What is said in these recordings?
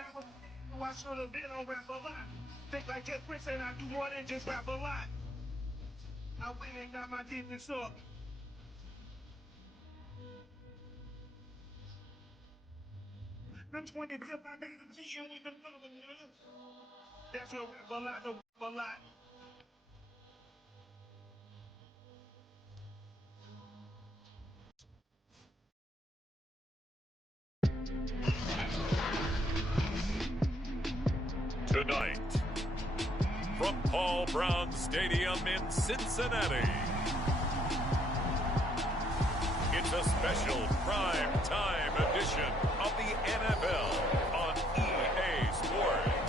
I was who I should have been on rap a lot. Think like Jeff Prince and I do more than just rap a lot. I went and got my demons up. I'm 20 tip, I got to you with the number. That's what rap a lot, no rap a lot. Tonight, from Paul Brown Stadium in Cincinnati, it's a special prime time edition of the NFL on EA Sports.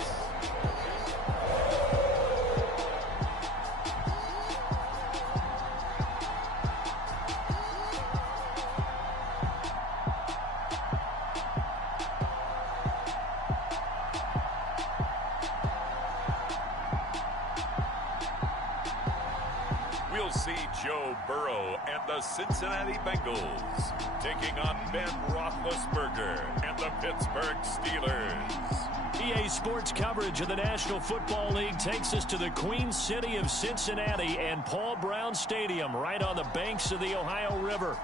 We'll see Joe Burrow and the Cincinnati Bengals taking on Ben Roethlisberger and the Pittsburgh Steelers. EA Sports coverage of the National Football League takes us to the Queen City of Cincinnati and Paul Brown Stadium right on the banks of the Ohio River.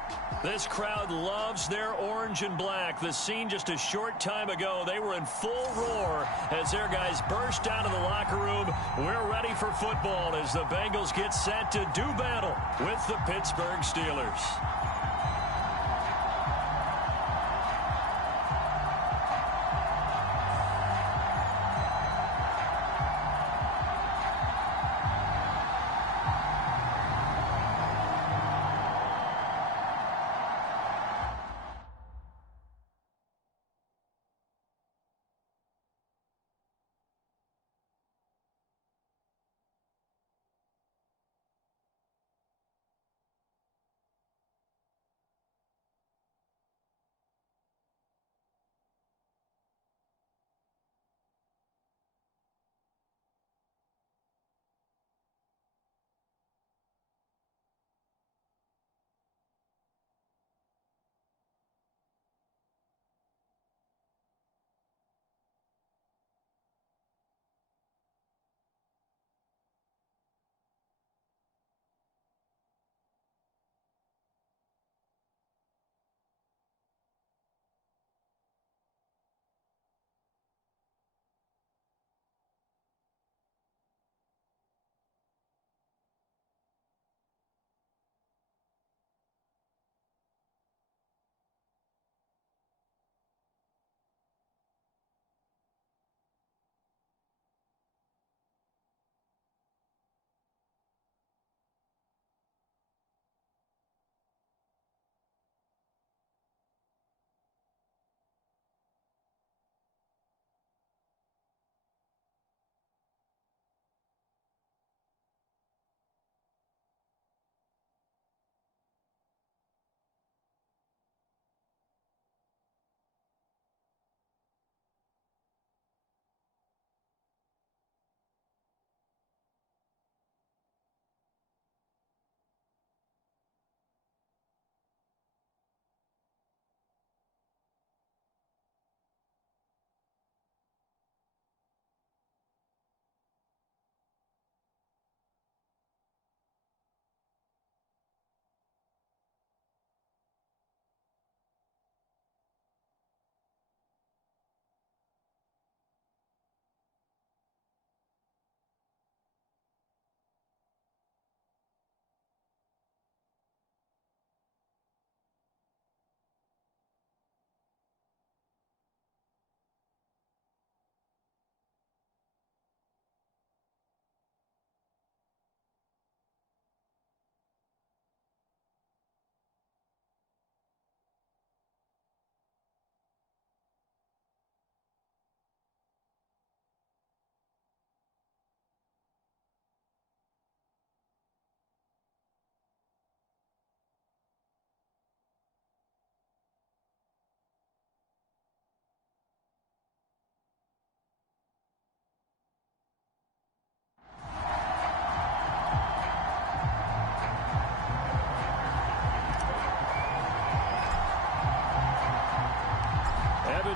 This crowd loves their orange and black. The scene just a short time ago, they were in full roar as their guys burst out of the locker room. We're ready for football as the Bengals get set to do battle with the Pittsburgh Steelers.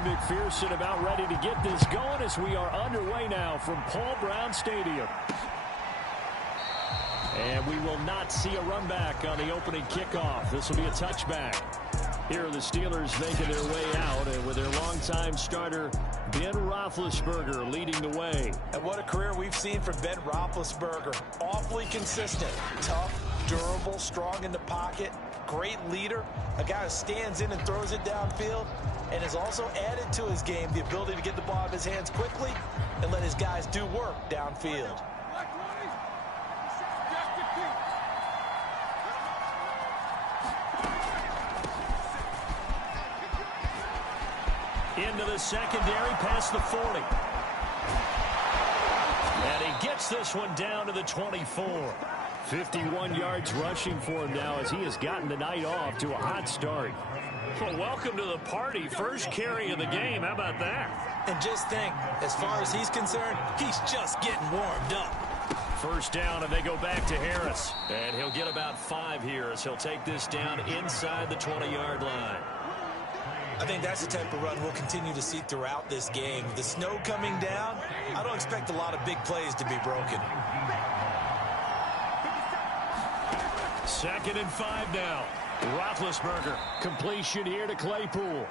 McPherson about ready to get this going as we are underway now from Paul Brown Stadium. And we will not see a run back on the opening kickoff. This will be a touchback. Here are the Steelers making their way out, and with their longtime starter, Ben Roethlisberger, leading the way. And what a career we've seen from Ben Roethlisberger. Awfully consistent, tough, durable, strong in the pocket, great leader, a guy who stands in and throws it downfield, and has also added to his game the ability to get the ball out of his hands quickly and let his guys do work downfield. Into the secondary, past the 40. And he gets this one down to the 24. 51 yards rushing for him now as he has gotten the night off to a hot start. Well, welcome to the party. First carry of the game. How about that? And just think, as far as he's concerned, he's just getting warmed up. First down, and they go back to Harris. And he'll get about 5 here as he'll take this down inside the 20-yard line. I think that's the type of run we'll continue to see throughout this game. With the snow coming down, I don't expect a lot of big plays to be broken. 2nd and 5 now. Roethlisberger, completion here to Claypool.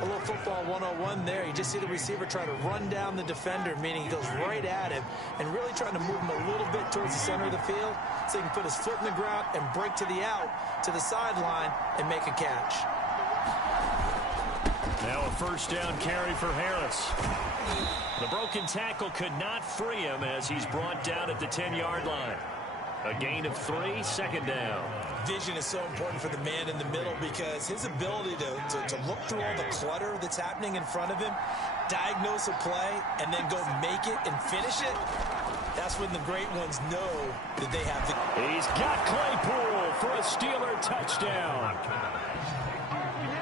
A little football 101 there. You just see the receiver try to run down the defender, meaning he goes right at him and really trying to move him a little bit towards the center of the field so he can put his foot in the ground and break to the out, to the sideline, and make a catch. Now a first down carry for Harris. The broken tackle could not free him as he's brought down at the 10-yard line. A gain of 3, 2nd down. Vision is so important for the man in the middle because his ability to look through all the clutter that's happening in front of him, diagnose a play, and then go make it and finish it, that's when the great ones know that they have the... He's got Claypool for a Steeler touchdown.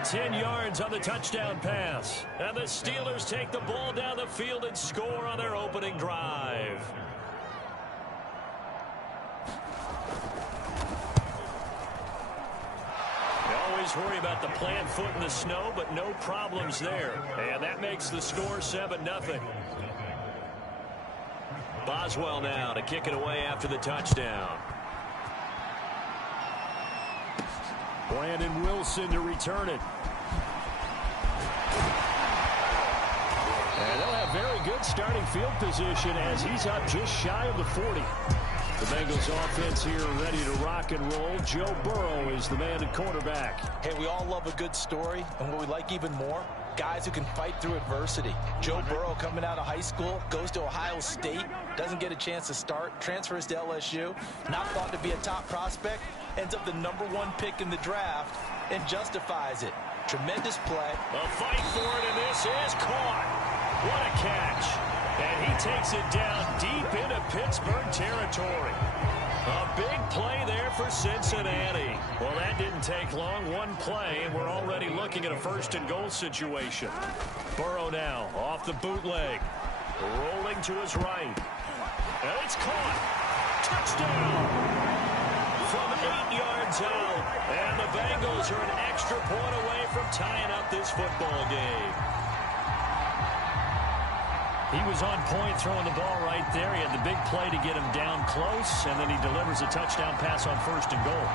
10 yards on the touchdown pass. And the Steelers take the ball down the field and score on their opening drive. Worry about the plant foot in the snow, but no problems there. And that makes the score 7-0. Boswell now to kick it away after the touchdown. Brandon Wilson to return it. And they'll have very good starting field position as he's up just shy of the 40. The Bengals offense here ready to rock and roll. Joe Burrow is the man at quarterback. Hey, we all love a good story, and what we like even more, guys who can fight through adversity. Joe Burrow coming out of high school, goes to Ohio State, doesn't get a chance to start, transfers to LSU, not thought to be a top prospect, ends up the #1 pick in the draft, and justifies it. Tremendous play. A fight for it, and this is caught. What a catch. And he takes it down deep into Pittsburgh territory. A big play there for Cincinnati. Well, that didn't take long. One play, and we're already looking at a 1st and goal situation. Burrow now off the bootleg. Rolling to his right. And it's caught. Touchdown. From 8 yards out. And the Bengals are an extra point away from tying up this football game. He was on point throwing the ball right there. He had the big play to get him down close, and then he delivers a touchdown pass on 1st and goal.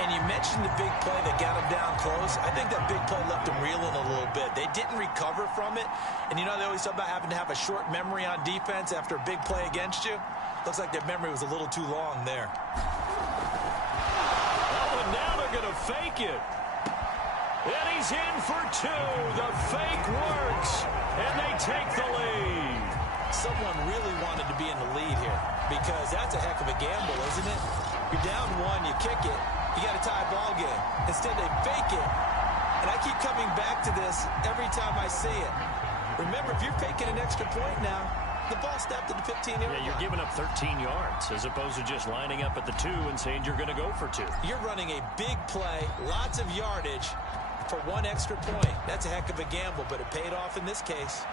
And you mentioned the big play that got him down close. I think that big play left him reeling a little bit. They didn't recover from it. And you know they always talk about having to have a short memory on defense after a big play against you? Looks like their memory was a little too long there. Oh, and now they're going to fake it. And he's in for 2. The fake works, and they take the lead. Someone really wanted to be in the lead here because that's a heck of a gamble, isn't it? You're down 1, you kick it, you got a tie ball game. Instead, they fake it. And I keep coming back to this every time I see it. Remember, if you're faking an extra point now, the ball snapped at the 15-yard line. Yeah, you're giving up 13 yards as opposed to just lining up at the 2 and saying you're going to go for 2. You're running a big play, lots of yardage for 1 extra point. That's a heck of a gamble, but it paid off in this case.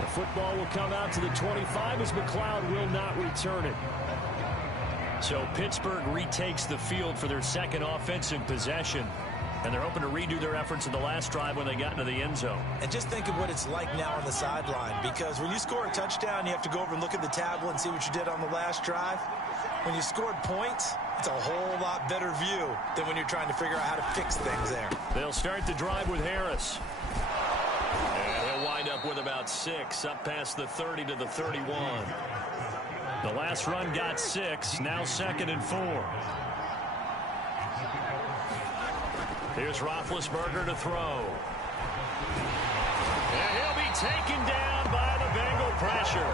The football will come out to the 25 as McLeod will not return it. So Pittsburgh retakes the field for their 2nd offensive possession. And they're hoping to redo their efforts in the last drive when they got into the end zone. And just think of what it's like now on the sideline, because when you score a touchdown, you have to go over and look at the tablet and see what you did on the last drive. When you scored points, it's a whole lot better view than when you're trying to figure out how to fix things there. They'll start the drive with Harris. And he'll wind up with about 6, up past the 30 to the 31. The last run got 6, now 2nd and 4. Here's Roethlisberger to throw. And he'll be taken down by the Bengal pressure.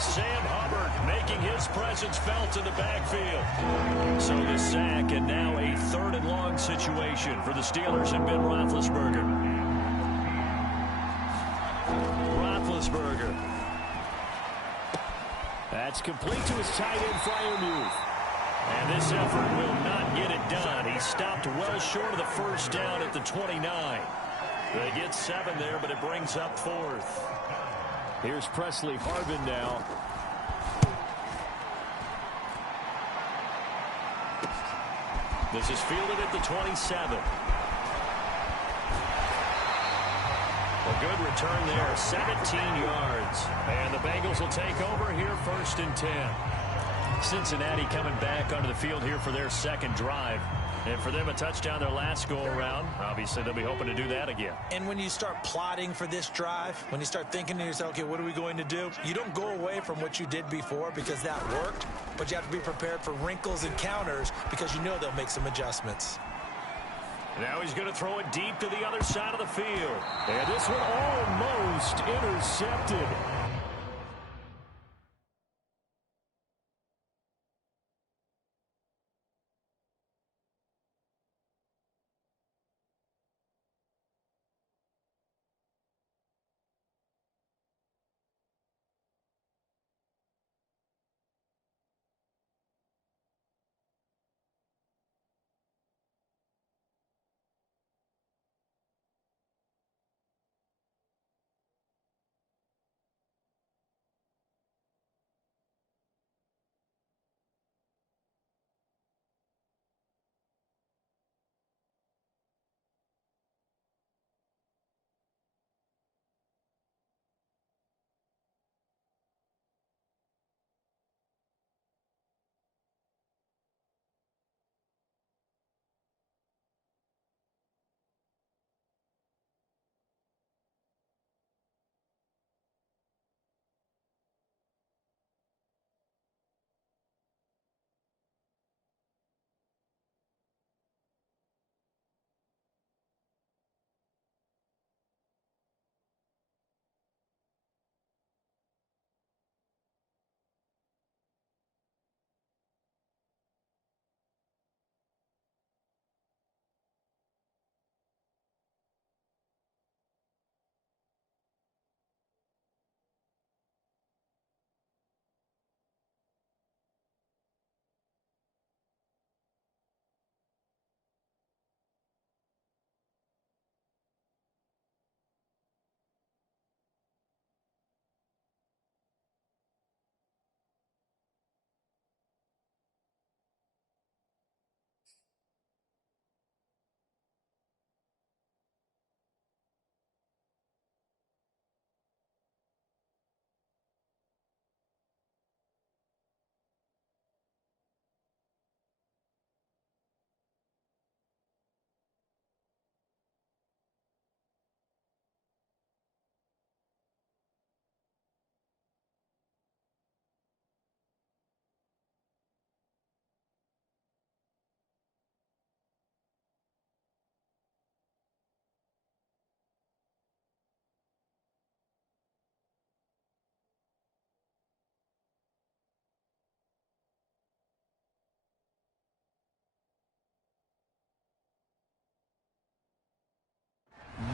Sam Hubbard making his presence felt in the backfield. So the sack, and now a 3rd and long situation for the Steelers and Ben Roethlisberger. Roethlisberger. That's complete to his tight end Freiermuth. And this effort will not get it done. He stopped well short of the first down at the 29. They get 7 there, but it brings up 4th. Here's Presley Harvin now. This is fielded at the 27. A good return there, 17 yards. And the Bengals will take over here 1st and 10. Cincinnati coming back onto the field here for their 2nd drive. And for them, a touchdown their last go-around. Obviously, they'll be hoping to do that again. And when you start plotting for this drive, when you start thinking to yourself, okay, what are we going to do? You don't go away from what you did before because that worked, but you have to be prepared for wrinkles and counters because you know they'll make some adjustments. Now he's going to throw it deep to the other side of the field. And this one almost intercepted.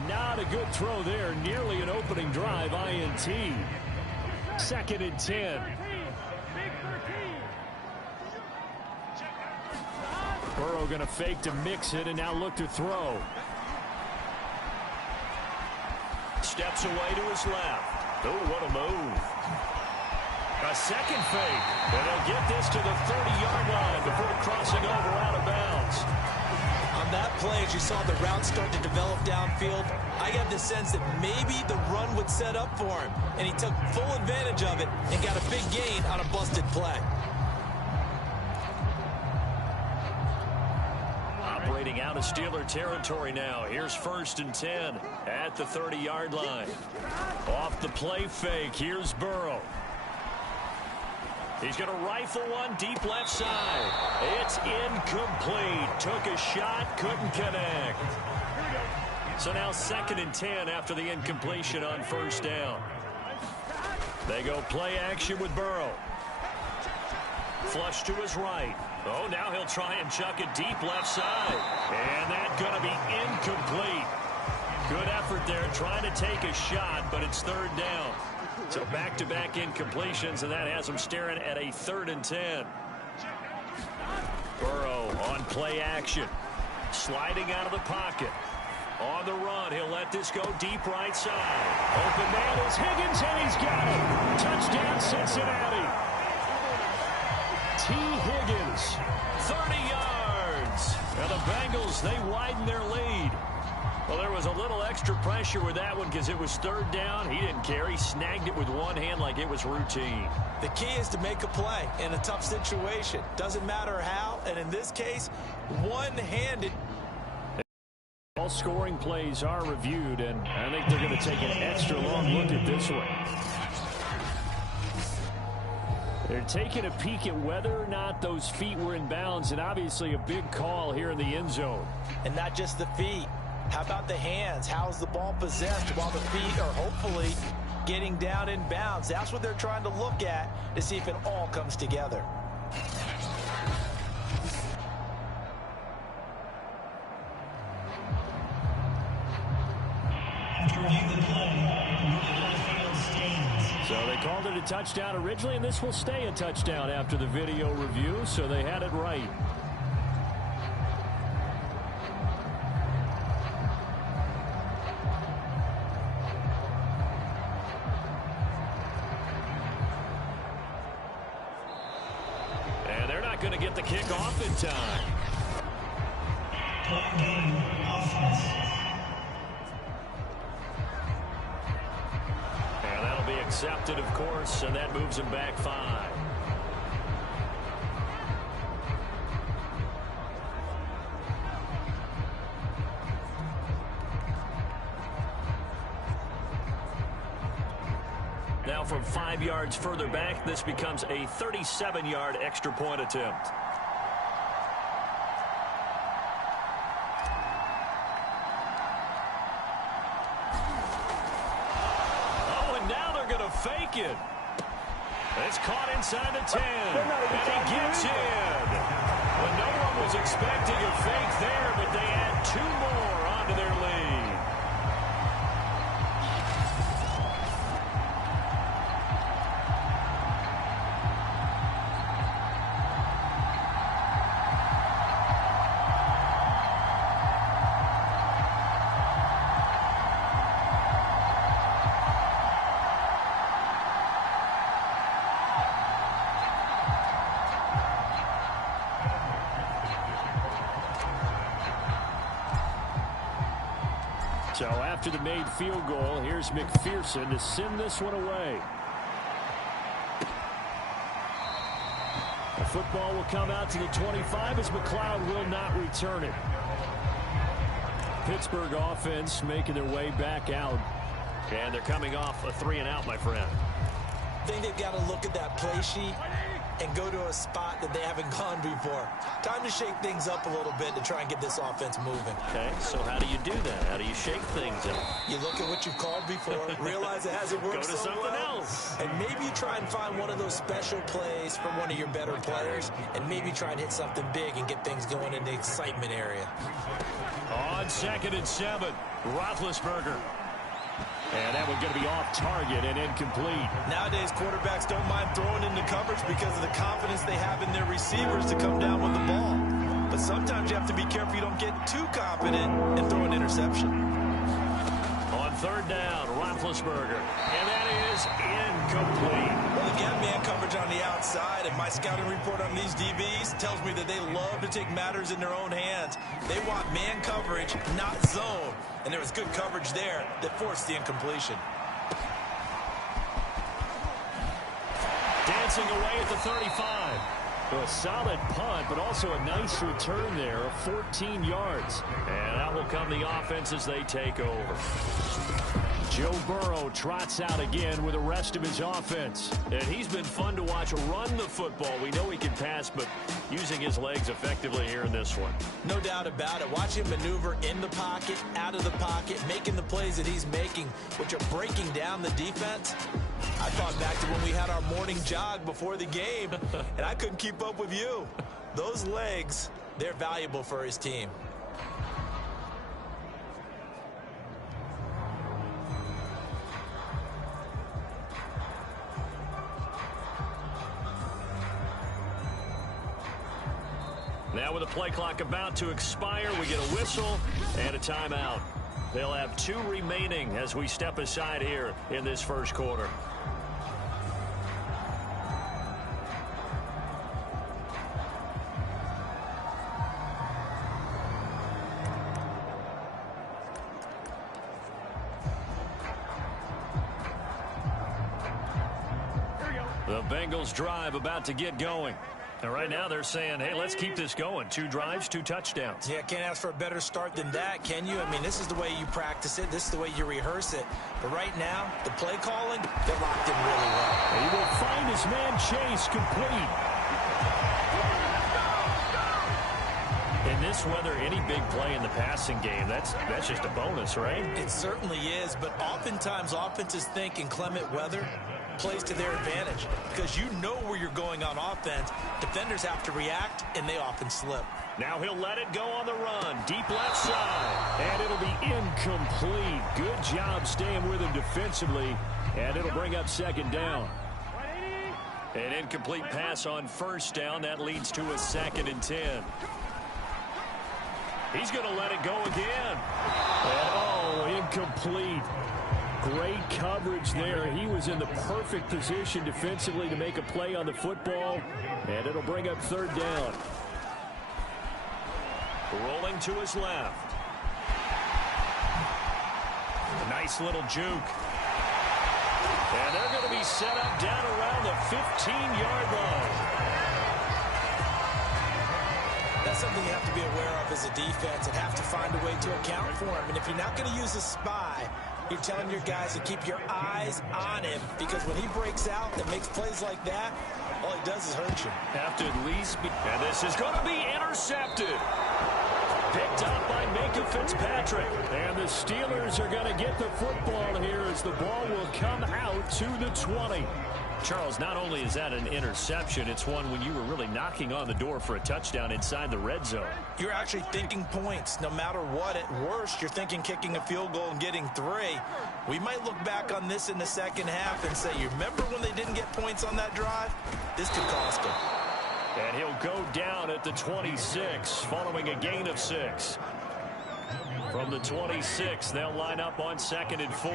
Not a good throw there. Nearly an opening drive, INT. 2nd and 10. Burrow going to fake to mix it and now look to throw. Steps away to his left. Oh, what a move. A second fake. And they'll get this to the 30-yard line before crossing over out of bounds. I'm that play, as you saw the route start to develop downfield, I got the sense that maybe the run would set up for him, and he took full advantage of it and got a big gain on a busted play. Operating out of Steeler territory now. Here's 1st and 10 at the 30-yard line. Off the play fake, here's Burrow. He's going to rifle one deep left side. It's incomplete. Took a shot, couldn't connect. So now 2nd and 10 after the incompletion on 1st down. They go play action with Burrow. Flush to his right. Oh, now he'll try and chuck it deep left side. And that's going to be incomplete. Good effort there trying to take a shot, but it's 3rd down. So back-to-back incompletions, and that has him staring at a 3rd and 10. Burrow on play action. Sliding out of the pocket. On the run, he'll let this go deep right side. Open man is Higgins, and he's got it. Touchdown, Cincinnati. T. Higgins, 30 yards. And the Bengals, they widen their lead. Well, there was a little extra pressure with that one because it was 3rd down. He didn't care. He snagged it with one hand like it was routine. The key is to make a play in a tough situation. Doesn't matter how, and in this case, one-handed. All scoring plays are reviewed, and I think they're going to take an extra long look at this one. They're taking a peek at whether or not those feet were in bounds, and obviously a big call here in the end zone. And not just the feet. How about the hands? How's the ball possessed while the feet are hopefully getting down in bounds? That's what they're trying to look at to see if it all comes together. So they called it a touchdown originally, and this will stay a touchdown after the video review, so they had it right. And they're not going to get the kick off in time. And that'll be accepted, of course, and that moves him back 5. Now from 5 yards further back, this becomes a 37-yard extra point attempt. Oh, and now they're going to fake it. It's caught inside the 10, and he gets in. Well, no one was expecting a fake there, but they add 2 more onto their lead. So after the made field goal, here's McPherson to send this one away. The football will come out to the 25 as McLeod will not return it. Pittsburgh offense making their way back out. And they're coming off a 3-and-out, my friend. I think they've got to look at that play sheet and go to a spot that they haven't gone before. Time to shake things up a little bit to try and get this offense moving. Okay, so how do you do that? How do you shake things up? You look at what you've called before, realize it hasn't worked Go to so something well, else. and maybe you try and find one of those special plays from one of your better players, and maybe try and hit something big and get things going in the excitement area. On 2nd and 7, Roethlisberger. And that one's going to be off target and incomplete. Nowadays, quarterbacks don't mind throwing into coverage because of the confidence they have in their receivers to come down with the ball. But sometimes you have to be careful you don't get too confident and throw an interception. On third down, Roethlisberger. And that is incomplete. Well, if you have man coverage on the outside, and my scouting report on these DBs tells me that they love to take matters in their own hands. They want man coverage, not zone. And there was good coverage there that forced the incompletion. Dancing away at the 35. A solid punt, but also a nice return there of 14 yards. And that will come the offense as they take over. Joe Burrow trots out again with the rest of his offense. And he's been fun to watch run the football. We know he can pass, but using his legs effectively here in this one. No doubt about it. Watch him maneuver in the pocket, out of the pocket, making the plays that he's making, which are breaking down the defense. I thought back to when we had our morning jog before the game, and I couldn't keep up with you. Those legs, they're valuable for his team. Now with the play clock about to expire, we get a whistle and a timeout. They'll have 2 remaining as we step aside here in this first quarter. The Bengals drive about to get going. And right now they're saying, hey, let's keep this going. 2 drives, 2 touchdowns. Yeah, can't ask for a better start than that, can you? I mean, this is the way you practice it. This is the way you rehearse it. But right now, the play calling, they're locked in really well. He will find his man Chase complete. In this weather, any big play in the passing game, that's just a bonus, right? It certainly is, but oftentimes offenses think in clement weather plays to their advantage because you know where you're going on offense. Defenders have to react, and they often slip. Now he'll let it go on the run. Deep left side. And it'll be incomplete. Good job staying with him defensively. And it'll bring up second down. An incomplete pass on first down. That leads to a 2nd and 10. He's going to let it go again. And, oh, incomplete. Great coverage there. He was in the perfect position defensively to make a play on the football. And it'll bring up third down. Rolling to his left. A nice little juke. And they're going to be set up down around the 15-yard line. That's something you have to be aware of as a defense and have to find a way to account for him. And if you're not going to use a spy, you're telling your guys to keep your eyes on him, because when he breaks out and makes plays like that, all he does is hurt you. Have to at least be. And this is going to be intercepted. Picked up by Minka Fitzpatrick. And the Steelers are going to get the football here as the ball will come out to the 20. Charles, not only is that an interception, it's one when you were really knocking on the door for a touchdown inside the red zone. You're actually thinking points. No matter what, at worst, you're thinking kicking a field goal and getting 3. We might look back on this in the second half and say, you remember when they didn't get points on that drive? This could cost them. And he'll go down at the 26, following a gain of 6. From the 26, they'll line up on 2nd and 4.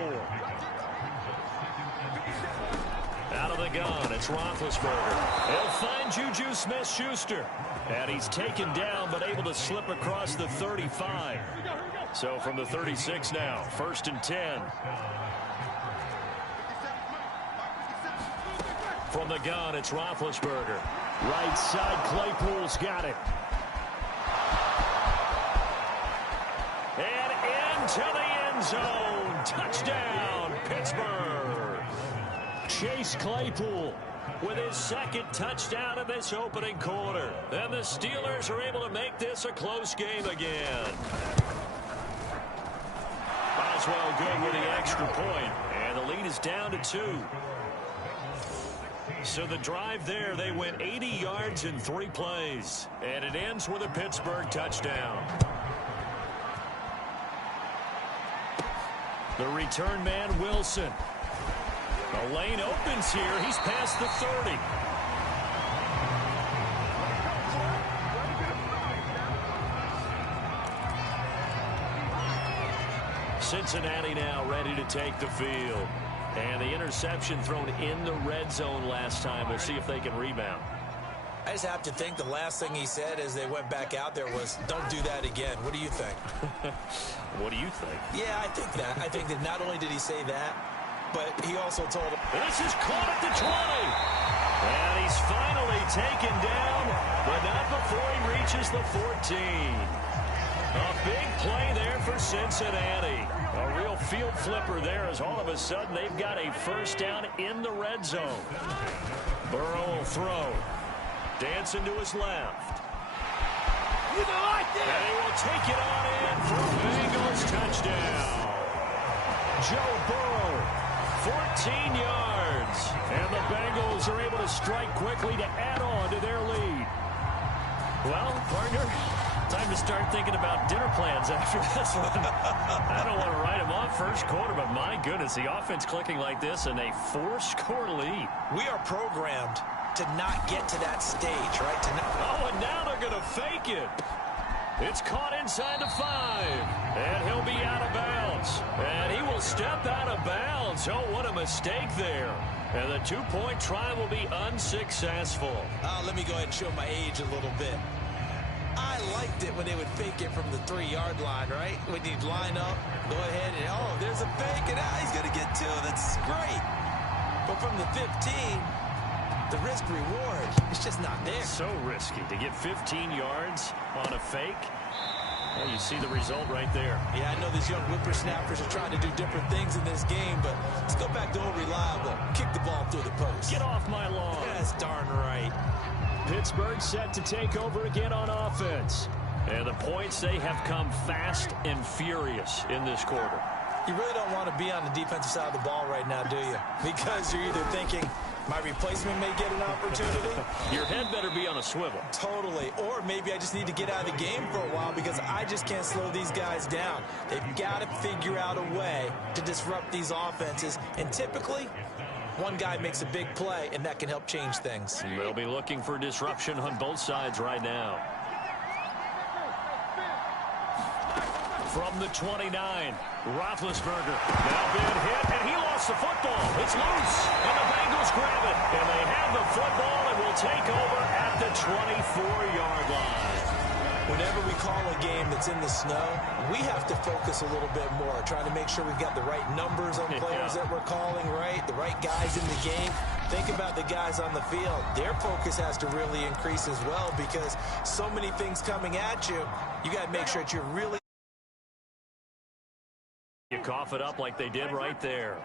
Out of the gun, it's Roethlisberger. He'll find Juju Smith-Schuster. And he's taken down, but able to slip across the 35. So from the 36 now, 1st and 10. From the gun, it's Roethlisberger. Right side, Claypool's got it. And into the end zone. Touchdown, Pittsburgh. Chase Claypool with his 2nd touchdown of this opening quarter. And the Steelers are able to make this a close game again. Boswell good with the extra point. And the lead is down to 2. So the drive there, they went 80 yards in 3 plays. And it ends with a Pittsburgh touchdown. The return man, Wilson. The lane opens here. He's past the 30. Cincinnati now ready to take the field. And the interception thrown in the red zone last time. We'll see if they can rebound. I just have to think the last thing he said as they went back out there was, don't do that again. What do you think? What do you think? Yeah, I think that. I think that not only did he say that, but he also told him. This is caught at the 20. And he's finally taken down, but not before he reaches the 14. A big play there for Cincinnati. A real field flipper there as all of a sudden they've got a first down in the red zone. Burrow will throw. Dancing to his left. And he will take it on in for a Bengals touchdown. Joe Burrow, 14 yards. And the Bengals are able to strike quickly to add on to their lead. Well, partner, time to start thinking about dinner plans after this one. I don't want to write them off first quarter, but my goodness, the offense clicking like this and a 4-score lead. We are programmed to not get to that stage, right? Oh, and now they're going to fake it. It's caught inside the 5. And he'll be out of bounds. And he will step out of bounds. Oh, what a mistake there. And the 2-point try will be unsuccessful. Let me go ahead and show my age a little bit. I liked it when they would fake it from the 3-yard line, right? When you'd line up, go ahead and, oh, there's a fake, and he's going to get 2. That's great. But from the 15, the risk-reward is just not there. So risky to get 15 yards on a fake. Well, you see the result right there. Yeah, I know these young whippersnappers are trying to do different things in this game, but let's go back to old reliable. Kick the ball through the post. Get off my lawn. Yeah, that's darn right. Pittsburgh set to take over again on offense. And the points, they have come fast and furious in this quarter. You really don't want to be on the defensive side of the ball right now, do you? Because you're either thinking, my replacement may get an opportunity. Your head better be on a swivel. Totally. Or maybe I just need to get out of the game for a while because I just can't slow these guys down. They've got to figure out a way to disrupt these offenses. And typically, one guy makes a big play, and that can help change things. They'll be looking for disruption on both sides right now. From the 29, Roethlisberger now been hit, and he lost the football. It's loose, and the Bengals grab it, and they have the football and will take over at the 24-yard line. Whenever we call a game that's in the snow, we have to focus a little bit more, trying to make sure we've got the right numbers on players that we're calling, right? The right guys in the game. Think about the guys on the field. Their focus has to really increase as well because so many things coming at you. You got to make sure that you're really... You cough it up like they did right there.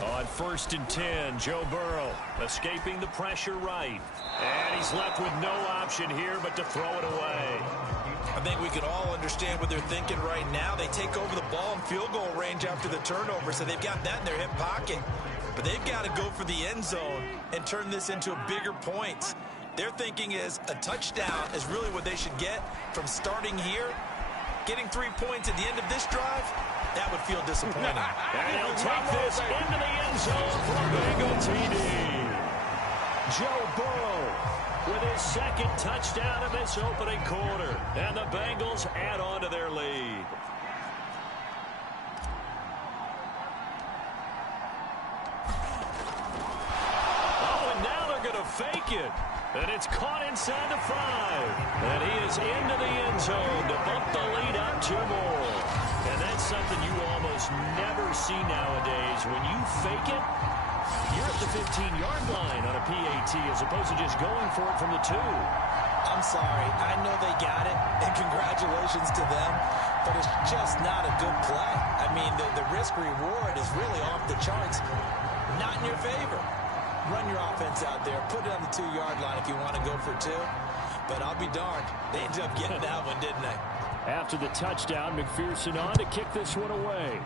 On 1st and 10, Joe Burrow escaping the pressure right. And he's left with no option here but to throw it away. I think we could all understand what they're thinking right now. They take over the ball in field goal range after the turnover, so they've got that in their hip pocket. But they've got to go for the end zone and turn this into a bigger point. Their thinking is a touchdown is really what they should get from starting here. Getting 3 points at the end of this drive, that would feel disappointing. And he'll take this into the end zone for a Bengal TD. Joe Burrow with his second touchdown in this opening quarter. And the Bengals add on to their lead. Oh, and now they're going to fake it. And it's caught inside the 5. And he is into the end zone to bump the lead up 2 more. And that's something you almost never see nowadays. When you fake it, you're at the 15-yard line on a PAT as opposed to just going for it from the 2. I'm sorry. I know they got it, and congratulations to them, but it's just not a good play. I mean, the risk-reward is really off the charts, not in your favor. Run your offense out there. Put it on the 2-yard line if you want to go for 2. But I'll be darned. They ended up getting that one, didn't they? After the touchdown, McPherson on to kick this one away.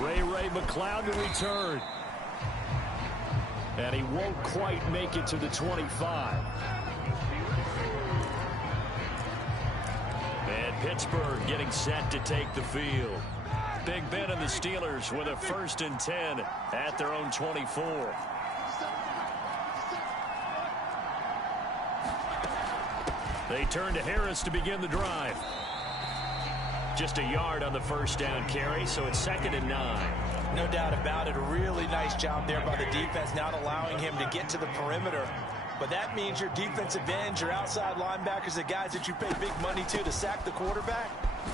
Ray McLeod to return. And he won't quite make it to the 25. And Pittsburgh getting set to take the field. Big Ben and the Steelers with a 1st and 10 at their own 24. They turn to Harris to begin the drive. Just a yard on the first down carry, so it's 2nd and 9. No doubt about it. A really nice job there by the defense, not allowing him to get to the perimeter. But that means your defensive ends, your outside linebackers, the guys that you pay big money to sack the quarterback,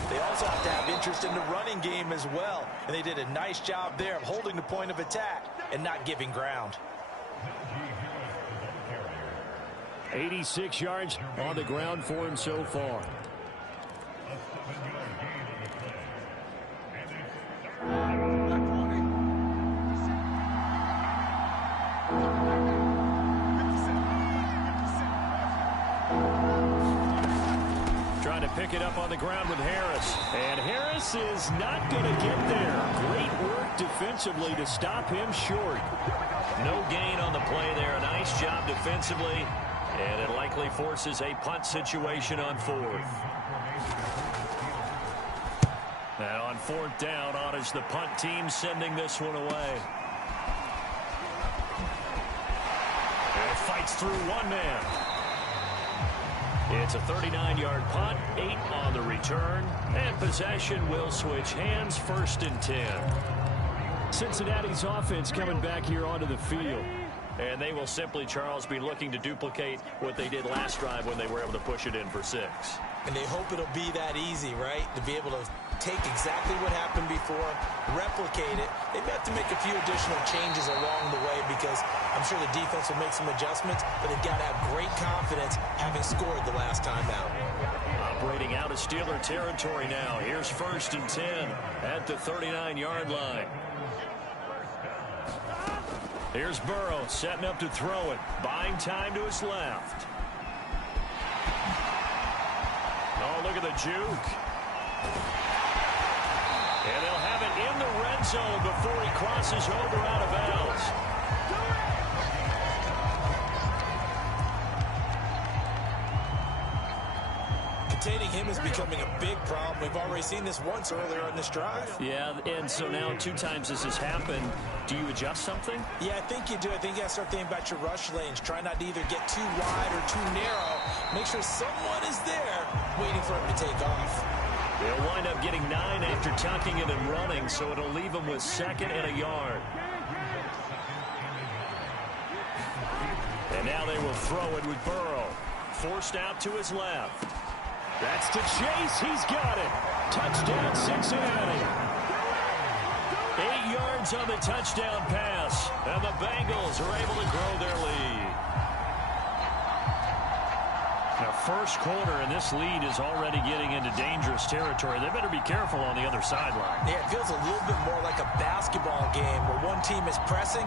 they also have to have interest in the running game as well. And they did a nice job there of holding the point of attack and not giving ground. 86 yards on the ground for him so far. Trying to pick it up on the ground with Harris. And Harris is not going to get there. Great work defensively to stop him short. No gain on the play there. A nice job defensively. And it likely forces a punt situation on 4th. And on 4th down, honors the punt team, sending this one away. And it fights through one man. It's a 39-yard punt, 8 on the return, and possession will switch hands, 1st and 10. Cincinnati's offense coming back here onto the field. And they will simply, Charles, be looking to duplicate what they did last drive when they were able to push it in for 6. And they hope it'll be that easy, right? To be able to take exactly what happened before, replicate it. They may have to make a few additional changes along the way because I'm sure the defense will make some adjustments, but they've got to have great confidence having scored the last time out. Operating out of Steeler territory now. Here's 1st and 10 at the 39-yard line. Here's Burrow setting up to throw it. Buying time to his left. Oh, look at the juke. And they'll have it in the red zone before he crosses over out of bounds. Containing him is becoming a big problem. We've already seen this once earlier on this drive. Yeah, and so now 2 times this has happened. Do you adjust something? Yeah, I think you do. I think you got to start thinking about your rush lanes. Try not to either get too wide or too narrow. Make sure someone is there waiting for him to take off. They'll wind up getting 9 after tucking it and running, so it'll leave them with 2nd and a yard. And now they will throw it with Burrow. Forced out to his left. That's to Chase. He's got it. Touchdown, Cincinnati. 8 yards on the touchdown pass. And the Bengals are able to grow their lead. Now, first quarter, and this lead is already getting into dangerous territory. They better be careful on the other sideline. Yeah, it feels a little bit more like a basketball game where one team is pressing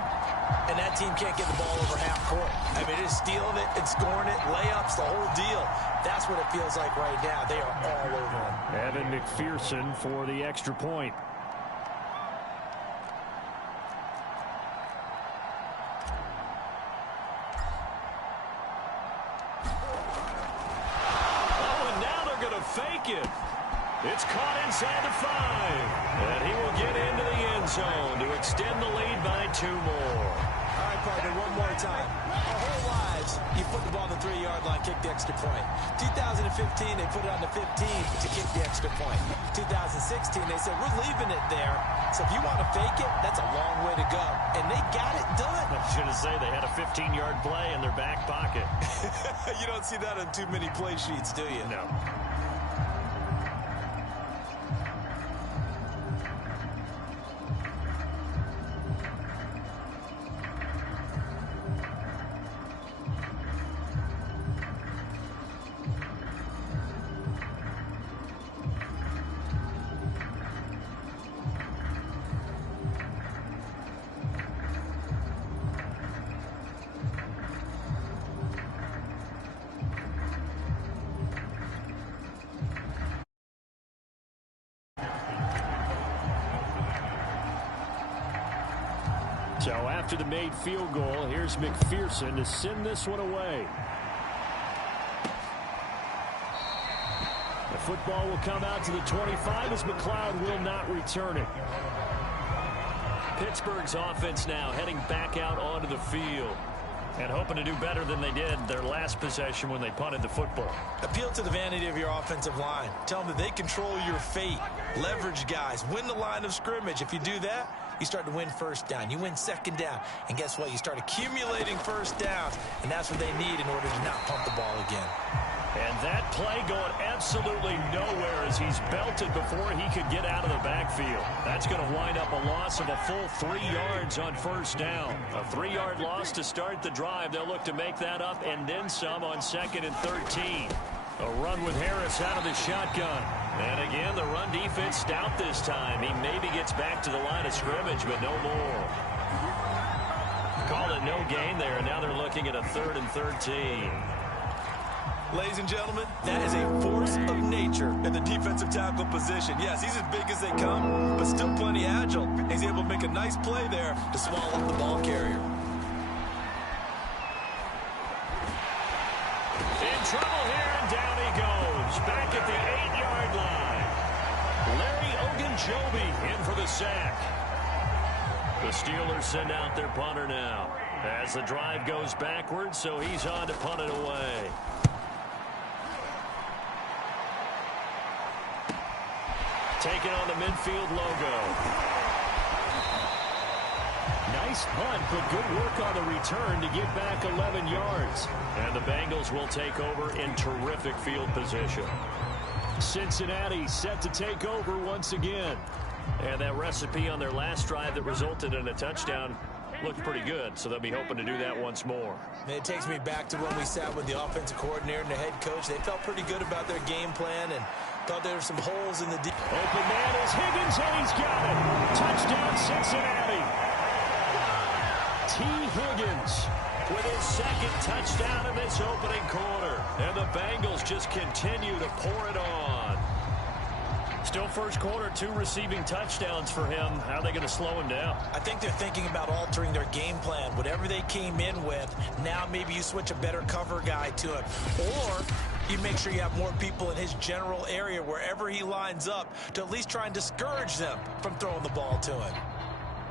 and that team can't get the ball over half court. I mean, just stealing it and scoring it, layups, the whole deal. That's what it feels like right now. They are all over him. Evan McPherson for the extra point. Fake it. It's caught inside the 5. And he will get into the end zone to extend the lead by 2 more. All right, partner, one more time. Our whole lives, you put the ball on the 3-yard line, kick the extra point. 2015, they put it on the 15 to kick the extra point. 2016, they said, we're leaving it there. So if you want to fake it, that's a long way to go. And they got it done. I was going to say they had a 15-yard play in their back pocket. You don't see that on too many play sheets, do you? No. So after the made field goal, here's McPherson to send this one away. The football will come out to the 25 as McLeod will not return it. Pittsburgh's offense now heading back out onto the field. and hoping to do better than they did their last possession when they punted the football. Appeal to the vanity of your offensive line. Tell them that they control your fate. Leverage guys. Win the line of scrimmage. If you do that, you start to win first down. You win second down. And guess what? You start accumulating first downs. And that's what they need in order to not pump the ball again. And that play going absolutely nowhere as he's belted before he could get out of the backfield. That's going to wind up a loss of a full 3 yards on first down. A 3-yard loss to start the drive. They'll look to make that up and then some on 2nd and 13. A run with Harris out of the shotgun. And again, the run defense stout this time. He maybe gets back to the line of scrimmage, but no more. Call it no gain there, and now they're looking at a 3rd and 13. Ladies and gentlemen, that is a force of nature in the defensive tackle position. Yes, he's as big as they come, but still plenty agile. He's able to make a nice play there to swallow up the ball carrier. In trouble here, and down he goes. Back at the 8-yard line. Larry Ogunjobi in for the sack. The Steelers send out their punter now as the drive goes backwards, so he's on to punt it away. Taking on the midfield logo. Nice punt, but good work on the return to get back 11 yards. And the Bengals will take over in terrific field position. Cincinnati set to take over once again. And that recipe on their last drive that resulted in a touchdown looked pretty good, so they'll be hoping to do that once more. It takes me back to when we sat with the offensive coordinator and the head coach. They felt pretty good about their game plan and thought there were some holes in the deep. Open man is Higgins, and he's got it. Touchdown, Cincinnati. T. Higgins with his 2nd touchdown in this opening quarter. And the Bengals just continue to pour it on. Still first quarter, 2 receiving touchdowns for him. How are they going to slow him down? I think they're thinking about altering their game plan. Whatever they came in with, now maybe you switch a better cover guy to it. Or you make sure you have more people in his general area wherever he lines up to at least try and discourage them from throwing the ball to him.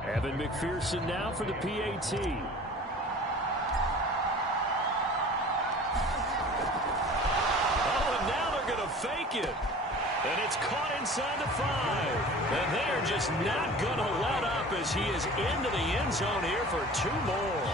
Evan McPherson now for the PAT. Oh, and now they're going to fake it. And it's caught inside the 5. And they're just not going to let up as he is into the end zone here for 2 more.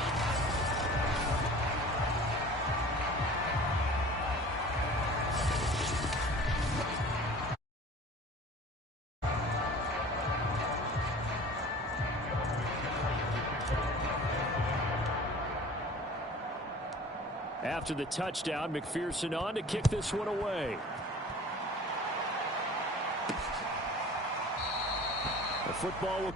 After the touchdown, McPherson on to kick this one away. The football will...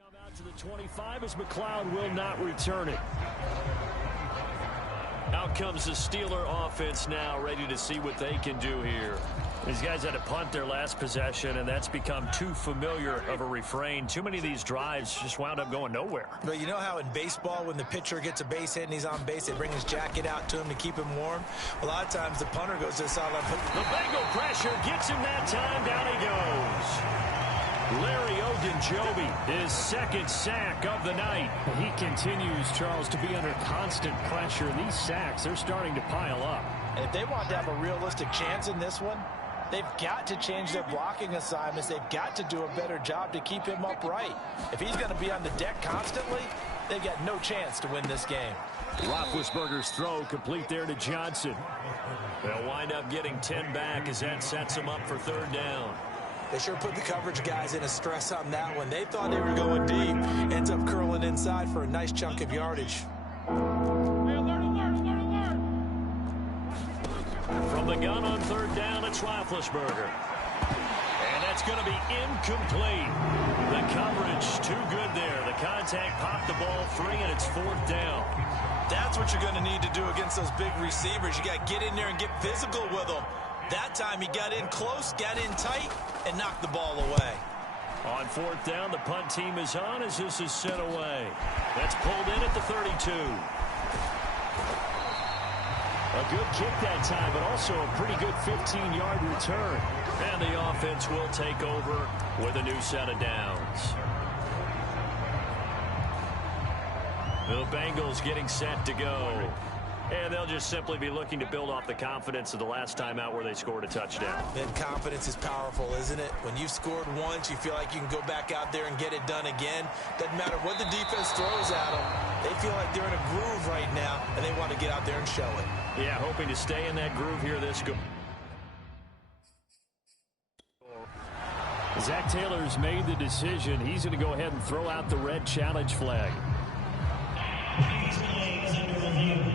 Come out to the 25 as McLeod will not return it. Out comes the Steeler offense now, ready to see what they can do here. These guys had to punt their last possession, and that's become too familiar of a refrain. Too many of these drives just wound up going nowhere. But you know how in baseball, when the pitcher gets a base hit and he's on base, they bring his jacket out to him to keep him warm? A lot of times the punter goes to the sideline. The Bengal pressure gets him that time. Down he goes. Larry Ogunjobi, his 2nd sack of the night. He continues, Charles, to be under constant pressure. These sacks are starting to pile up. And if they want to have a realistic chance in this one, they've got to change their blocking assignments. They've got to do a better job to keep him upright. If he's going to be on the deck constantly, they've got no chance to win this game. Roethlisberger's throw complete there to Johnson. They'll wind up getting 10 back as that sets them up for third down. They sure put the coverage guys in a stress on that one. They thought they were going deep. Ends up curling inside for a nice chunk of yardage. From the gun on third down, it's Roethlisberger. And that's going to be incomplete. The coverage too good there. The contact popped the ball free, and it's fourth down. That's what you're going to need to do against those big receivers. You got to get in there and get physical with them. That time he got in close, got in tight, and knocked the ball away. On fourth down, the punt team is on as this is sent away. That's pulled in at the 32. A good kick that time, but also a pretty good 15-yard return. And the offense will take over with a new set of downs. The Bengals getting set to go. And they'll just simply be looking to build off the confidence of the last time out where they scored a touchdown. And confidence is powerful, isn't it? When you've scored once, you feel like you can go back out there and get it done again. Doesn't matter what the defense throws at them. They feel like they're in a groove right now, and they want to get out there and show it. Yeah, hoping to stay in that groove here this go. Zach Taylor's made the decision. He's going to go ahead and throw out the red challenge flag.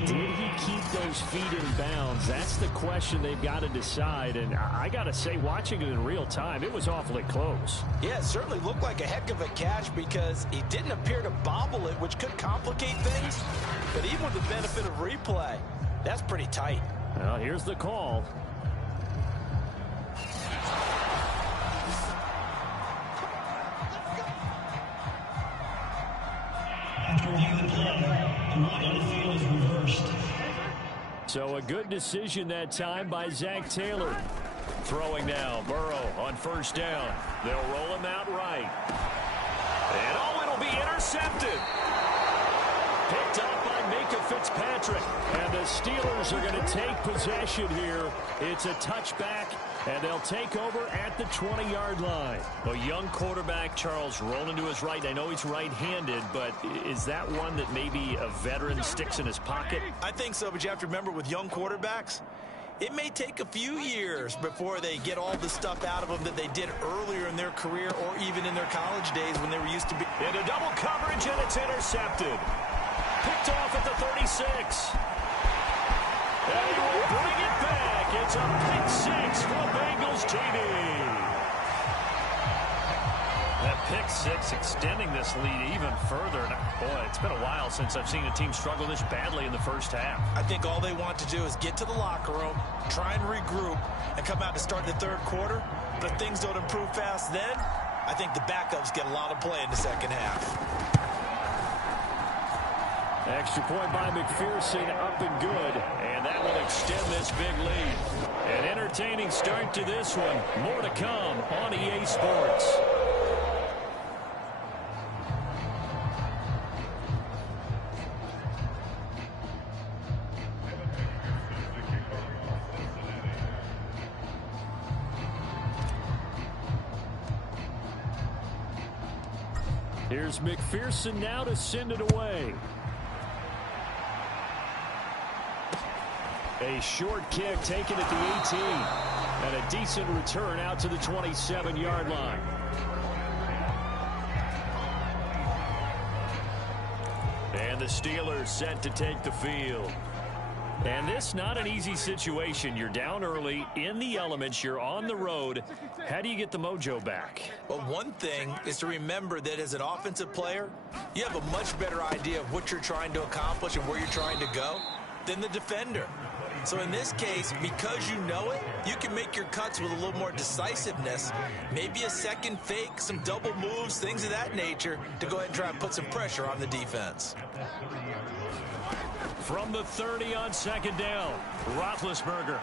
Did he keep those feet in bounds? That's the question they've got to decide. And I got to say, watching it in real time, it was awfully close. Yeah, it certainly looked like a heck of a catch because he didn't appear to bobble it, which could complicate things. But even with the benefit of replay, that's pretty tight. Well, here's the call. After reviewing the play, the line on the field is reversed. So a good decision that time by Zach Taylor. Throwing now, Burrow on first down. They'll roll him out right. And oh, it'll be intercepted. Picked up by Micah Fitzpatrick. And the Steelers are going to take possession here. It's a touchback, and they'll take over at the 20-yard line. A young quarterback, Charles, rolling to his right. I know he's right-handed, but is that one that maybe a veteran sticks in his pocket? I think so, but you have to remember with young quarterbacks, it may take a few years before they get all the stuff out of them that they did earlier in their career or even in their college days when they were used to be. Into double coverage, and it's intercepted. Picked off at the 36. And he will bring it back. It's a pick six for Bengals TV. That pick six extending this lead even further. And boy, it's been a while since I've seen a team struggle this badly in the first half. I think all they want to do is get to the locker room, try and regroup, and come out to start the third quarter. But if things don't improve fast then, I think the backups get a lot of play in the second half. Extra point by McPherson, up and good. And that will extend this big lead. An entertaining start to this one. More to come on EA Sports. Here's McPherson now to send it away. A short kick taken at the 18. And a decent return out to the 27-yard line. And the Steelers set to take the field. And this not an easy situation. You're down early, in the elements, you're on the road. How do you get the mojo back? Well, one thing is to remember that as an offensive player, you have a much better idea of what you're trying to accomplish and where you're trying to go than the defender. So in this case, because you know it, you can make your cuts with a little more decisiveness. Maybe a second fake, some double moves, things of that nature to go ahead and try and put some pressure on the defense. From the 30 on second down, Roethlisberger.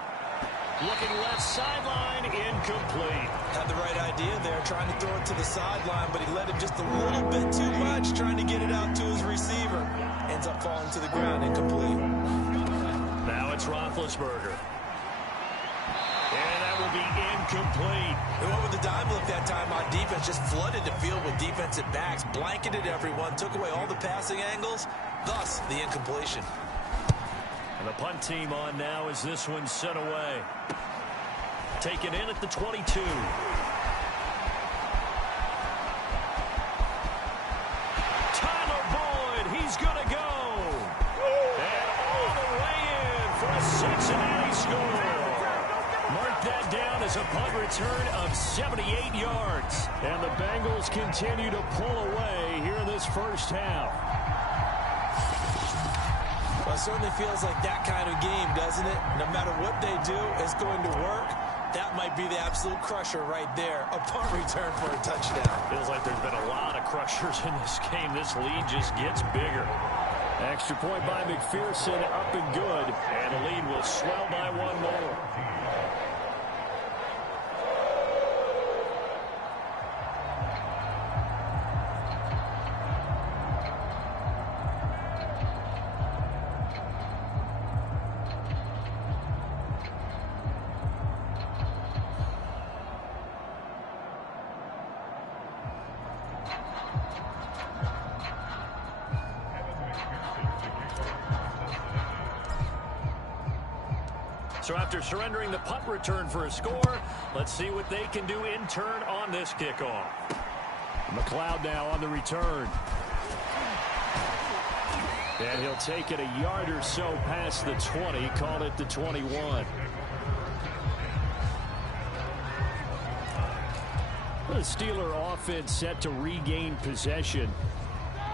Looking left sideline, incomplete. Had the right idea there, trying to throw it to the sideline, but he let him just a little bit too much, trying to get it out to his receiver. Ends up falling to the ground, incomplete. Now it's Roethlisberger. And that will be incomplete. They went with the dime look that time on defense, just flooded the field with defensive backs, blanketed everyone, took away all the passing angles, thus the incompletion. And the punt team on now as this one's sent away. Taken in at the 22. Tyler Boyd, he's going to go. And all the way in for a Cincinnati score. Mark that down as a punt return of 78 yards. And the Bengals continue to pull away here in this first half. Well, it certainly feels like that kind of game, doesn't it? No matter what they do, it's going to work. That might be the absolute crusher right there. A punt return for a touchdown. Feels like there's been a lot of crushers in this game. This lead just gets bigger. Extra point by McPherson, up and good. And the lead will swell by one more. So after surrendering the punt return for a score, let's see what they can do in turn on this kickoff. McLeod now on the return. And he'll take it a yard or so past the 20, call it the 21. The Steeler offense set to regain possession.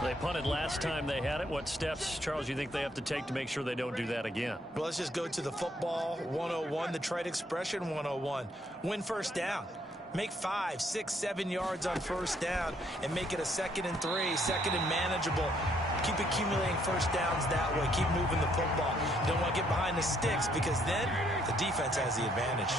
They punted last time they had it. What steps, Charles, you think they have to take to make sure they don't do that again? Well, let's just go to the football 101, the trade expression 101. Win first down. Make 5, 6, 7 yards on first down and make it a 2nd and 3, 2nd and manageable. Keep accumulating first downs that way. Keep moving the football. You don't want to get behind the sticks because then the defense has the advantage.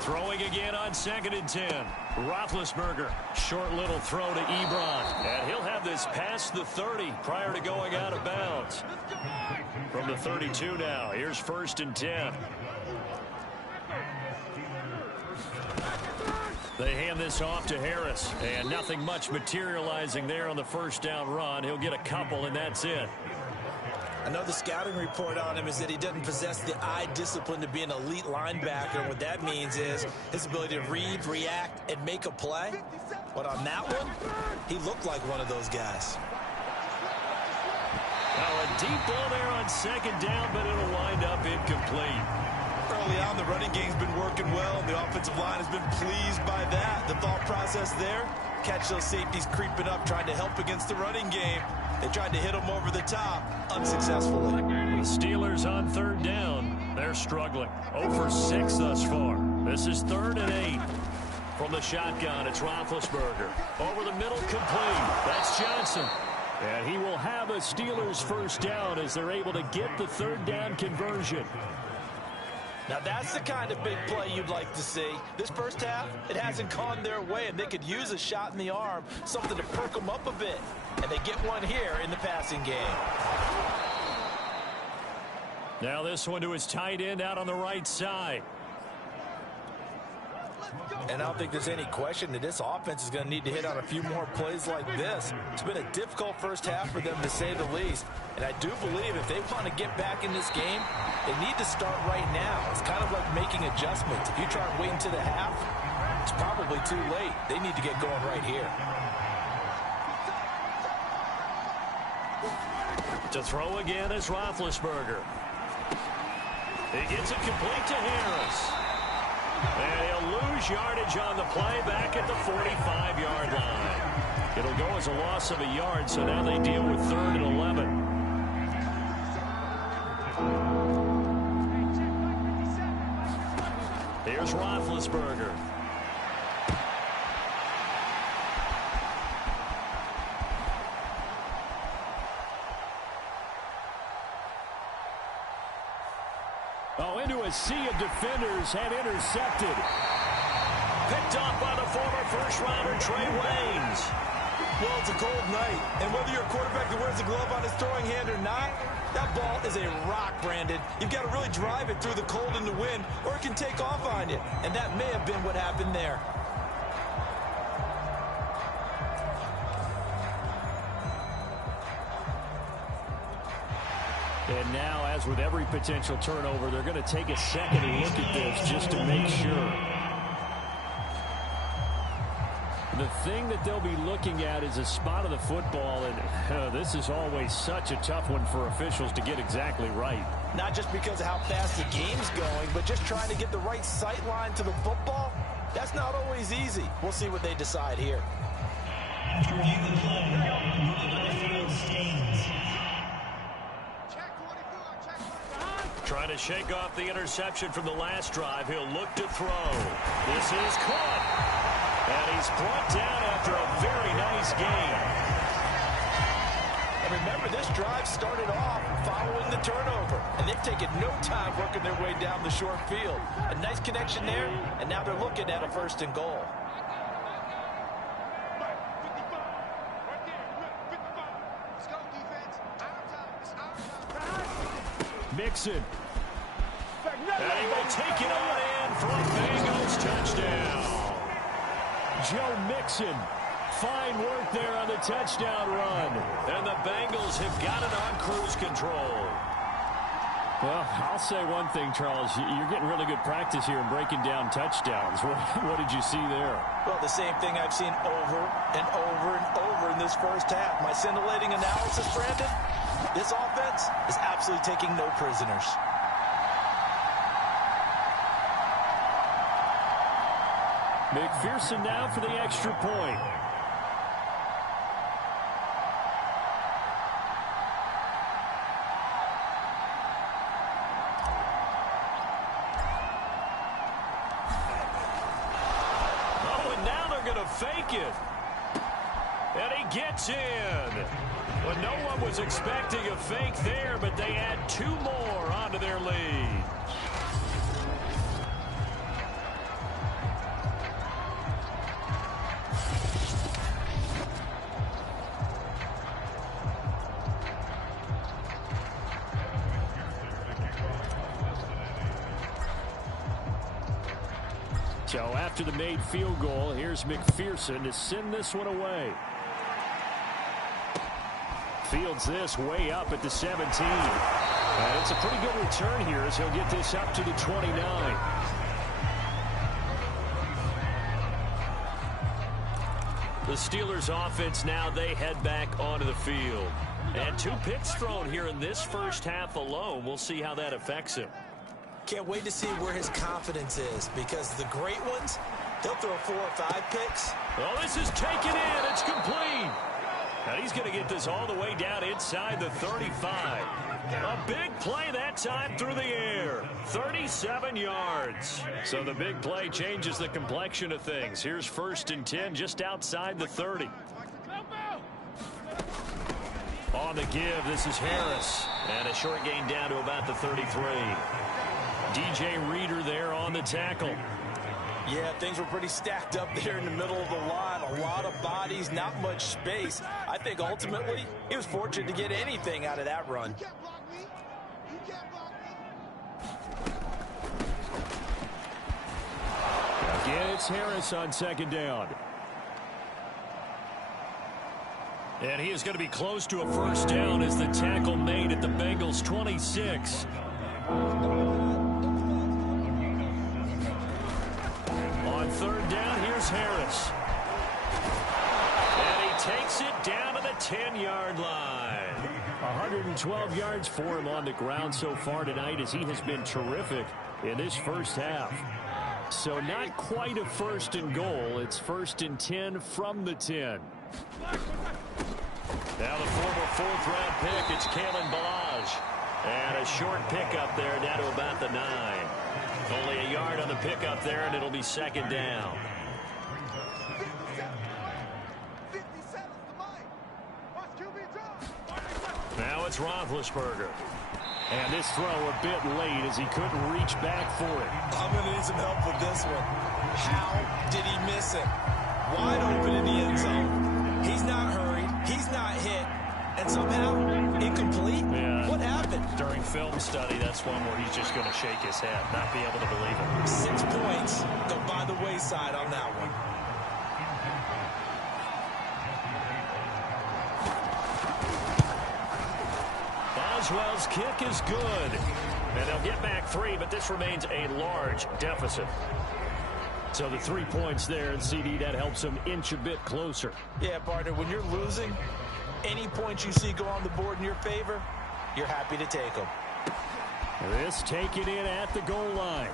Throwing again on 2nd and 10. Roethlisberger, short little throw to Ebron. And he'll have this past the 30 prior to going out of bounds. From the 32 now, here's 1st and 10. They hand this off to Harris. And nothing much materializing there on the first down run. He'll get a couple, and that's it. I know the scouting report on him is that he doesn't possess the eye discipline to be an elite linebacker. And what that means is his ability to read, react, and make a play. But on that one, he looked like one of those guys. Now a deep ball there on 2nd down, but it'll wind up incomplete. Early on, the running game's been working well, and the offensive line has been pleased by that. The thought process there, catch those safeties creeping up, trying to help against the running game. They tried to hit him over the top, unsuccessfully. The Steelers on 3rd down. They're struggling. 0 for 6 thus far. This is 3rd and 8. From the shotgun, it's Roethlisberger. Over the middle, complete. That's Johnson. And he will have a Steelers first down as they're able to get the 3rd down conversion. Now that's the kind of big play you'd like to see. This first half, it hasn't gone their way, and they could use a shot in the arm, something to perk them up a bit. And they get one here in the passing game. Now this one to his tight end out on the right side. And I don't think there's any question that this offense is going to need to hit on a few more plays like this. It's been a difficult first half for them, to say the least. And I do believe if they want to get back in this game, they need to start right now. It's kind of like making adjustments. If you try and wait until the half, it's probably too late. They need to get going right here. To throw again is Roethlisberger. He gets it complete to Harris. And he'll lose yardage on the play back at the 45-yard line. It'll go as a loss of a yard, so now they deal with 3rd and 11. Here's Roethlisberger. Oh, into a sea of defenders and intercepted. Picked off by the former first-rounder Trey Waynes. Well, it's a cold night, and whether you're a quarterback that wears a glove on his throwing hand or not, that ball is a rock, Brandon. You've got to really drive it through the cold and the wind, or it can take off on you. And that may have been what happened there. And now, as with every potential turnover, they're going to take a second look at this just to make sure. The thing that they'll be looking at is a spot of the football, and this is always such a tough one for officials to get exactly right. Not just because of how fast the game's going, but just trying to get the right sight line to the football. That's not always easy. We'll see what they decide here. After reviewing the play, moving on the field stains. Trying to shake off the interception from the last drive. He'll look to throw. This is caught. And he's brought down after a very nice game. And remember, this drive started off following the turnover. And they've taken no time working their way down the short field. A nice connection there, and now they're looking at a 1st and goal. Mixon. And he will take it on in for a Bengals touchdown. Joe Mixon. Fine work there on the touchdown run. And the Bengals have got it on cruise control. Well, I'll say one thing, Charles. You're getting really good practice here in breaking down touchdowns. What did you see there? Well, the same thing I've seen over and over and over in this first half. My scintillating analysis, Brandon, this offense is absolutely taking no prisoners. McPherson now for the extra point. Oh, and now they're going to fake it. And he gets in. Well, no one was expecting a fake there, but they add 2 more onto their lead. So after the made field goal, here's McPherson to send this one away. Fields this way up at the 17. And it's a pretty good return here as he'll get this up to the 29. The Steelers offense now, they head back onto the field. And 2 picks thrown here in this first half alone. We'll see how that affects him. Can't wait to see where his confidence is, because the great ones, they'll throw 4 or 5 picks. Oh, this is taken in. It's complete. And he's going to get this all the way down inside the 35. A big play that time through the air. 37 yards. So the big play changes the complexion of things. Here's 1st and 10 just outside the 30. On the give, this is Harris. And a short gain down to about the 33. DJ Reader there on the tackle. Yeah, things were pretty stacked up there in the middle of the line. A lot of bodies, not much space. I think ultimately he was fortunate to get anything out of that run. Again, it's Harris on 2nd down. And he is going to be close to a 1st down as the tackle made at the Bengals 26. On 3rd down, here's Harris. And he takes it down to the 10-yard line. 112 yards for him on the ground so far tonight, as he has been terrific in this first half. So not quite a 1st and goal. It's 1st and 10 from the 10. Now the former 4th-round pick, it's Kalen Balaj. And a short pickup there down to about the 9. Only a yard on the pickup there, and it'll be 2nd down. Now it's Roethlisberger. And this throw a bit late as he couldn't reach back for it. I'm going to need some help with this one. How did he miss it? Wide open in the end zone. He's not hurried. He's not hit. And somehow, incomplete? Yeah. What happened? During film study, that's one where he's just going to shake his head, not be able to believe it. 6 points go by the wayside on that one. Boswell's kick is good. And they'll get back 3, but this remains a large deficit. So the 3 points there, and CD, that helps them inch a bit closer. Yeah, partner, when you're losing, any points you see go on the board in your favor, you're happy to take them. This taken in at the goal line.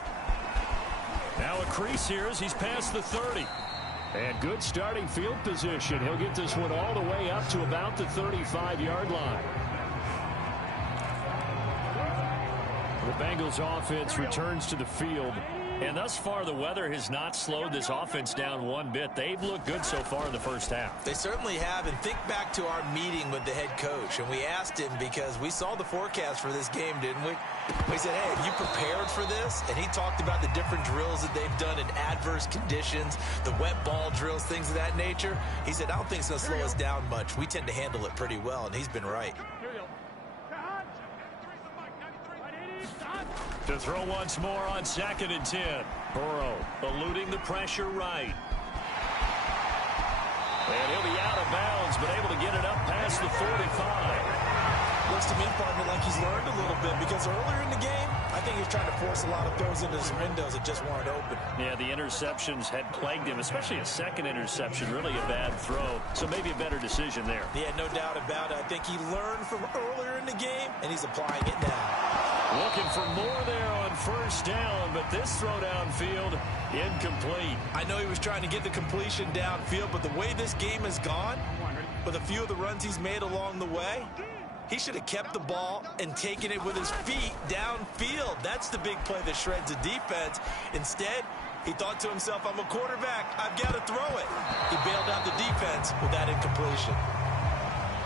Now a crease here as he's past the 30. And good starting field position. He'll get this one all the way up to about the 35-yard line. The Bengals offense returns to the field. And thus far, the weather has not slowed this offense down one bit. They've looked good so far in the first half. They certainly have. And think back to our meeting with the head coach. And we asked him because we saw the forecast for this game, didn't we? We said, hey, have you prepared for this? And he talked about the different drills that they've done in adverse conditions, the wet ball drills, things of that nature. He said, I don't think it's going to slow us down much. We tend to handle it pretty well, and he's been right. To throw once more on 2nd and 10. Burrow eluding the pressure right. And he'll be out of bounds, but able to get it up past the 45. Looks to me, partner, like he's learned a little bit because earlier in the game, I think he's trying to force a lot of throws into his windows that just weren't open. Yeah, the interceptions had plagued him, especially a second interception, really a bad throw. So maybe a better decision there. Yeah, no doubt about it. I think he learned from earlier in the game, and he's applying it now. Looking for more there on 1st down, but this throw downfield, incomplete. I know he was trying to get the completion downfield, but the way this game has gone, with a few of the runs he's made along the way, he should have kept the ball and taken it with his feet downfield. That's the big play that shreds the defense. Instead, he thought to himself, I'm a quarterback. I've got to throw it. He bailed out the defense with that incompletion.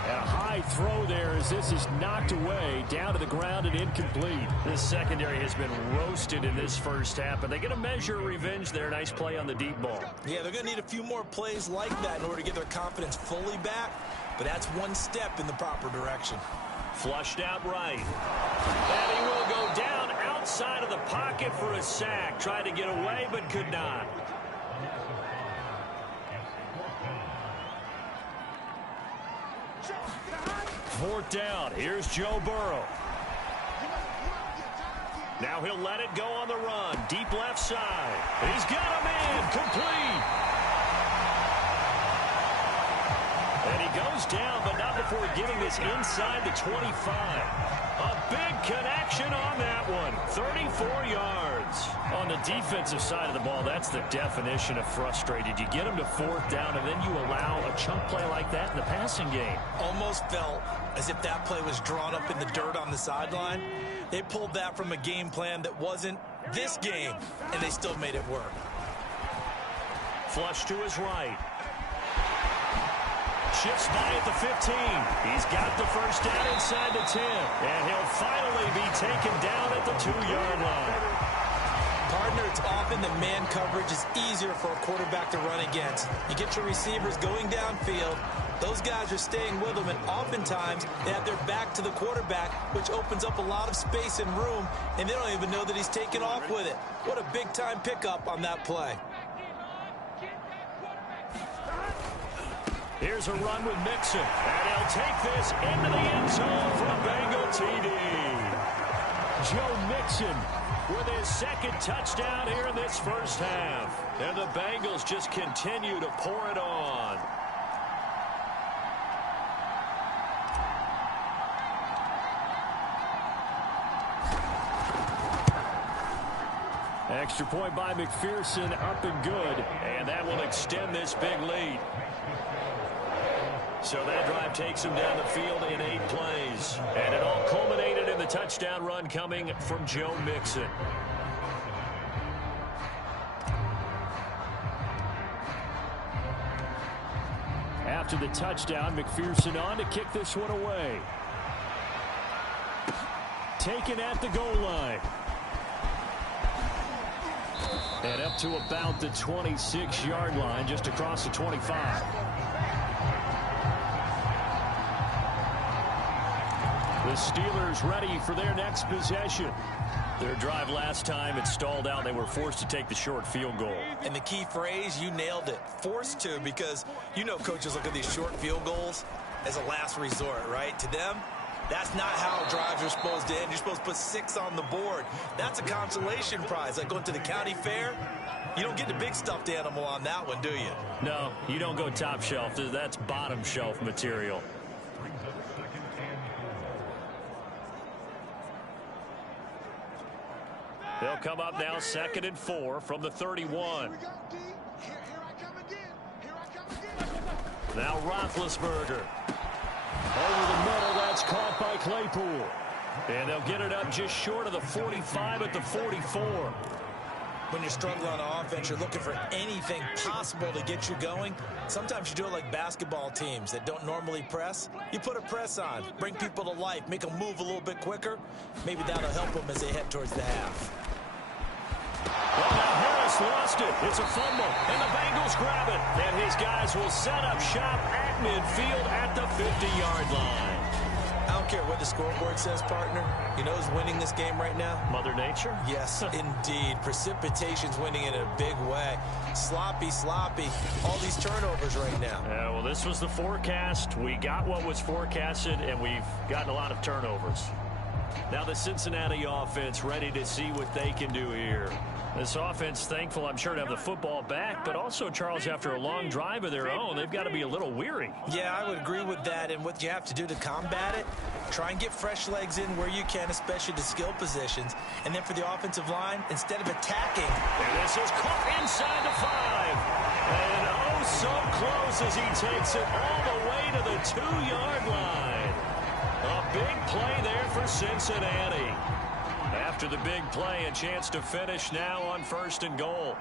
And a high throw there as this is knocked away, down to the ground and incomplete. This secondary has been roasted in this first half, but they're going to measure revenge there. Nice play on the deep ball. Yeah, they're going to need a few more plays like that in order to get their confidence fully back, but that's one step in the proper direction. Flushed out right. And he will go down outside of the pocket for a sack. Tried to get away, but could not. Fourth down. Here's Joe Burrow. Now he'll let it go on the run. Deep left side. He's got him in. Complete. And he goes down, but not before getting this inside the 25. A big connection on that one. 34 yards. On the defensive side of the ball, that's the definition of frustrated. You get them to 4th down, and then you allow a chunk play like that in the passing game. Almost felt as if that play was drawn up in the dirt on the sideline. They pulled that from a game plan that wasn't this game, and they still made it work. Flush to his right. Shifts by at the 15. He's got the first down inside the 10. And he'll finally be taken down at the 2-yard line. Partner, it's often that man coverage is easier for a quarterback to run against. You get your receivers going downfield. Those guys are staying with them, and oftentimes they have their back to the quarterback, which opens up a lot of space and room, and they don't even know that he's taken off with it. What a big-time pickup on that play. Here's a run with Mixon, and he'll take this into the end zone for a Bengal TD. Joe Mixon with his 2nd touchdown here in this first half. And the Bengals just continue to pour it on. Extra point by McPherson, up and good. And that will extend this big lead. So that drive takes him down the field in 8 plays. And it all culminated in the touchdown run coming from Joe Mixon. After the touchdown, McPherson on to kick this one away. Taken at the goal line. And up to about the 26-yard line, just across the 25. The Steelers ready for their next possession. Their drive last time, it stalled out. They were forced to take the short field goal. And the key phrase, you nailed it. Forced to, because you know coaches look at these short field goals as a last resort, right? To them, That's not how drives are supposed to end. You're supposed to put 6 on the board. That's a consolation prize, like going to the county fair. You don't get the big stuffed animal on that one, do you? No, you don't go top shelf. That's bottom shelf material. They'll come up now 2nd and 4 from the 31. Now Roethlisberger. Over the middle, that's caught by Claypool. And they'll get it up just short of the 45 at the 44. When you're struggling on offense, you're looking for anything possible to get you going. Sometimes you do it like basketball teams that don't normally press. You put a press on, bring people to life, make them move a little bit quicker. Maybe that'll help them as they head towards the half. Well, now Harris lost it. It's a fumble, and the Bengals grab it. And his guys will set up shop at midfield at the 50-yard line. I don't care what the scoreboard says, partner. You know who's winning this game right now? Mother Nature? Yes, indeed. Precipitation's winning in a big way. Sloppy, sloppy. All these turnovers right now. Yeah, well, this was the forecast. We got what was forecasted, and we've gotten a lot of turnovers. Now the Cincinnati offense ready to see what they can do here. This offense, thankful, I'm sure, to have the football back, but also, Charles, after a long drive of their own, they've got to be a little weary. Yeah, I would agree with that, and what you have to do to combat it, try and get fresh legs in where you can, especially the skill positions. And then for the offensive line, instead of attacking. And this is caught inside the 5. And oh, so close as he takes it all the way to the 2-yard line. A big play there for Cincinnati. After the big play, a chance to finish now on 1st and goal.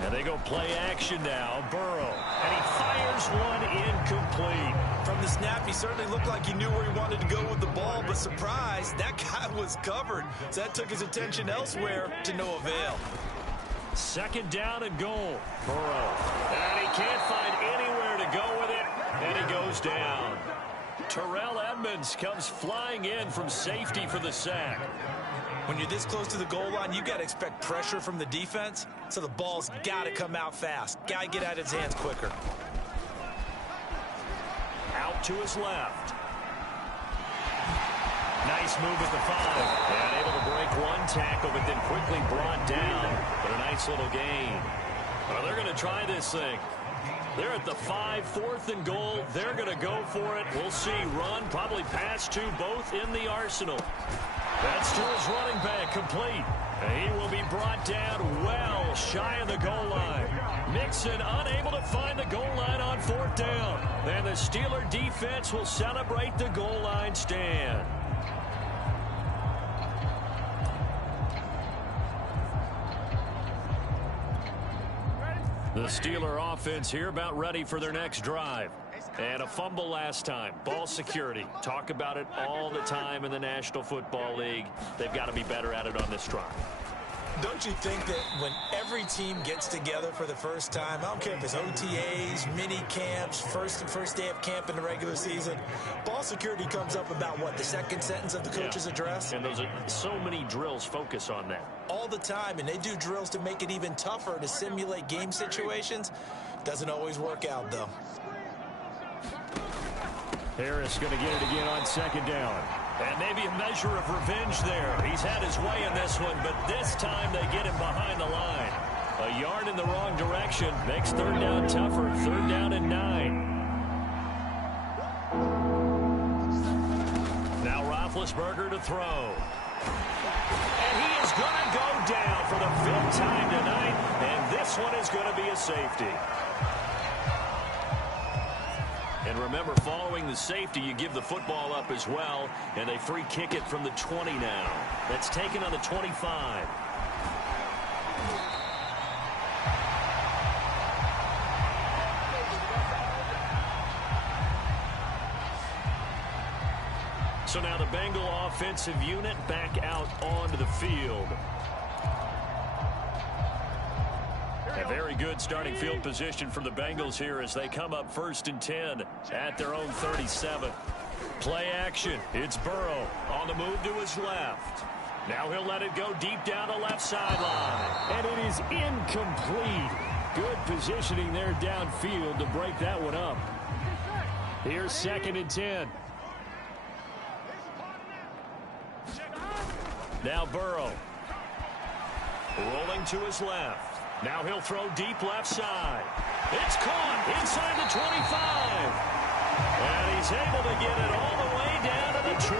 And they go play action now. Burrow. And he fires one incomplete. From the snap, he certainly looked like he knew where he wanted to go with the ball, but surprise, that guy was covered. So that took his attention elsewhere to no avail. 2nd down and goal. Burrow. And he can't find anywhere to go with it. And he goes down. Terrell Edmonds comes flying in from safety for the sack. When you're this close to the goal line, you got to expect pressure from the defense, so the ball's got to come out fast. Got to get out of his hands quicker. Out to his left. Nice move at the 5. And able to break one tackle, but then quickly brought down. But a nice little gain. Well, they're going to try this thing. They're at the 5, 4th and goal. They're going to go for it. We'll see. Run, probably pass to both in the arsenal. That's to his running back, complete. And he will be brought down well shy of the goal line. Mixon unable to find the goal line on 4th down. And the Steeler defense will celebrate the goal line stand. The Steeler offense here about ready for their next drive. And a fumble last time. Ball security. Talk about it all the time in the National Football League. They've got to be better at it on this drive. Don't you think that when every team gets together for the first time, I don't care if it's OTAs, mini camps, first day of camp in the regular season, ball security comes up about what, the 2nd sentence of the coach's address? And those are so many drills focus on that. All the time, and they do drills to make it even tougher to simulate game situations. Doesn't always work out, though. Harris going to get it again on 2nd down. And maybe a measure of revenge there. He's had his way in this one, but this time they get him behind the line. A yard in the wrong direction makes 3rd down tougher. 3rd down and 9. Now Roethlisberger to throw. And he is going to go down for the 5th time tonight, and this one is going to be a safety. And remember, following the safety, you give the football up as well, and they free kick it from the 20 now. That's taken on the 25. So now the Bengal offensive unit back out onto the field. A very good starting field position for the Bengals here as they come up 1st and 10 at their own 37. Play action. It's Burrow on the move to his left. Now he'll let it go deep down the left sideline. And it is incomplete. Good positioning there downfield to break that one up. Here's 2nd and 10. Now Burrow. Rolling to his left. Now he'll throw deep left side. It's caught inside the 25. And he's able to get it all the way down to the 20.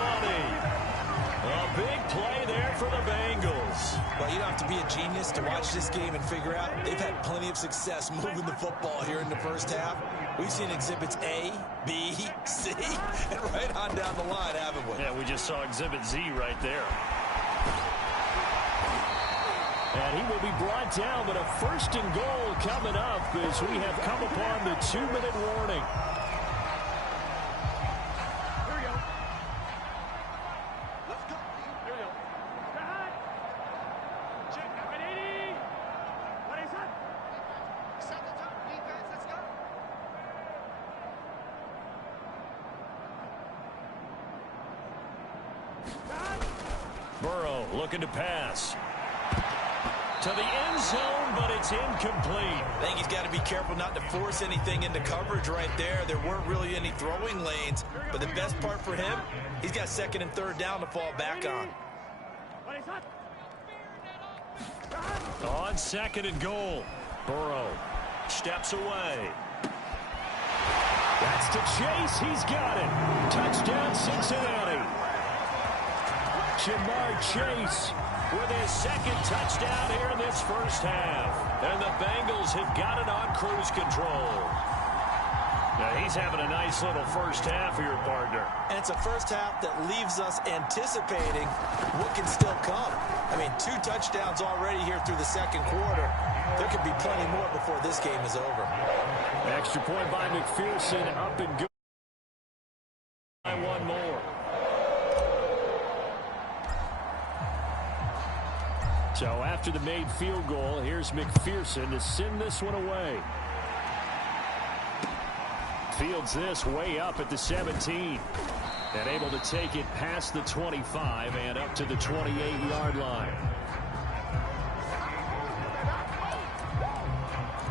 A big play there for the Bengals. Well, you don't have to be a genius to watch this game and figure out they've had plenty of success moving the football here in the first half. We've seen exhibits A, B, C, and right on down the line, haven't we? Yeah, we just saw exhibit Z right there. And he will be brought down, but a first and goal coming up as we have come upon the 2-minute warning. Burrow looking to pass. To the end zone, but it's incomplete. I think he's got to be careful not to force anything into coverage right there. There weren't really any throwing lanes, but the best part for him, he's got second and third down to fall back on. On second and goal, Burrow steps away. That's to Chase. He's got it. Touchdown, Cincinnati. Jamar Chase with his second touchdown here in this first half. And the Bengals have got it on cruise control. Now he's having a nice little first half here, partner. And it's a first half that leaves us anticipating what can still come. I mean, 2 touchdowns already here through the second quarter. There could be plenty more before this game is over. Extra point by McPherson, up and good. One more. So after the made field goal, here's McPherson to send this one away. Fields this way up at the 17. And able to take it past the 25 and up to the 28-yard line.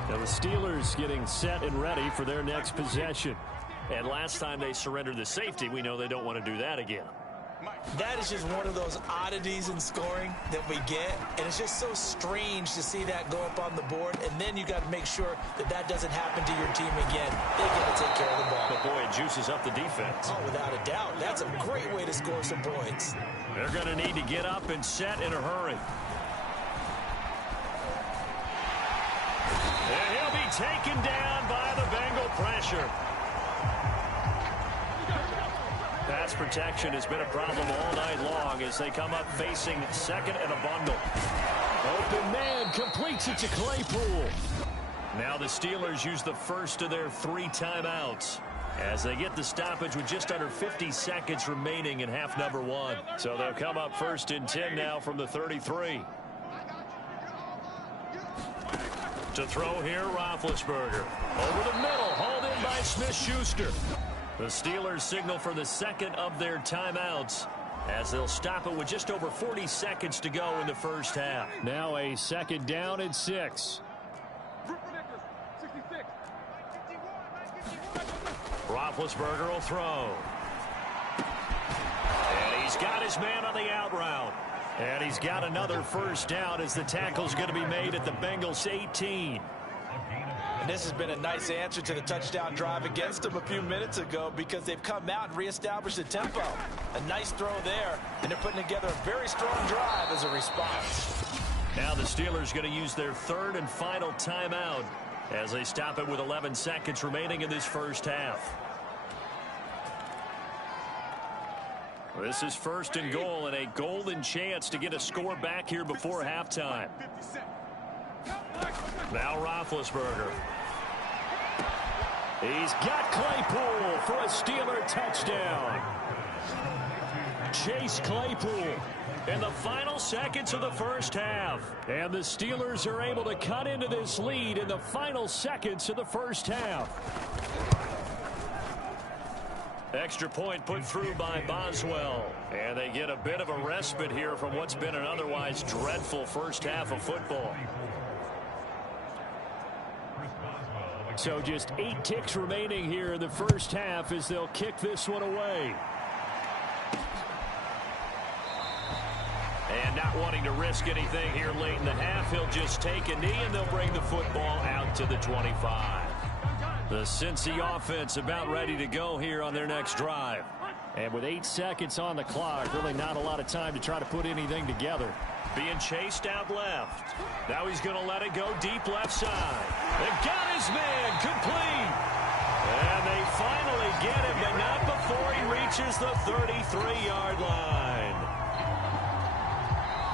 Now the Steelers getting set and ready for their next possession. And last time they surrendered the safety, we know they don't want to do that again. That is just one of those oddities in scoring that we get, and it's just so strange to see that go up on the board, and then you got to make sure that that doesn't happen to your team again. They got to take care of the ball. But boy, it juices up the defense. Oh, without a doubt. That's a great way to score some points. They're going to need to get up and set in a hurry. And he'll be taken down by the Bengal pressure. Pass protection has been a problem all night long as they come up facing second and a bundle. Open man completes it to Claypool. Now the Steelers use the first of their 3 timeouts as they get the stoppage with just under 50 seconds remaining in half number 1. So they'll come up first and 10 now from the 33. To throw here, Roethlisberger. Over the middle, hauled in by Smith-Schuster. The Steelers signal for the second of their timeouts as they'll stop it with just over 40 seconds to go in the first half. Now a second down and 6. Roethlisberger will throw. And he's got his man on the out route. And he's got another first down as the tackle's going to be made at the Bengals 18. And this has been a nice answer to the touchdown drive against them a few minutes ago because they've come out and reestablished the tempo. A nice throw there, and they're putting together a very strong drive as a response. Now the Steelers going to use their third and final timeout as they stop it with 11 seconds remaining in this first half. This is first and goal and a golden chance to get a score back here before halftime. Now Roethlisberger. He's got Claypool for a Steeler touchdown. Chase Claypool in the final seconds of the first half. And the Steelers are able to cut into this lead in the final seconds of the first half. Extra point put through by Boswell. And they get a bit of a respite here from what's been an otherwise dreadful first half of football. So just 8 ticks remaining here in the first half as they'll kick this one away. to risk anything here late in the half. He'll just take a knee, and they'll bring the football out to the 25. The Cincy offense about ready to go here on their next drive. And with 8 seconds on the clock, really not a lot of time to try to put anything together. Being chased out left. Now he's going to let it go deep left side. They got his man complete. And they finally get him, but not before he reaches the 33-yard line.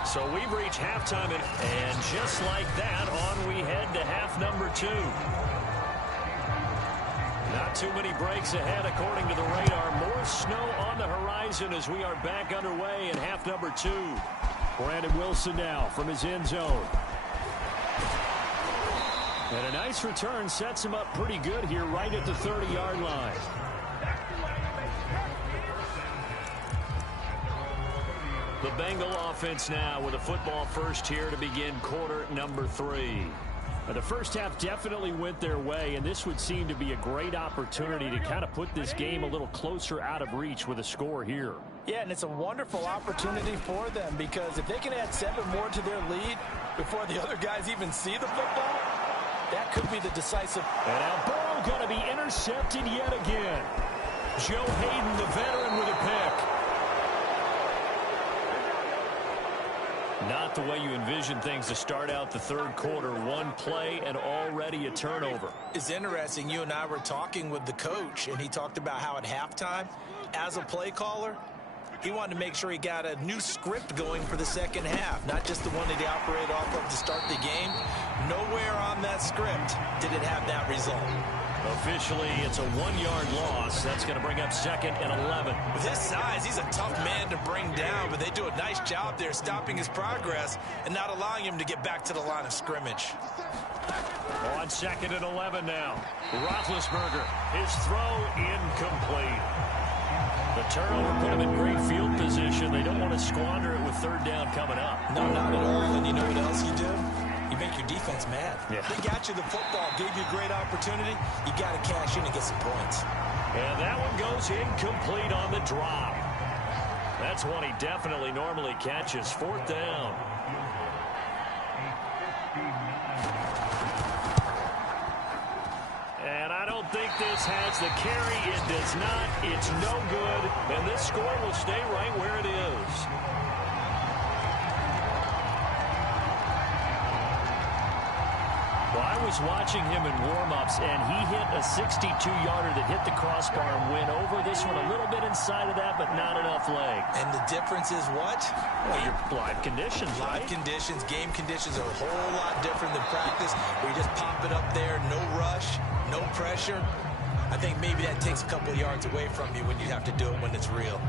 So we've reached halftime, and just like that, on we head to half number 2. Not too many breaks ahead according to the radar. More snow on the horizon as we are back underway in half number 2. Brandon Wilson now from his end zone. And a nice return sets him up pretty good here right at the 30-yard line. The Bengal offense now with a football first here to begin quarter number 3. The first half definitely went their way, and this would seem to be a great opportunity to kind of put this game a little closer out of reach with a score here. Yeah, and it's a wonderful opportunity for them because if they can add 7 more to their lead before the other guys even see the football, that could be the decisive. And now Burrow going to be intercepted yet again. Joe Hayden, the veteran, with a pick. Not the way you envision things to start out the third quarter. One play and already a turnover. It's interesting. You and I were talking with the coach, and he talked about how at halftime, as a play caller, he wanted to make sure he got a new script going for the second half, not just the one that he operated off of to start the game. Nowhere on that script did it have that result. Officially, it's a 1-yard loss. That's going to bring up 2nd and 11. With his size, he's a tough man to bring down, but they do a nice job there stopping his progress and not allowing him to get back to the line of scrimmage. On 2nd and 11 now. Roethlisberger, his throw incomplete. The turnover put him in great field position. They don't want to squander it with 3rd down coming up. No, not at all. And you know what else you do? You make your defense mad. Yeah. They got you the football, gave you a great opportunity. You got to cash in and get some points. And that one goes incomplete on the drop. That's one he definitely normally catches. 4th down. And I don't think this has the carry. It does not. It's no good. And this score will stay right where it is. Well, I was watching him in warm-ups, and he hit a 62-yarder that hit the crossbar and went over. This one a little bit inside of that, but not enough leg. And the difference is what? Well, your live conditions, Live right? conditions, game conditions are a whole lot different than practice, where you just pop it up there, no rush, no pressure. I think maybe that takes a couple yards away from you when you have to do it when it's real.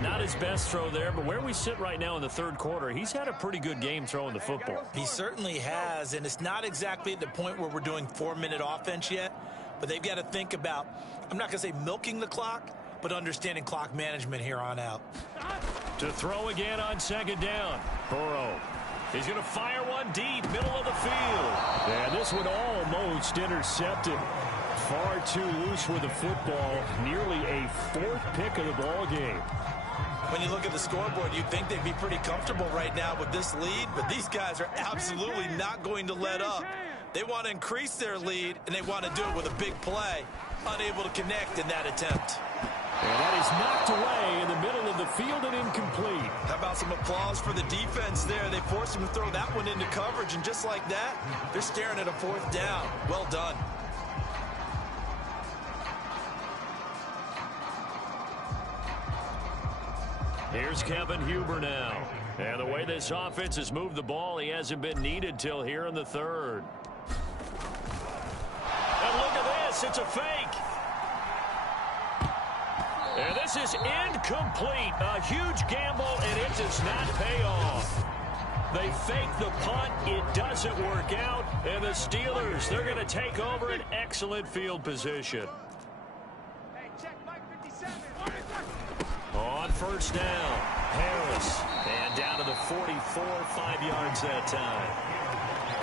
Not his best throw there, but where we sit right now in the third quarter, he's had a pretty good game throwing the football. He certainly has, and it's not exactly at the point where we're doing 4-minute offense yet, but they've got to think about, I'm not going to say milking the clock, but understanding clock management here on out. To throw again on 2nd down. Burrow. He's going to fire one deep, middle of the field. And this one almost intercepted. Far too loose with the football. Nearly a 4th pick of the ball game. When you look at the scoreboard, you'd think they'd be pretty comfortable right now with this lead, but these guys are absolutely not going to let up. They want to increase their lead, and they want to do it with a big play. Unable to connect in that attempt. And that is knocked away in the middle of the field and incomplete. How about some applause for the defense there? They forced him to throw that one into coverage, and just like that, they're staring at a 4th down. Well done. Here's Kevin Huber now. And the way this offense has moved the ball, he hasn't been needed till here in the 3rd. And look at this. It's a fake. And this is incomplete. A huge gamble, and it does not pay off. They fake the punt. It doesn't work out. And the Steelers, they're going to take over an excellent field position. On 1st down, Harris. And down to the 44, 5 yards that time.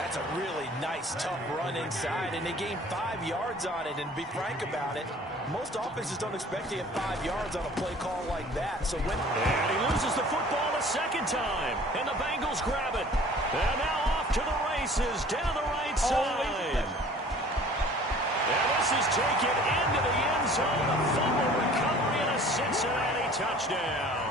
That's a really nice, tough run inside, and they gained 5 yards on it. And to be frank about it, most offenses don't expect to get 5 yards on a play call like that. So when And he loses the football a second time, and the Bengals grab it. And now off to the races, down the right side. And this is taken into the end zone, a fumble recovery, and a Cincinnati touchdown.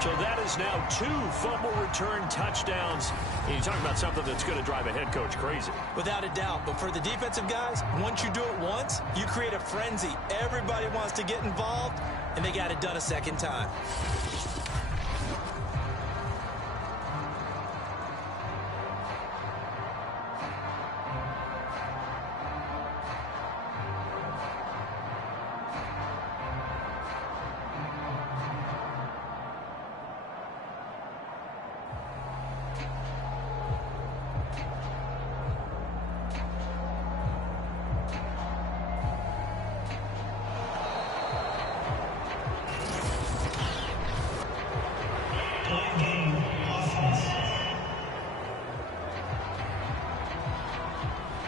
So that is now 2 fumble return touchdowns. And you're talking about something that's going to drive a head coach crazy. Without a doubt. But for the defensive guys, once you do it once, you create a frenzy. Everybody wants to get involved, and they got it done a second time.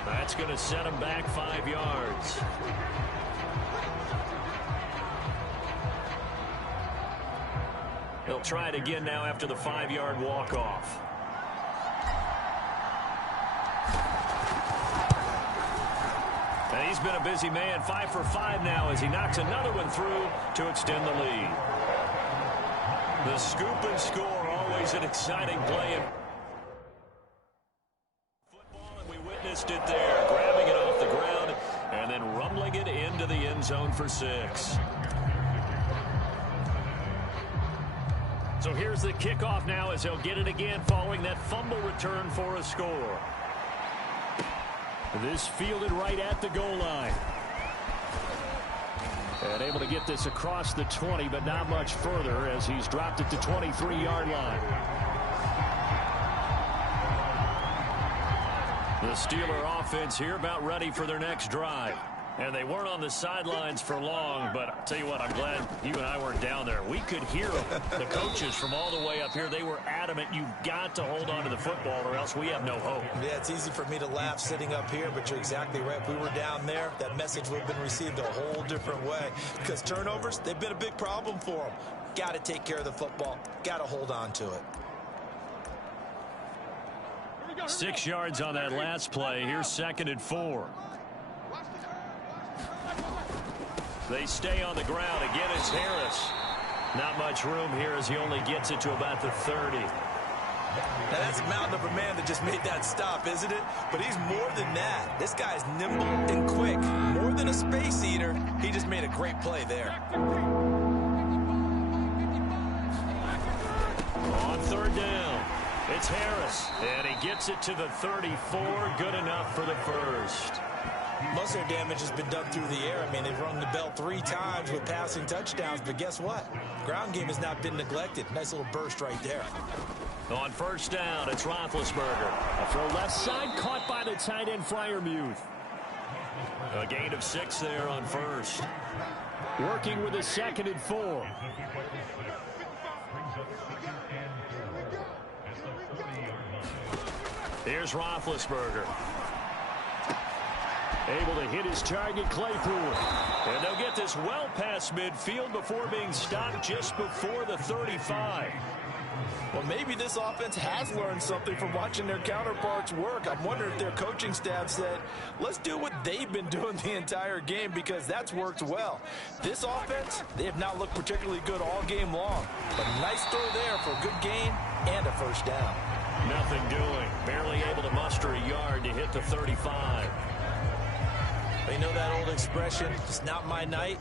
That's going to set him back 5 yards. He'll try it again now after the 5-yard walk-off. And he's been a busy man, 5 for 5 now as he knocks another one through to extend the lead. The scoop and score, always an exciting play in football, and we witnessed it there, grabbing it off the ground and then rumbling it into the end zone for 6. So here's the kickoff now as they'll get it again following that fumble return for a score. This fielded right at the goal line. And able to get this across the 20, but not much further as he's dropped it to 23-yard line. The Steeler offense here about ready for their next drive. And they weren't on the sidelines for long, but I'll tell you what, I'm glad you and I weren't down there. We could hear the coaches from all the way up here. They were adamant, you've got to hold on to the football or else we have no hope. Yeah, it's easy for me to laugh sitting up here, but you're exactly right. If we were down there, that message would have been received a whole different way. Because turnovers, they've been a big problem for them. Got to take care of the football. Got to hold on to it. 6 yards on that last play. Here's 2nd and 4. They stay on the ground. Again, it's Harris. Not much room here as he only gets it to about the 30. Now, that's a mountain of a man that just made that stop, isn't it? But he's more than that. This guy's nimble and quick. More than a space eater, he just made a great play there. On 3rd down, it's Harris. And he gets it to the 34. Good enough for the first. Most of their damage has been done through the air. I mean, they've rung the bell 3 times with passing touchdowns, but guess what? Ground game has not been neglected. Nice little burst right there. On 1st down, it's Roethlisberger. A throw left side, caught by the tight end, Freiermuth. A gain of 6 there on 1st. Working with a 2nd and 4. Here's Roethlisberger. Able to hit his target, Claypool. And they'll get this well past midfield before being stopped just before the 35. Well, maybe this offense has learned something from watching their counterparts work. I'm wondering if their coaching staff said, let's do what they've been doing the entire game because that's worked well. This offense, they have not looked particularly good all game long. But a nice throw there for a good gain and a 1st down. Nothing doing. Barely able to muster a yard to hit the 35. You know that old expression, it's not my night?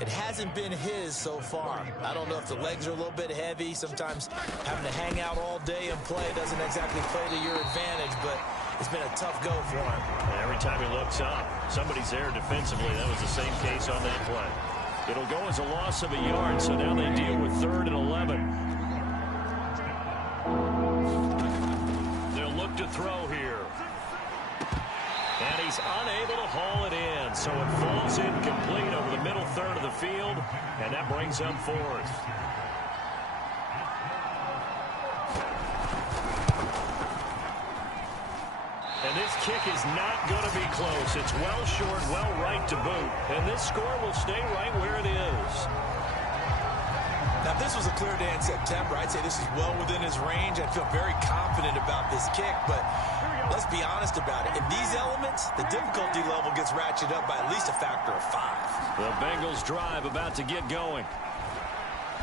It hasn't been his so far. I don't know if the legs are a little bit heavy. Sometimes having to hang out all day and play doesn't exactly play to your advantage, but it's been a tough go for him. Every time he looks up, somebody's there defensively. That was the same case on that play. It'll go as a loss of a yard, so now they deal with 3rd and 11. They'll look to throw here. And he's unable to haul it in, so it falls incomplete over the middle 3rd of the field, and that brings up 4th. kick is not going to be close. It's well short, well right to boot. And this score will stay right where it is. Now, if this was a clear day in September, I'd say this is well within his range. I feel very confident about this kick, but let's be honest about it. In these elements, the difficulty level gets ratcheted up by at least a factor of 5. The Bengals drive about to get going.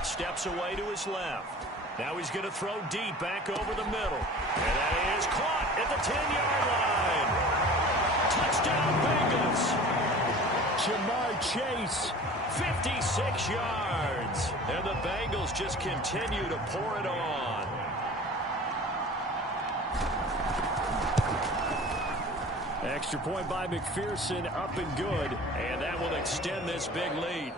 Steps away to his left. Now he's going to throw deep back over the middle. And that is caught at the 10-yard line. Touchdown, Bengals. Jamar Chase. 56 yards. And the Bengals just continue to pour it on. Extra point by McPherson, up and good. And that will extend this big lead.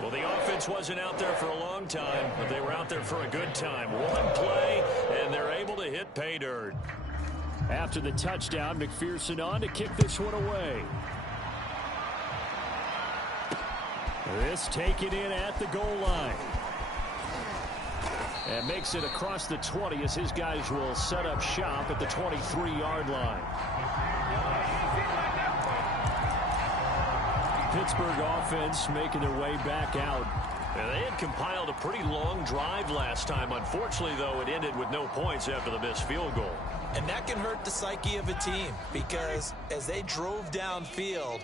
Well, the offense wasn't out there for a long time, but they were out there for a good time. One play, and they're able to hit pay dirt. After the touchdown, McPherson on to kick this one away. This taken in at the goal line. And makes it across the 20 as his guys will set up shop at the 23-yard line. Pittsburgh offense making their way back out. And they had compiled a pretty long drive last time. Unfortunately, though, it ended with no points after the missed field goal. And that can hurt the psyche of a team because as they drove downfield,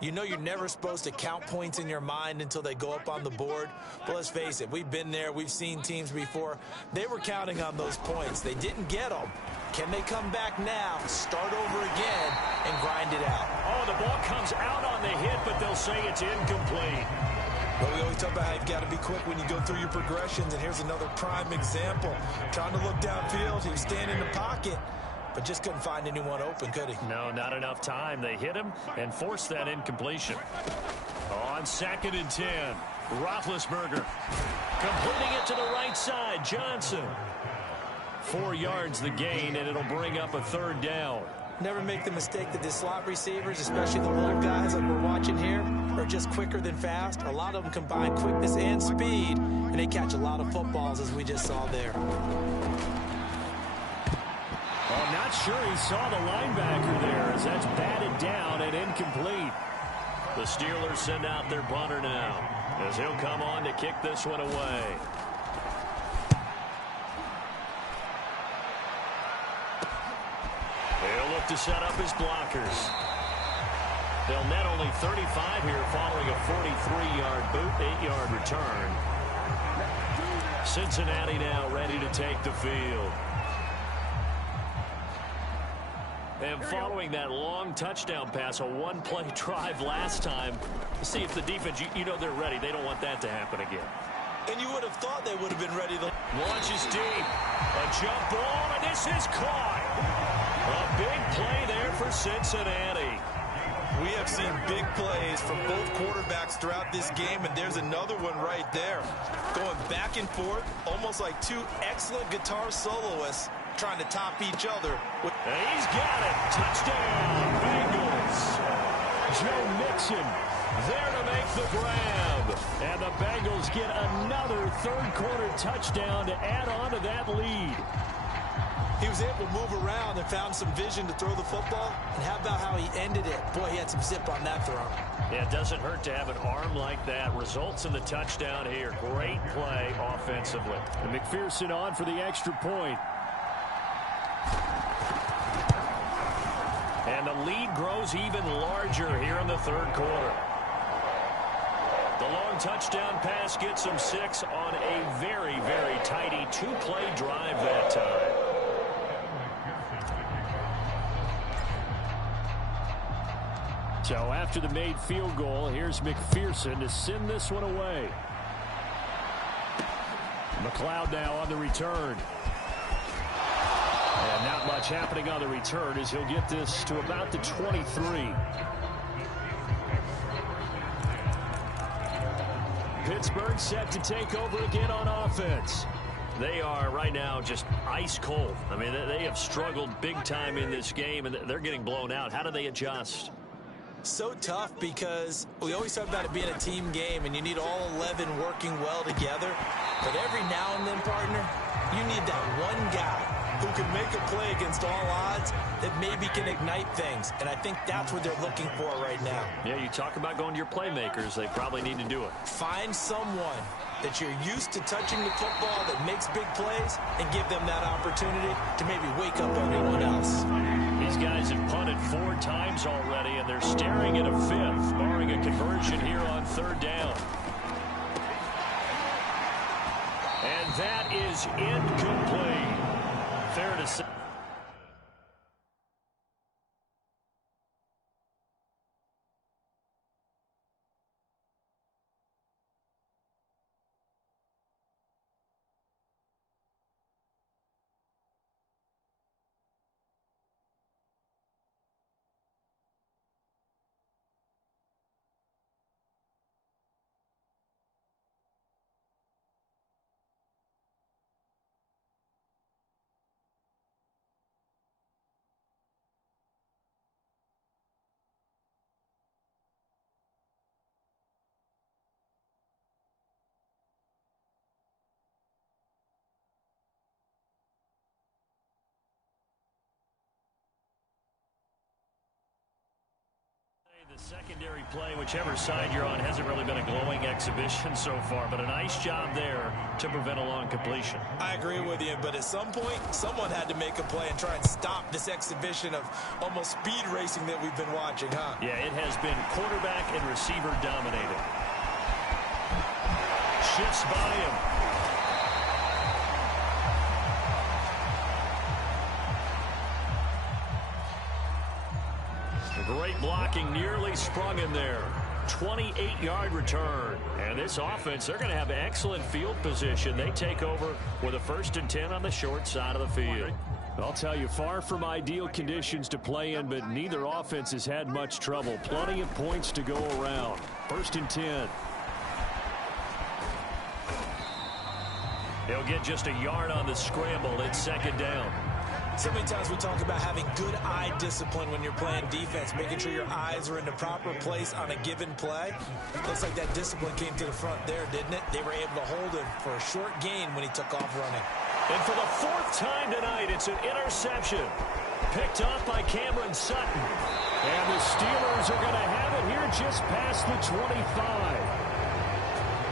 you know you're never supposed to count points in your mind until they go up on the board. But let's face it, we've been there. We've seen teams before. They were counting on those points. They didn't get them. Can they come back now, start over again, and grind it out? Oh, the ball comes out on the hit, but they'll say it's incomplete. Well, we always talk about how you've got to be quick when you go through your progressions, and here's another prime example. Trying to look downfield, he was standing in the pocket, but just couldn't find anyone open, could he? No, not enough time. They hit him and forced that incompletion. On 2nd and 10, Roethlisberger completing it to the right side. Johnson. 4 yards the gain, and it'll bring up a 3rd down. Never make the mistake that the slot receivers, especially the little guys like we're watching here, are just quicker than fast. A lot of them combine quickness and speed, and they catch a lot of footballs, as we just saw there. I'm not sure he saw the linebacker there as that's batted down and incomplete. The Steelers send out their punter now as he'll come on to kick this one away. He'll look to set up his blockers. They'll net only 35 here following a 43-yard boot, 8-yard return. Cincinnati now ready to take the field. And following that long touchdown pass, a one-play drive last time, see if the defense, you know they're ready. They don't want that to happen again. And you would have thought they would have been ready. Launches deep. A jump ball, and this is caught. A big play there for Cincinnati. We have seen big plays from both quarterbacks throughout this game, and there's another one right there. Going back and forth, almost like two excellent guitar soloists trying to top each other. And he's got it. Touchdown, Bengals. Joe Mixon there to make the grab. And the Bengals get another third-quarter touchdown to add on to that lead. He was able to move around and found some vision to throw the football. And how about how he ended it? Boy, he had some zip on that throw. Yeah, it doesn't hurt to have an arm like that. Results in the touchdown here. Great play offensively. And McPherson on for the extra point. And the lead grows even larger here in the third quarter. The long touchdown pass gets them 6 on a very, very tidy two-play drive that time. So after the made field goal, here's McPherson to send this one away. McLeod now on the return. And not much happening on the return as he'll get this to about the 23. Pittsburgh set to take over again on offense. They are right now just ice cold. I mean, they have struggled big time in this game, and they're getting blown out. How do they adjust? So tough because we always talk about it being a team game, and you need all 11 working well together. But every now and then, partner, you need that one guy who can make a play against all odds that maybe can ignite things. And I think that's what they're looking for right now. Yeah, you talk about going to your playmakers. They probably need to do it. Find someone that you're used to touching the football that makes big plays and give them that opportunity to maybe wake up everyone else. These guys have punted 4 times already, and they're staring at a 5th, barring a conversion here on 3rd down. And that is incomplete. Fair to say. The secondary play, whichever side you're on, hasn't really been a glowing exhibition so far, but a nice job there to prevent a long completion. I agree with you, but at some point, someone had to make a play and try and stop this exhibition of almost speed racing that we've been watching, huh? Yeah, it has been quarterback and receiver dominated. Shifts by him. Great blocking, nearly sprung in there. 28-yard return. And this offense, they're going to have excellent field position. They take over with a 1st and 10 on the short side of the field. I'll tell you, far from ideal conditions to play in, but neither offense has had much trouble. Plenty of points to go around. 1st and 10. He'll get just a yard on the scramble. It's 2nd down. So many times we talk about having good eye discipline when you're playing defense, making sure your eyes are in the proper place on a given play. Looks like that discipline came to the front there, didn't it? They were able to hold him for a short gain when he took off running. And for the 4th time tonight, it's an interception. Picked up by Cameron Sutton. And the Steelers are going to have it here just past the 25.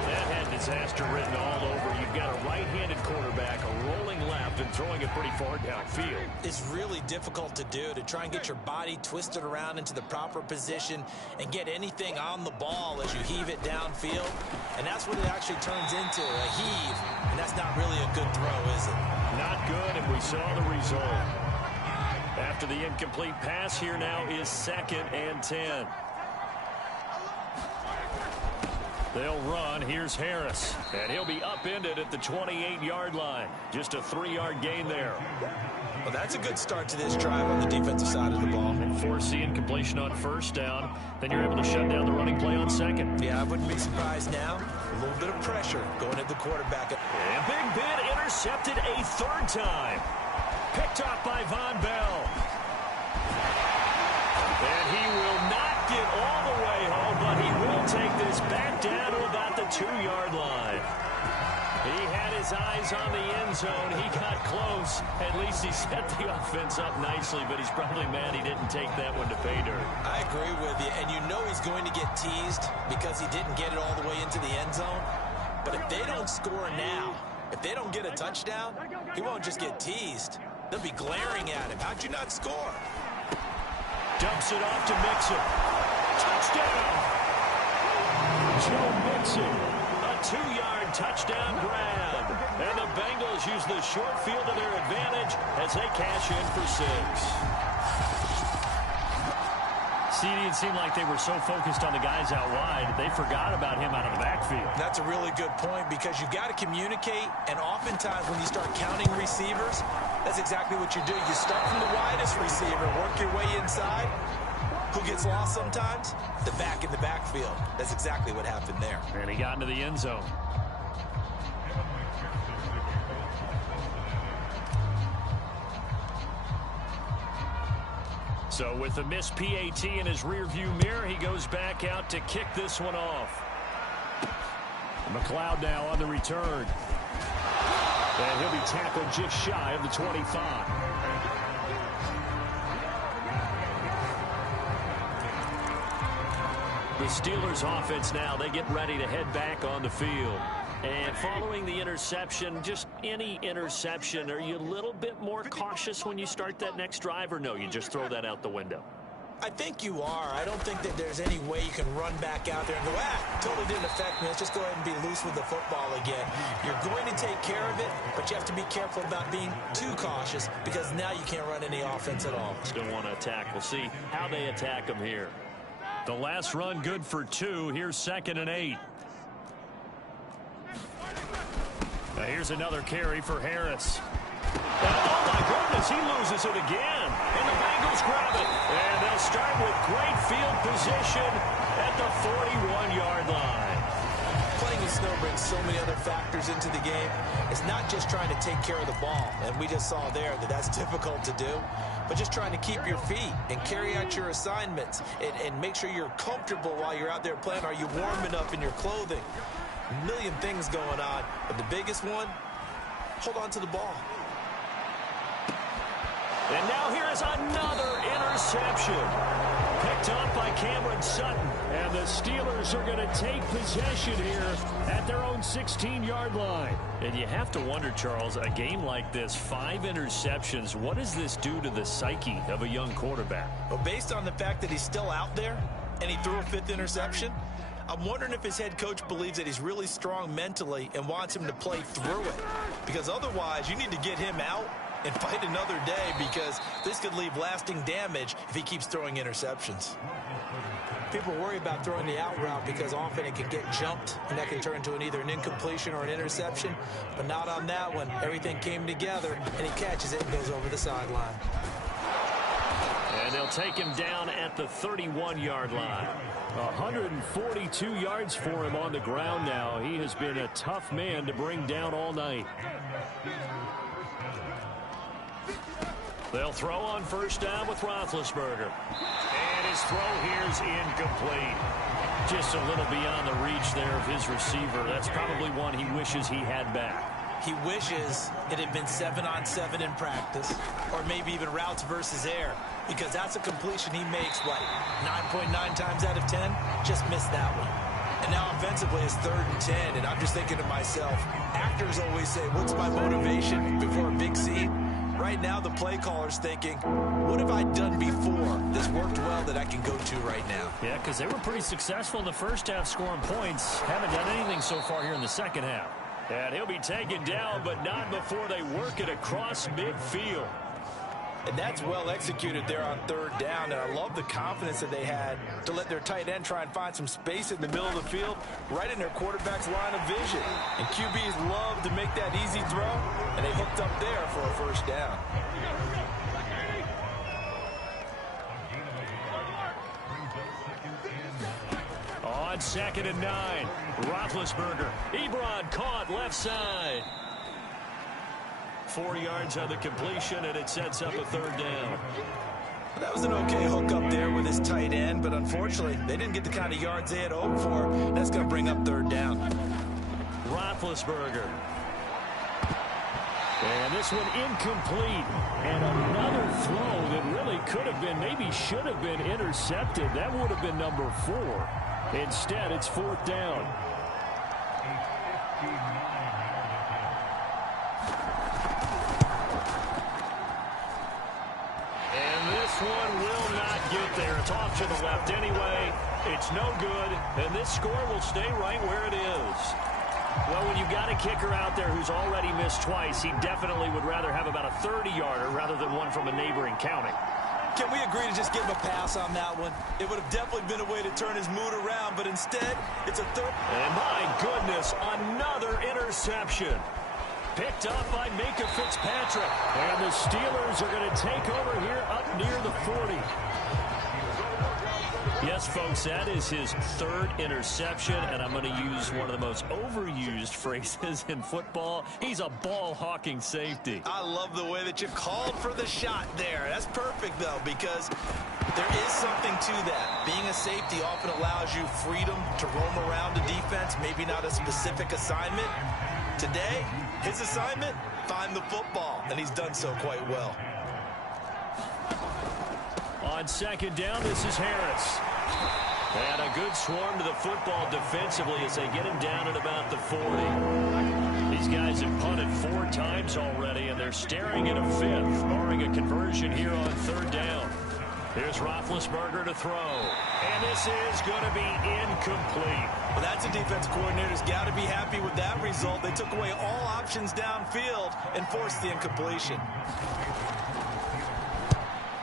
That had disaster written all over. You've got a right-handed quarterback, a rolling left, and throwing it pretty far downfield. It's really difficult to do, to try and get your body twisted around into the proper position and get anything on the ball as you heave it downfield. And that's what it actually turns into, a heave. And that's not really a good throw, is it? Not good, and we saw the result. After the incomplete pass, here now is 2nd and 10. They'll run. Here's Harris. And he'll be upended at the 28-yard line. Just a 3-yard gain there. Well, that's a good start to this drive on the defensive side of the ball. And force the incompletion on 1st down. Then you're able to shut down the running play on 2nd. Yeah, I wouldn't be surprised now. A little bit of pressure going at the quarterback. And Big Ben intercepted a 3rd time. Picked off by Von Bell. And he will not get all the way home, but he will take this back down to about the 2-yard line. He had his eyes on the end zone. He got close. At least he set the offense up nicely, but he's probably mad he didn't take that one to pay dirt. I agree with you, and you know he's going to get teased because he didn't get it all the way into the end zone. But if they don't score now, if they don't get a touchdown, he won't just get teased. They'll be glaring at him. How'd you not score? Dumps it off to Mixon. Touchdown! Joe Mixon, a 2-yard touchdown grab. And the Bengals use the short field to their advantage as they cash in for 6. CD, it seemed like they were so focused on the guys out wide, they forgot about him out of the backfield. That's a really good point because you've got to communicate, and oftentimes when you start counting receivers, that's exactly what you do. You start from the widest receiver, work your way inside. Who gets lost sometimes? The back in the backfield. That's exactly what happened there. And he got into the end zone. So with the missed PAT in his rearview mirror, he goes back out to kick this one off. McLeod now on the return. And he'll be tackled just shy of the 25. The Steelers offense now, they get ready to head back on the field. And following the interception, just any interception, are you a little bit more cautious when you start that next drive, or no, you just throw that out the window? I think you are. I don't think that there's any way you can run back out there and go, totally didn't affect me. Let's just go ahead and be loose with the football again. You're going to take care of it, but you have to be careful about being too cautious because now you can't run any offense at all. Still want to attack. We'll see how they attack them here. The last run good for 2. Here's 2nd and 8. Now here's another carry for Harris. Oh, my goodness, he loses it again. And the Bengals grab it. And they'll start with great field position at the 41-yard line. Playing with snow brings so many other factors into the game. It's not just trying to take care of the ball, and we just saw there that that's difficult to do, but just trying to keep your feet and carry out your assignments and make sure you're comfortable while you're out there playing. Are you warm enough in your clothing? A million things going on, but the biggest one, hold on to the ball. And now here is another interception. Picked up by Cameron Sutton. And the Steelers are going to take possession here at their own 16-yard line. And you have to wonder, Charles, a game like this, 5 interceptions, what does this do to the psyche of a young quarterback? Well, based on the fact that he's still out there and he threw a 5th interception, I'm wondering if his head coach believes that he's really strong mentally and wants him to play through it. Because otherwise, you need to get him out and fight another day, because this could leave lasting damage if he keeps throwing interceptions. People worry about throwing the out route because often it can get jumped, and that can turn into either an incompletion or an interception. But not on that one. Everything came together, and he catches it and goes over the sideline. And they'll take him down at the 31-yard line. 142 yards for him on the ground now. He has been a tough man to bring down all night. They'll throw on first down with Roethlisberger. And his throw here's incomplete. Just a little beyond the reach there of his receiver. That's probably one he wishes he had back. He wishes it had been 7-on-7 in practice, or maybe even routes versus air, because that's a completion he makes, 9.9 times out of 10? Just missed that one. And now offensively it's 3rd and 10, and I'm just thinking to myself, actors always say, what's my motivation before a big scene? Right now, the play caller's thinking, what have I done before this worked well that I can go to right now? Yeah, because they were pretty successful in the first half scoring points. Haven't done anything so far here in the second half. And he'll be taken down, but not before they work it across midfield. And that's well executed there on 3rd down. And I love the confidence that they had to let their tight end try and find some space in the middle of the field, right in their quarterback's line of vision. And QBs love to make that easy throw, and they hooked up there for a first down. On 2nd and 9, Roethlisberger. Ebron caught left side. 4 yards on the completion, and it sets up a 3rd down. That was an okay hook up there with his tight end, but unfortunately, they didn't get the kind of yards they had hoped for. That's going to bring up 3rd down. Roethlisberger. And this one incomplete. And another throw that really could have been, maybe should have been intercepted. That would have been number 4. Instead, it's 4th down. One will not get there. It's off to the left anyway. It's no good, and this score will stay right where it is. Well, when you've got a kicker out there who's already missed twice, he definitely would rather have about a 30-yarder rather than one from a neighboring county. Can we agree to just give him a pass on that one? It would have definitely been a way to turn his mood around, but instead, it's a 3rd. And my goodness, another interception. Picked up by Minka Fitzpatrick. And the Steelers are going to take over here up near the 40. Yes, folks, that is his 3rd interception, and I'm going to use one of the most overused phrases in football. He's a ball-hawking safety. I love the way that you called for the shot there. That's perfect, though, because there is something to that. Being a safety often allows you freedom to roam around the defense, maybe not a specific assignment. Today, his assignment, find the football, and he's done so quite well. On second down, this is Harris. And a good swarm to the football defensively as they get him down at about the 40. These guys have punted 4 times already, and they're staring at a 5th, barring a conversion here on third down. Here's Roethlisberger to throw. And this is going to be incomplete. Well, that's a defense coordinator's got to be happy with that result. They took away all options downfield and forced the incompletion.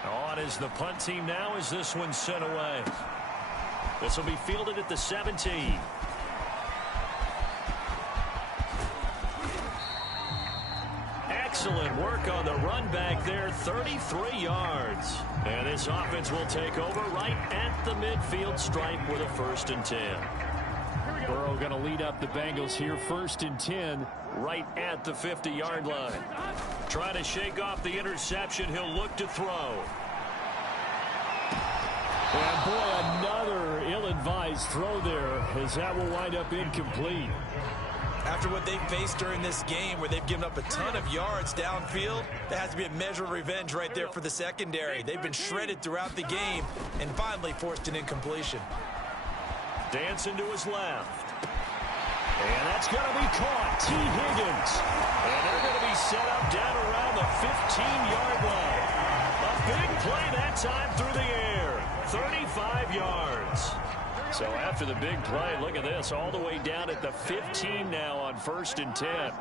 On is the punt team now as this one's sent away. This will be fielded at the 17. Excellent work on the run back there, 33 yards. And this offense will take over right at the midfield stripe with a 1st and 10. Burrow going to lead up the Bengals here, 1st and 10, right at the 50-yard line. Trying to shake off the interception, he'll look to throw. And boy, another ill-advised throw there, as that will wind up incomplete. After what they faced during this game, where they've given up a ton of yards downfield, there has to be a measure of revenge right there for the secondary. They've been shredded throughout the game and finally forced an incompletion. Dancing to his left. And that's going to be caught. T. Higgins. And they're going to be set up down around the 15-yard line. A big play that time through the air. 35 yards. So after the big play, look at this, all the way down at the 15 now on 1st and 10.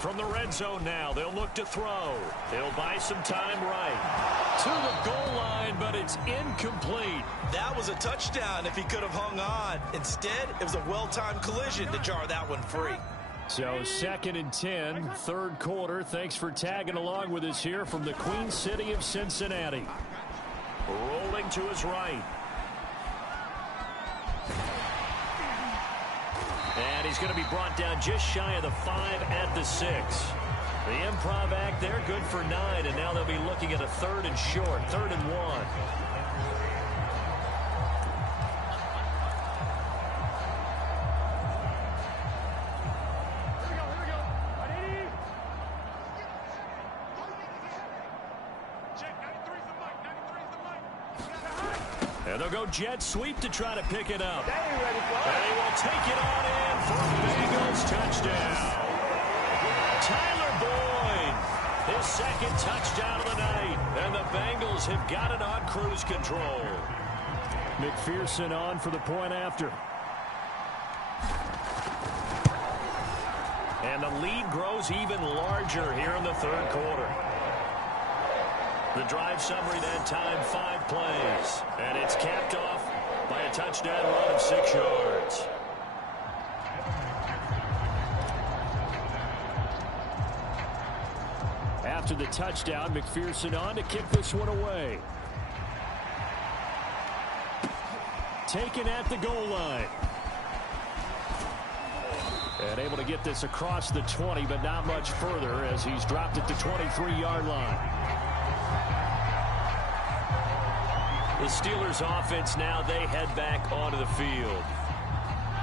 From the red zone now, they'll look to throw. They'll buy some time right to the goal line, but it's incomplete. That was a touchdown if he could have hung on. Instead, it was a well-timed collision to jar that one free. So 2nd and 10, 3rd quarter. Thanks for tagging along with us here from the Queen City of Cincinnati. Rolling to his right. And he's going to be brought down just shy of the 5 at the 6. The improv act there, good for 9, and now they'll be looking at a 3rd and short, 3rd and 1. And they'll go jet sweep to try to pick it up. And he will take it on in for a Bengals touchdown. Tyler Boyd, his 2nd touchdown of the night. And the Bengals have got it on cruise control. McPherson on for the point after. And the lead grows even larger here in the 3rd quarter. The drive summary that time, 5 plays. And it's capped off by a touchdown run of 6 yards. After the touchdown, McPherson on to kick this one away. Taken at the goal line. And able to get this across the 20, but not much further as he's dropped it to 23-yard line. The Steelers offense now, they head back onto the field.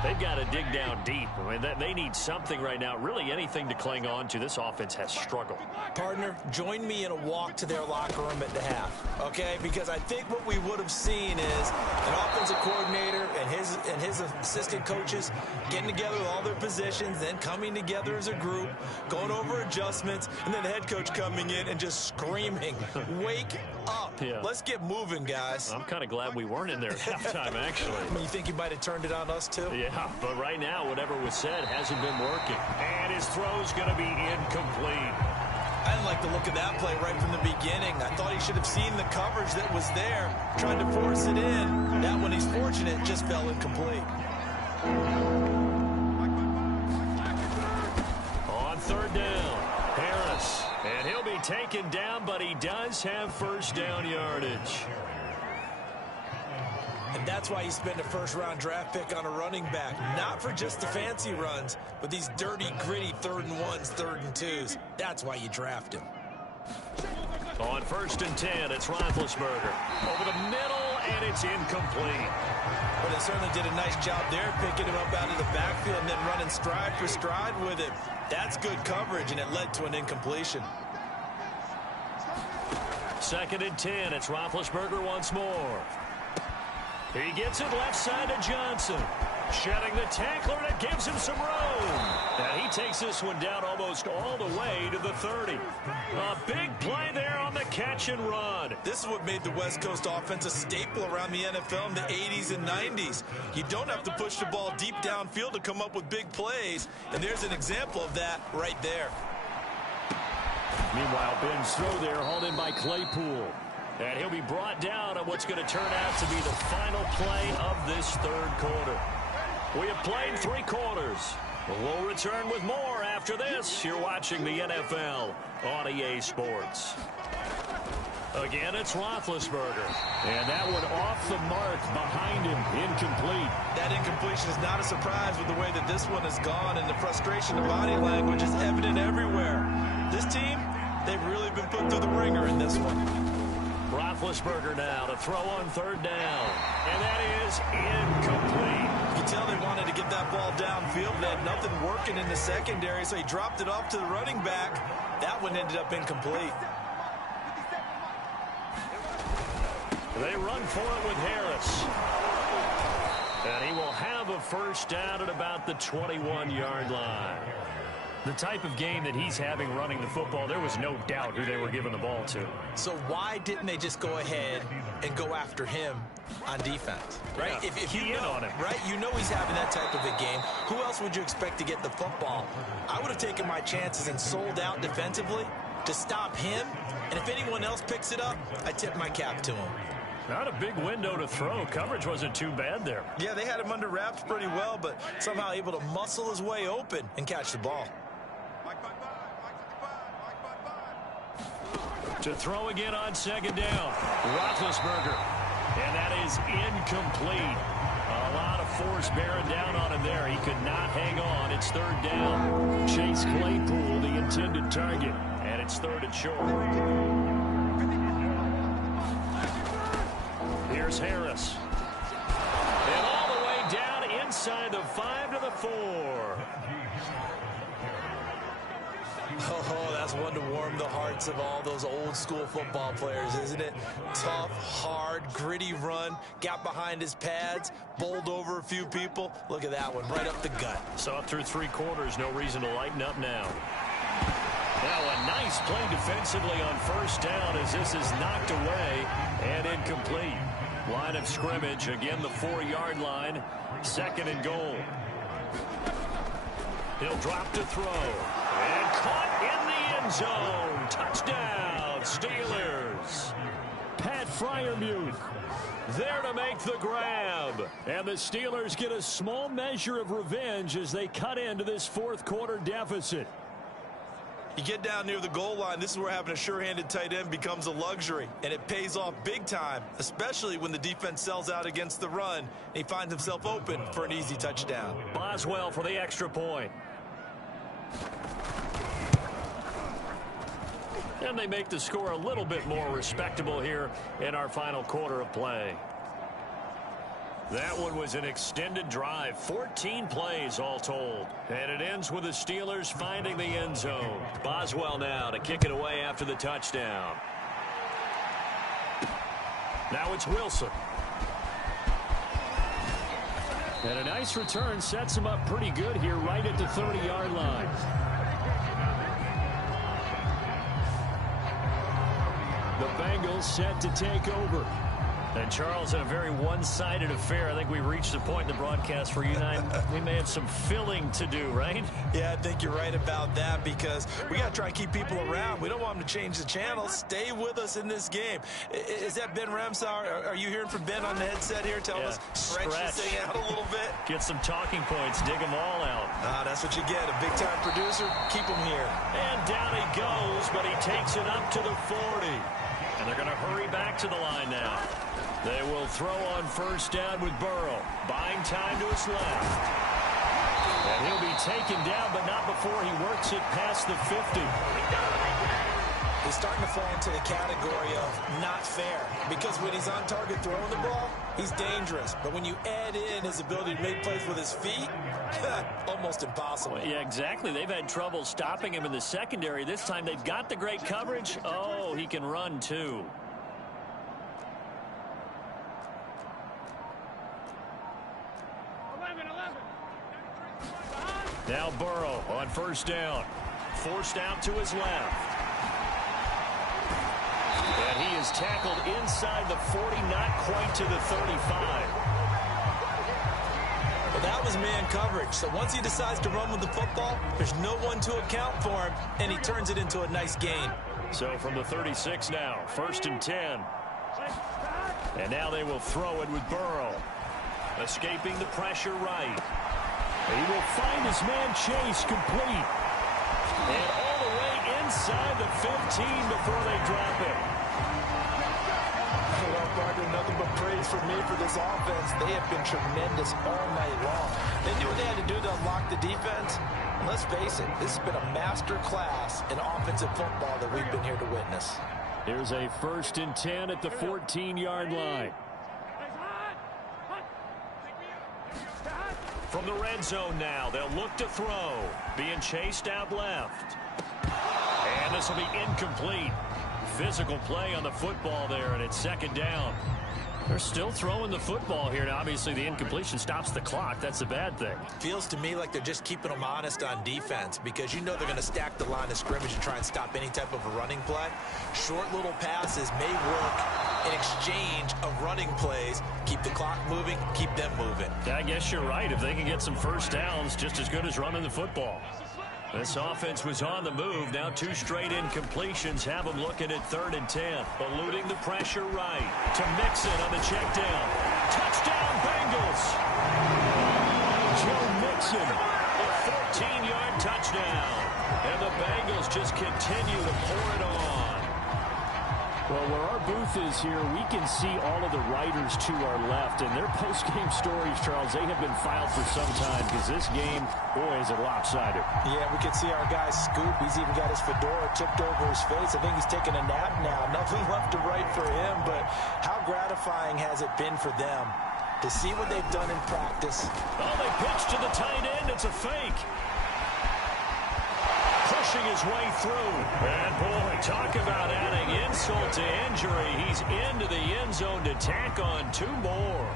They've got to dig down deep. I mean, they need something right now, really anything to cling on to. This offense has struggled. Partner, join me in a walk to their locker room at the half, okay? Because I think what we would have seen is an offensive coordinator and his assistant coaches getting together with all their positions, then coming together as a group, going over adjustments, and then the head coach coming in and just screaming, wake up. Yeah. Let's get moving, guys. I'm kind of glad we weren't in there at halftime, actually. I mean, you think he might have turned it on us, too? Yeah, but right now, whatever was said hasn't been working. And his throw's going to be incomplete. I didn't like the look of that play right from the beginning. I thought he should have seen the coverage that was there, trying to force it in. That one, he's fortunate, just fell incomplete. On 3rd down, Harris. And he'll be taken down, but he does have 1st down yardage. And that's why you spend a 1st-round draft pick on a running back. Not for just the fancy runs, but these dirty, gritty 3rd and 1s, 3rd and 2s. That's why you draft him. On 1st and 10, it's Roethlisberger. Over the middle, and it's incomplete. But they certainly did a nice job there, picking him up out of the backfield and then running stride for stride with him. That's good coverage, and it led to an incompletion. 2nd and 10. It's Roethlisberger once more. He gets it left side to Johnson. Shedding the tackler, and it gives him some room. And he takes this one down almost all the way to the 30. A big play there on the catch and run. This is what made the West Coast offense a staple around the NFL in the 80s and 90s. You don't have to push the ball deep downfield to come up with big plays, and there's an example of that right there. Meanwhile, Ben's throw there hauled in by Claypool. And he'll be brought down on what's going to turn out to be the final play of this 3rd quarter. We have played 3 quarters. We'll return with more after this. You're watching the NFL on EA Sports. Again, it's Roethlisberger. And that one off the mark behind him, incomplete. That incompletion is not a surprise with the way that this one has gone, and the frustration of body language is evident everywhere. This team, they've really been put through the ringer in this one. Roethlisberger now to throw on 3rd down. And that is incomplete. You can tell they wanted to get that ball downfield. They had nothing working in the secondary, so he dropped it off to the running back. That one ended up incomplete. They run for it with Harris. And he will have a 1st down at about the 21-yard line. The type of game that he's having running the football, there was no doubt who they were giving the ball to. So why didn't they just go ahead and go after him on defense, right? Yeah, if you know, on him. right, you know he's having that type of a game. Who else would you expect to get the football? I would have taken my chances and sold out defensively to stop him. And if anyone else picks it up, I tip my cap to him. Not a big window to throw. Coverage wasn't too bad there. Yeah, they had him under wraps pretty well, but somehow able to muscle his way open and catch the ball. To throw again on 2nd down. Roethlisberger. And that is incomplete. A lot of force bearing down on him there. He could not hang on. It's 3rd down. Chase Claypool, the intended target. And it's 3rd and short. Here's Harris. And all the way down inside the 5 to the 4. Oh, that's one to warm the hearts of all those old school football players, isn't it? Tough, hard, gritty run, got behind his pads, bowled over a few people. Look at that one, right up the gut. Saw it through 3 quarters, no reason to lighten up now. Now a nice play defensively on 1st down as this is knocked away and incomplete. Line of scrimmage, again the 4-yard line, 2nd and goal. He'll drop to throw. And caught in the end zone. Touchdown, Steelers. Pat Freiermuth there to make the grab. And the Steelers get a small measure of revenge as they cut into this 4th quarter deficit. You get down near the goal line, this is where having a sure-handed tight end becomes a luxury, and it pays off big time, especially when the defense sells out against the run, and he finds himself open for an easy touchdown. Boswell for the extra point. And they make the score a little bit more respectable here in our final quarter of play. That one was an extended drive, 14 plays all told. And it ends with the Steelers finding the end zone. Boswell now to kick it away after the touchdown. Now it's Wilson. And a nice return sets him up pretty good here right at the 30-yard line. The Bengals set to take over. And, Charles, in a very one-sided affair, I think we reached the point in the broadcast where you and I, we may have some filling to do, right? Yeah, I think you're right about that because we got to try and keep people around. We don't want them to change the channel. Stay with us in this game. Is that Ben Ramsauer? Are you hearing from Ben on the headset here? Tell us, stretch this thing out a little bit. Get some talking points. Dig them all out. That's what you get. A big-time producer. Keep him here. And down he goes, but he takes it up to the 40. And they're going to hurry back to the line now. They will throw on 1st down with Burrow. Buying time to his left. And he'll be taken down, but not before he works it past the 50. is starting to fall into the category of not fair. Because when he's on target throwing the ball, he's dangerous. But when you add in his ability to make plays with his feet, almost impossible. Yeah, exactly. They've had trouble stopping him in the secondary. This time they've got the great coverage. Oh, he can run too. Now Burrow on first down. Forced out to his left. And he is tackled inside the 40, not quite to the 35. Well, that was man coverage. So once he decides to run with the football, there's no one to account for him, and he turns it into a nice gain. So from the 36 now, 1st and 10. And now they will throw it with Burrow. Escaping the pressure right. He will find his man Chase complete. And all the way inside the 15 before they drop it. Well, partner, nothing but praise for me for this offense. They have been tremendous all night long. They knew what they had to do to unlock the defense. And let's face it, this has been a master class in offensive football that we've been here to witness. Here's a 1st and 10 at the 14-yard line. From the red zone now, they'll look to throw. Being chased out left. And this will be incomplete. Physical play on the football there, and it's 2nd down. They're still throwing the football here. Now, obviously, the incompletion stops the clock. That's the bad thing. Feels to me like they're just keeping them honest on defense because you know they're going to stack the line of scrimmage and try and stop any type of a running play. Short little passes may work in exchange of running plays. Keep the clock moving, keep them moving. I guess you're right. If they can get some first downs, just as good as running the football. This offense was on the move. Now 2 straight incompletions have them looking at 3rd and 10. Eluding the pressure right. To Mixon on the check down. Touchdown, Bengals. Joe Mixon, a 14-yard touchdown. And the Bengals just continue to pour it on. Well, where our booth is here, we can see all of the writers to our left. And their post-game stories, Charles, they have been filed for some time because this game, boy, is it lopsided. Yeah, we can see our guy Scoop. He's even got his fedora tipped over his face. I think he's taking a nap now. Nothing left to write for him, but how gratifying has it been for them to see what they've done in practice? Oh, they pitch to the tight end. It's a fake. Pushing his way through. And, boy, talk about adding insult to injury. He's into the end zone to tack on 2 more.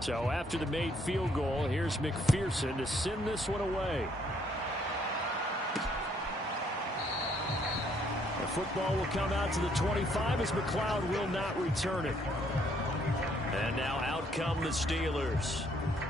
So after the made field goal, here's McPherson to send this one away. The football will come out to the 25 as McLeod will not return it. And now out come the Steelers.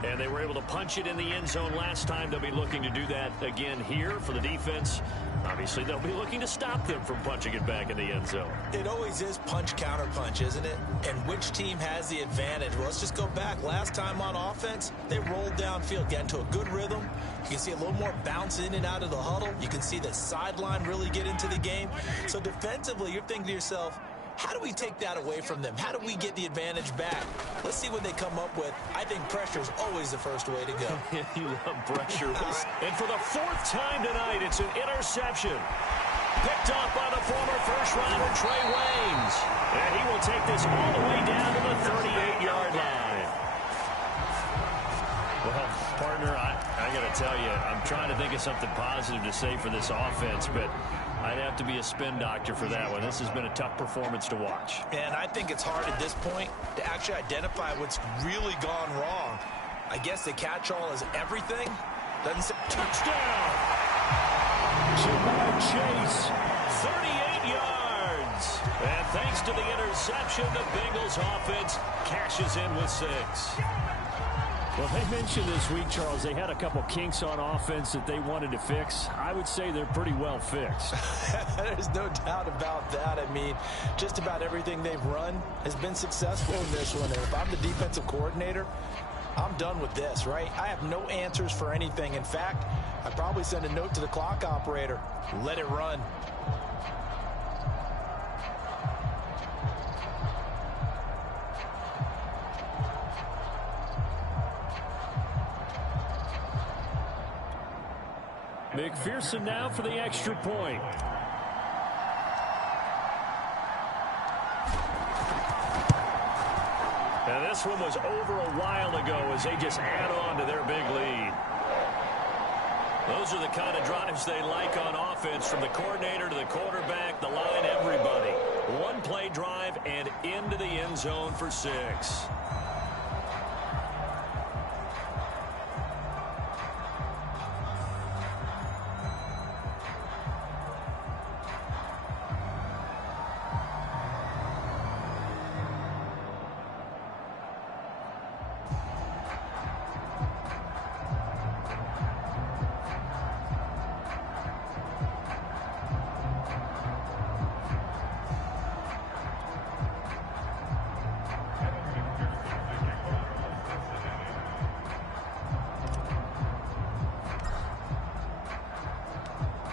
And they were able to punch it in the end zone last time. They'll be looking to do that again here for the defense. Obviously, they'll be looking to stop them from punching it back in the end zone. It always is punch-counter-punch, isn't it? And which team has the advantage? Well, let's just go back. Last time on offense, they rolled downfield, got into a good rhythm. You can see a little more bounce in and out of the huddle. You can see the sideline really get into the game. So defensively, you're thinking to yourself, how do we take that away from them? How do we get the advantage back? Let's see what they come up with. I think pressure is always the first way to go. You love pressure. And for the 4th time tonight, it's an interception. Picked off by the former first-rounder Trey Waynes. And he will take this all the way down to the 38-yard line. Well, partner, I got to tell you, I'm trying to think of something positive to say for this offense, but I'd have to be a spin doctor for that one. This has been a tough performance to watch. And I think it's hard at this point to actually identify what's really gone wrong. I guess the catch-all is everything. Doesn't say touchdown. Jamar Chase, 38 yards. And thanks to the interception, the Bengals offense cashes in with 6. Well, they mentioned this week, Charles, they had a couple kinks on offense that they wanted to fix. I would say they're pretty well fixed. There's no doubt about that. I mean, just about everything they've run has been successful in this one. And if I'm the defensive coordinator, I'm done with this, right? I have no answers for anything. In fact, I'd probably send a note to the clock operator. Let it run. McPherson now for the extra point. And this one was over a while ago as they just add on to their big lead. Those are the kind of drives they like on offense, from the coordinator to the quarterback, the line, everybody. One play drive and into the end zone for 6.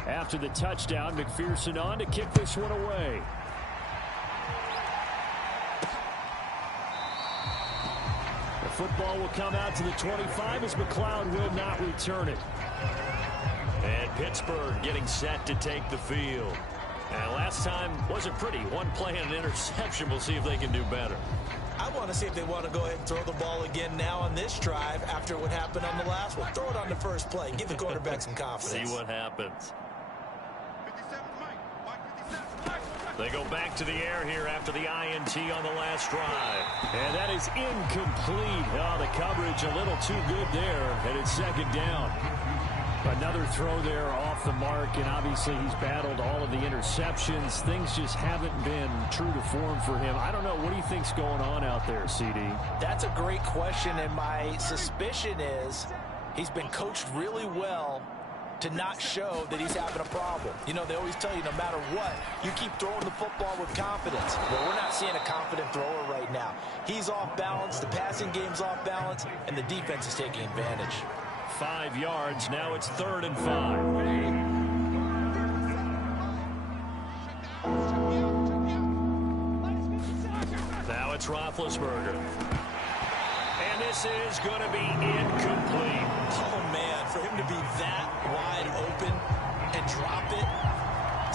After the touchdown, McPherson on to kick this one away. The football will come out to the 25 as McLeod will not return it. And Pittsburgh getting set to take the field. And last time wasn't pretty. One play and an interception. We'll see if they can do better. I want to see if they want to go ahead and throw the ball again now on this drive after what happened on the last one. Throw it on the first play. Give the quarterback some confidence. See what happens. They go back to the air here after the INT on the last drive. And that is incomplete. Oh, the coverage a little too good there. And it's second down. Another throw there off the mark, and obviously he's battled all of the interceptions. Things just haven't been true to form for him. I don't know. What do you think's going on out there, CD? That's a great question, and my suspicion is he's been coached really well to not show that he's having a problem. You know, they always tell you no matter what, you keep throwing the football with confidence. Well, we're not seeing a confident thrower right now. He's off balance, the passing game's off balance, and the defense is taking advantage. 5 yards, now it's 3rd and 5. Now it's Roethlisberger. And this is going to be incomplete. Oh, man, for him to be that wide open and drop it.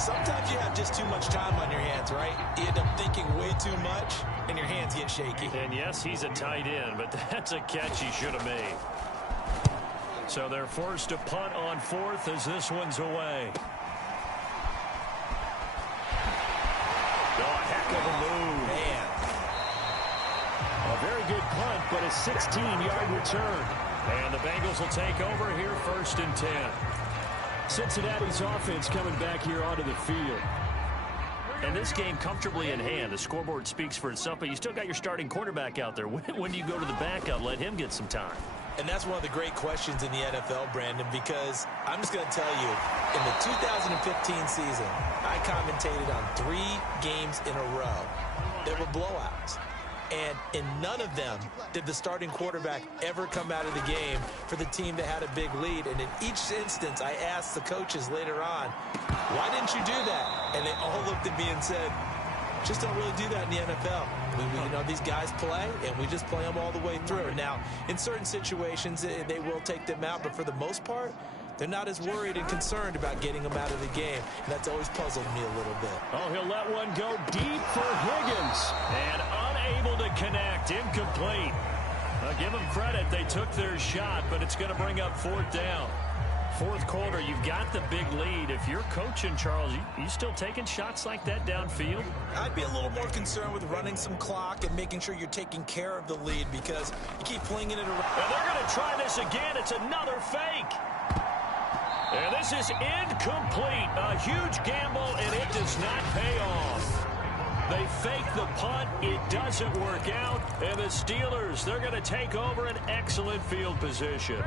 Sometimes you have just too much time on your hands, right? You end up thinking way too much, and your hands get shaky. And yes, he's a tight end, but that's a catch he should have made. So they're forced to punt on 4th as this one's away. Oh, heck of a move. Man. A very good punt, but a 16-yard return. And the Bengals will take over here 1st and 10. Cincinnati's offense coming back here onto the field. And this game comfortably in hand. The scoreboard speaks for itself, but you still got your starting quarterback out there. When do you go to the backup? Let him get some time. And that's one of the great questions in the NFL, Brandon, because I'm just going to tell you, in the 2015 season, I commentated on 3 games in a row that were blowouts. And in none of them did the starting quarterback ever come out of the game for the team that had a big lead. And in each instance, I asked the coaches later on, why didn't you do that? And they all looked at me and said, just don't really do that in the NFL. You know, these guys play, and we just play them all the way through. Now, in certain situations, they will take them out, but for the most part, They're not as worried and concerned about getting him out of the game, and that's always puzzled me a little bit. Oh, he'll let one go deep for Higgins, and unable to connect, incomplete. Give them credit, they took their shot, but it's going to bring up fourth down. Fourth quarter, you've got the big lead. If you're coaching, Charles, you still taking shots like that downfield? I'd be a little more concerned with running some clock and making sure you're taking care of the lead because you keep flinging it around. And they're going to try this again. It's another fake. And this is incomplete. A huge gamble, and it does not pay off. They fake the punt. It doesn't work out. And the Steelers, they're going to take over an excellent field position.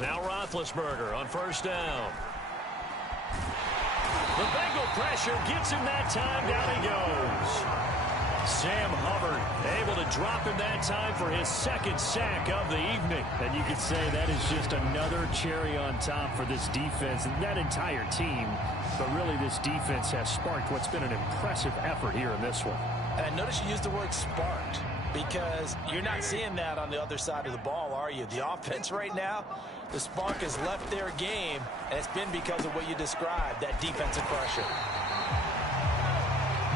Now Roethlisberger on first down. The Bengal pressure gets him that time. Down he goes. Sam Hubbard able to drop him that time for his second sack of the evening. And you could say that is just another cherry on top for this defense and that entire team. But really, this defense has sparked what's been an impressive effort here in this one. And I noticed you used the word sparked because you're not seeing that on the other side of the ball, are you? The offense right now, the spark has left their game, and it's been because of what you described, that defensive pressure.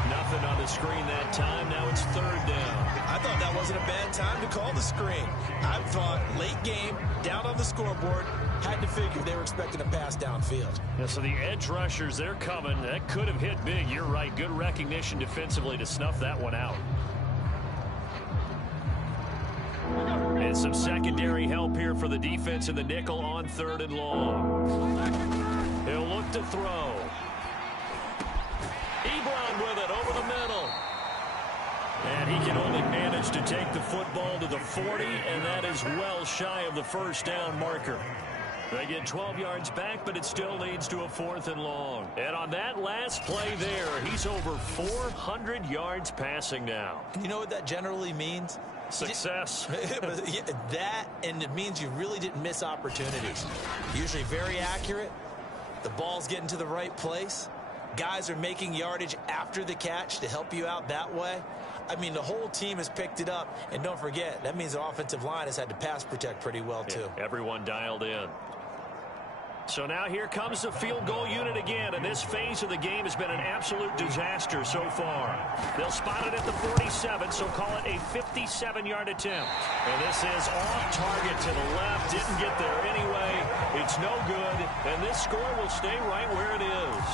Nothing on the screen that time. Now it's third down. I thought that wasn't a bad time to call the screen. I thought late game, down on the scoreboard, had to figure they were expecting a pass downfield. Yeah, so the edge rushers, they're coming. That could have hit big. You're right. Good recognition defensively to snuff that one out. And some secondary help here for the defense in the nickel on third and long. He'll look to throw. Ebron with it over the middle. And he can only manage to take the football to the 40, and that is well shy of the first down marker. They get 12 yards back, but it still leads to a fourth and long. And on that last play there, he's over 400 yards passing now. You know what that generally means? Success. That, and it means you really didn't miss opportunities. Usually very accurate. The ball's getting to the right place. Guys are making yardage after the catch to help you out that way. I mean, the whole team has picked it up. And don't forget, that means the offensive line has had to pass protect pretty well, too. Everyone dialed in. So now here comes the field goal unit again, and this phase of the game has been an absolute disaster so far. They'll spot it at the 47, so call it a 57-yard attempt. And this is off target to the left, didn't get there anyway. It's no good, and this score will stay right where it is.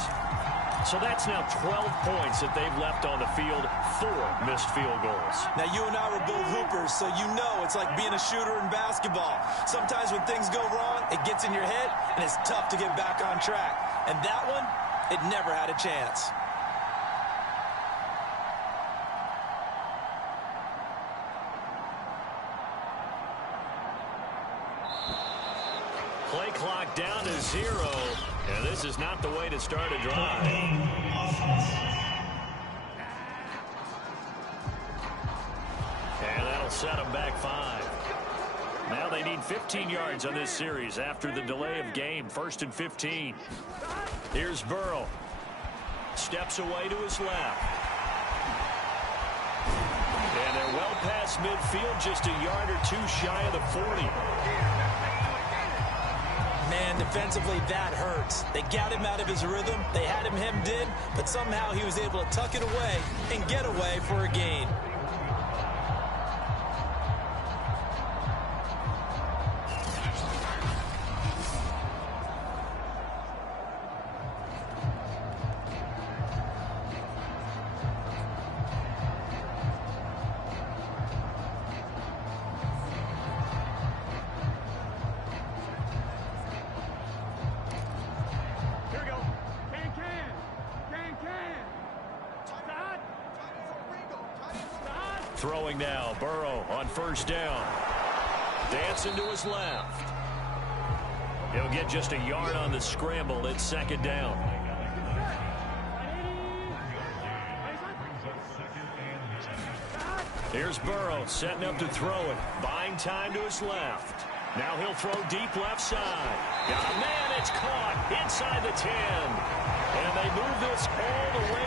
So that's now 12 points that they've left on the field, 4 missed field goals. Now, you and I were both hoopers, so you know it's like being a shooter in basketball. Sometimes when things go wrong, it gets in your head, and it's tough to get back on track. And that one, it never had a chance. Play clock down to 0. And this is not the way to start a drive. And that'll set them back 5. Now they need 15 yards on this series after the delay of game. 1st and 15. Here's Burrow. Steps away to his left. And they're well past midfield, just a yard or two shy of the 40. Man, defensively, that hurts. They got him out of his rhythm. They had him hemmed in, but somehow he was able to tuck it away and get away for a gain. Throwing now, Burrow on first down. Dancing to his left. He'll get just a yard on the scramble. It's 2nd down. Here's Burrow setting up to throw it. Buying time to his left. Now he'll throw deep left side. Got a man, it's caught inside the 10. And they move this all the way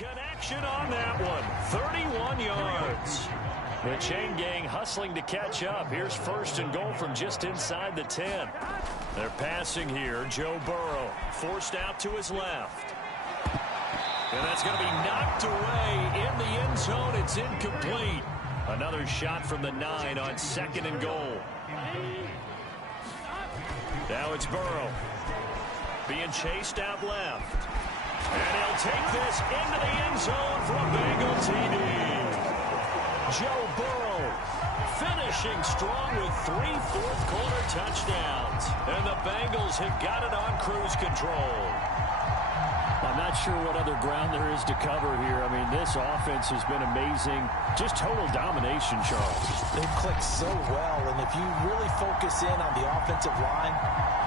Connection on that one. 31 yards. The chain gang hustling to catch up. Here's first and goal from just inside the 10. They're passing here. Joe Burrow forced out to his left. And that's going to be knocked away in the end zone. It's incomplete. Another shot from the 9 on second and goal. Now it's Burrow being chased out left. And he'll take this into the end zone for a Bengal TD. Joe Burrow finishing strong with 3 fourth-quarter touchdowns. And the Bengals have got it on cruise control. I'm not sure what other ground there is to cover here. I mean, this offense has been amazing. Just total domination, Charles. They've clicked so well, and if you really focus in on the offensive line,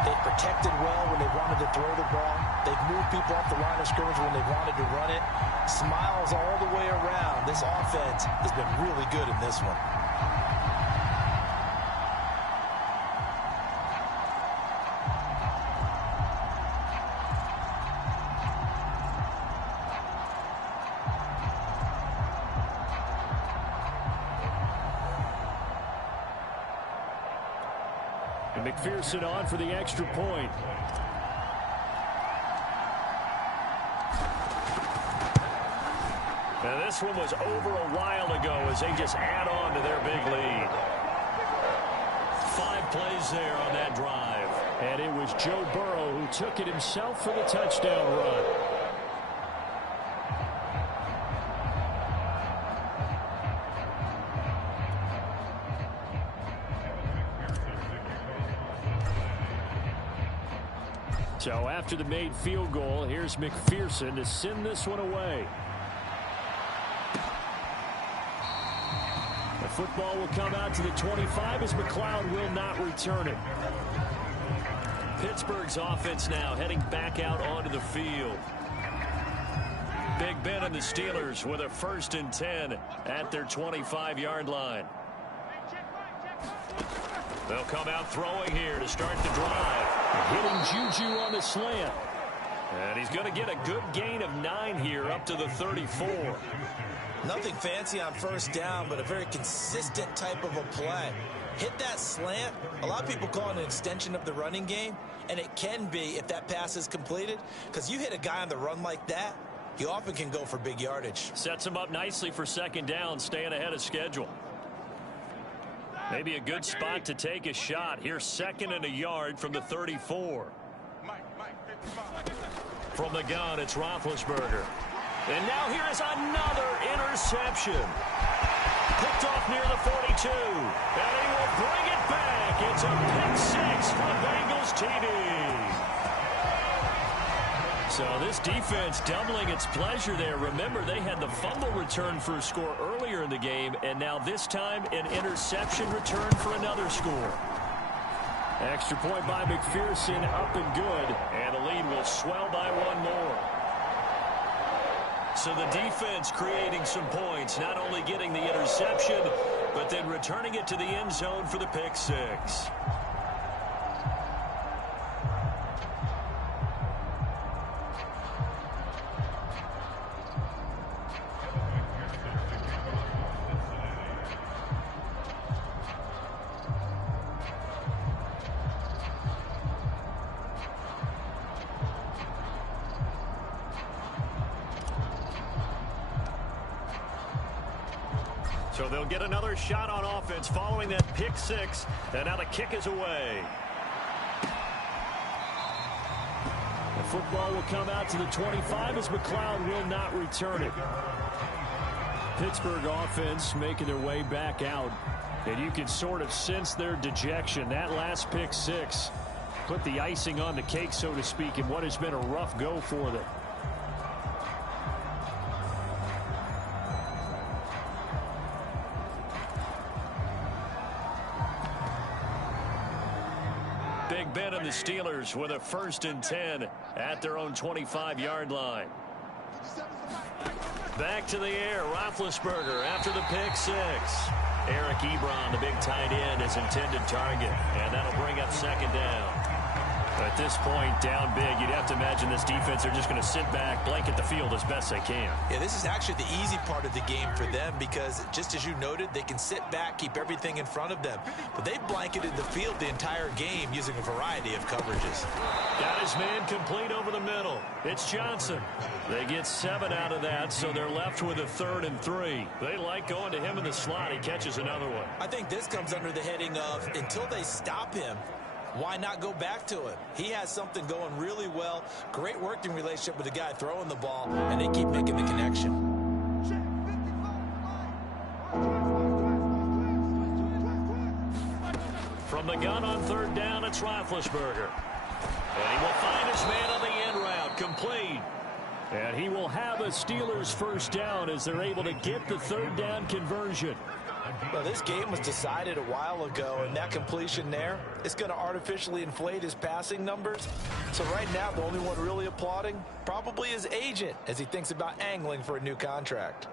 they've protected well when they wanted to throw the ball. They've moved people off the line of scrimmage when they wanted to run it. Smiles all the way around. This offense has been really good in this one. McPherson on for the extra point. Now this one was over a while ago as they just add on to their big lead. 5 plays there on that drive. And it was Joe Burrow who took it himself for the touchdown run. So after the made field goal, here's McPherson to send this one away. The football will come out to the 25 as McLeod will not return it. Pittsburgh's offense now heading back out onto the field. Big Ben and the Steelers with a 1st and 10 at their 25-yard line. They'll come out throwing here to start the drive. Hitting Juju on the slant. And he's going to get a good gain of 9 here up to the 34. Nothing fancy on first down, but a very consistent type of a play. Hit that slant. A lot of people call it an extension of the running game, and it can be if that pass is completed, because you hit a guy on the run like that, he often can go for big yardage. Sets him up nicely for 2nd down, staying ahead of schedule. Maybe a good spot to take a shot. Here's 2nd and a yard from the 34. From the gun, it's Roethlisberger. And now here is another interception. Picked off near the 42. And he will bring it back. It's a pick 6 for the Bengals TD. So this defense doubling its pleasure there. Remember, they had the fumble return for a score earlier in the game, and now this time an interception return for another score. Extra point by McPherson, up and good. And the lead will swell by 1 more. So the defense creating some points, not only getting the interception, but then returning it to the end zone for the pick 6. So they'll get another shot on offense following that pick 6. And now the kick is away. The football will come out to the 25 as McLeod will not return it. Pittsburgh offense making their way back out. And you can sort of sense their dejection. That last pick 6 put the icing on the cake, so to speak, in what has been a rough go for them. Big Ben and the Steelers with a 1st and 10 at their own 25-yard line. Back to the air, Roethlisberger after the pick 6. Eric Ebron, the big tight end, is intended target, and that'll bring up 2nd down. At this point, down big, you'd have to imagine this defense are just going to sit back, blanket the field as best they can. Yeah, this is actually the easy part of the game for them because, just as you noted, they can sit back, keep everything in front of them. But they've blanketed the field the entire game using a variety of coverages. Got his man complete over the middle. It's Johnson. They get 7 out of that, so they're left with a 3rd and 3. They like going to him in the slot. He catches another one. I think this comes under the heading of, until they stop him, why not go back to him? He has something going really well. Great working relationship with the guy throwing the ball, and they keep making the connection. From the gun on 3rd down, it's Roethlisberger. And he will find his man on the end route, complete. And he will have a Steelers first down as they're able to get the 3rd down conversion. Well, this game was decided a while ago, and that completion there is going to artificially inflate his passing numbers. So right now, the only one really applauding probably his agent as he thinks about angling for a new contract.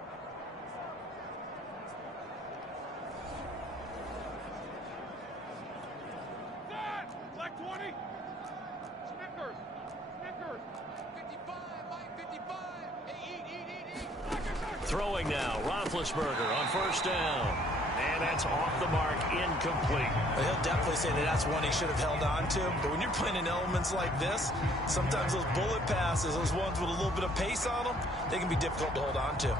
Black 20. Snickers. 55. Mike 55. Hey, eat. Throwing now, Roethlisberger on 1st down. And that's off the mark, incomplete. Well, he'll definitely say that that's one he should have held on to. But when you're playing in elements like this, sometimes those bullet passes, those ones with a little bit of pace on them, they can be difficult to hold on to.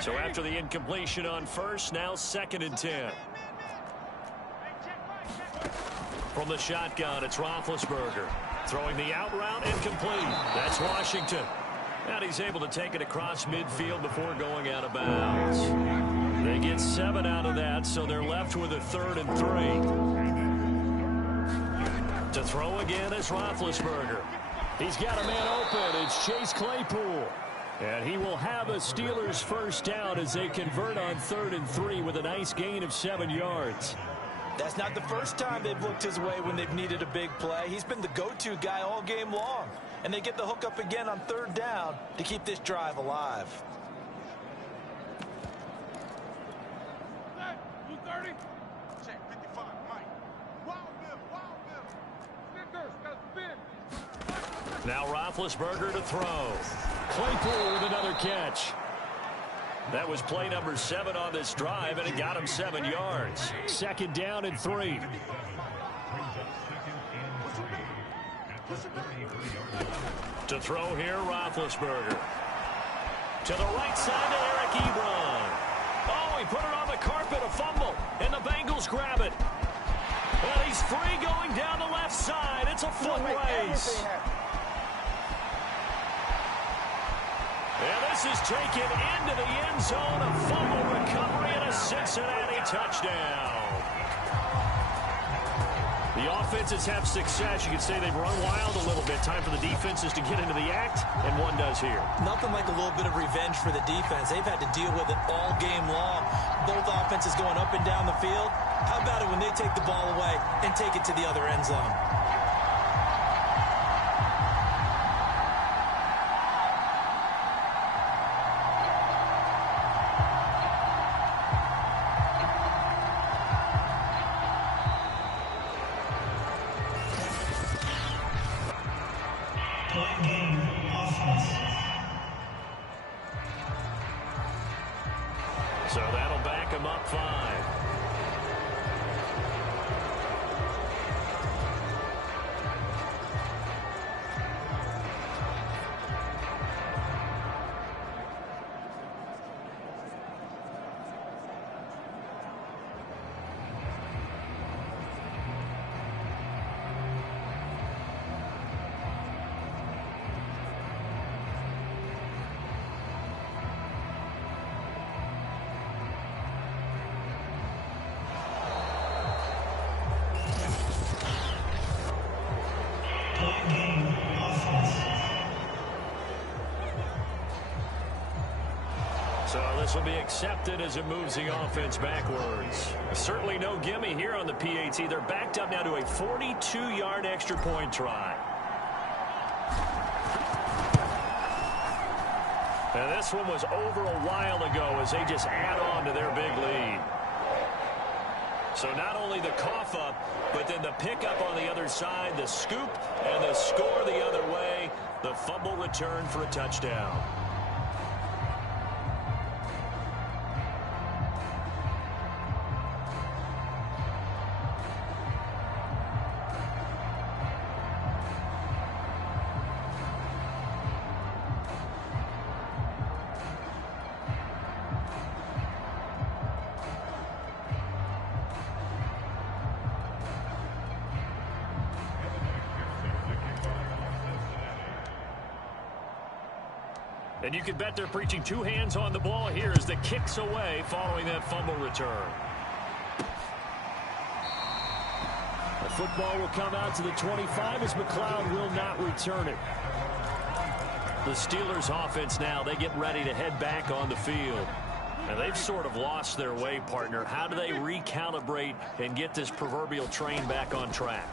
So after the incompletion on 1st, now 2nd and 10. From the shotgun, it's Roethlisberger. Throwing the out route, incomplete. That's Washington. And he's able to take it across midfield before going out of bounds. They get 7 out of that, so they're left with a 3rd and 3. To throw again is Roethlisberger. He's got a man open. It's Chase Claypool. And he will have a Steelers first down as they convert on 3rd and 3 with a nice gain of 7 yards. That's not the first time they've looked his way when they've needed a big play. He's been the go-to guy all game long. And they get the hook up again on 3rd down to keep this drive alive. 230. Check 55. Mike. Wild Bill. Snickers. Got a spin. Now Roethlisberger to throw. Claypool with another catch. That was play number 7 on this drive, and it got him 7 yards. 2nd down and 3. To throw here, Roethlisberger. To the right side to Eric Ebron. Oh, he put it on the carpet, a fumble, and the Bengals grab it. And he's free going down the left side. It's a foot race. And this is taken into the end zone. A fumble recovery and a Cincinnati touchdown. The offenses have success. You could say they've run wild a little bit. Time for the defenses to get into the act, and one does here. Nothing like a little bit of revenge for the defense. They've had to deal with it all game long. Both offenses going up and down the field. How about it when they take the ball away and take it to the other end zone? So that'll back him up 5. So this will be accepted as it moves the offense backwards. Certainly no gimme here on the PAT. They're backed up now to a 42-yard extra point try. And this one was over a while ago as they just add on to their big lead. So not only the cough up, but then the pickup on the other side, the scoop, and the score the other way, the fumble return for a touchdown. And you can bet they're preaching two hands on the ball here as the kick's away following that fumble return. The football will come out to the 25 as McLeod will not return it. The Steelers offense now, they get ready to head back on the field. And they've sort of lost their way, partner. How do they recalibrate and get this proverbial train back on track?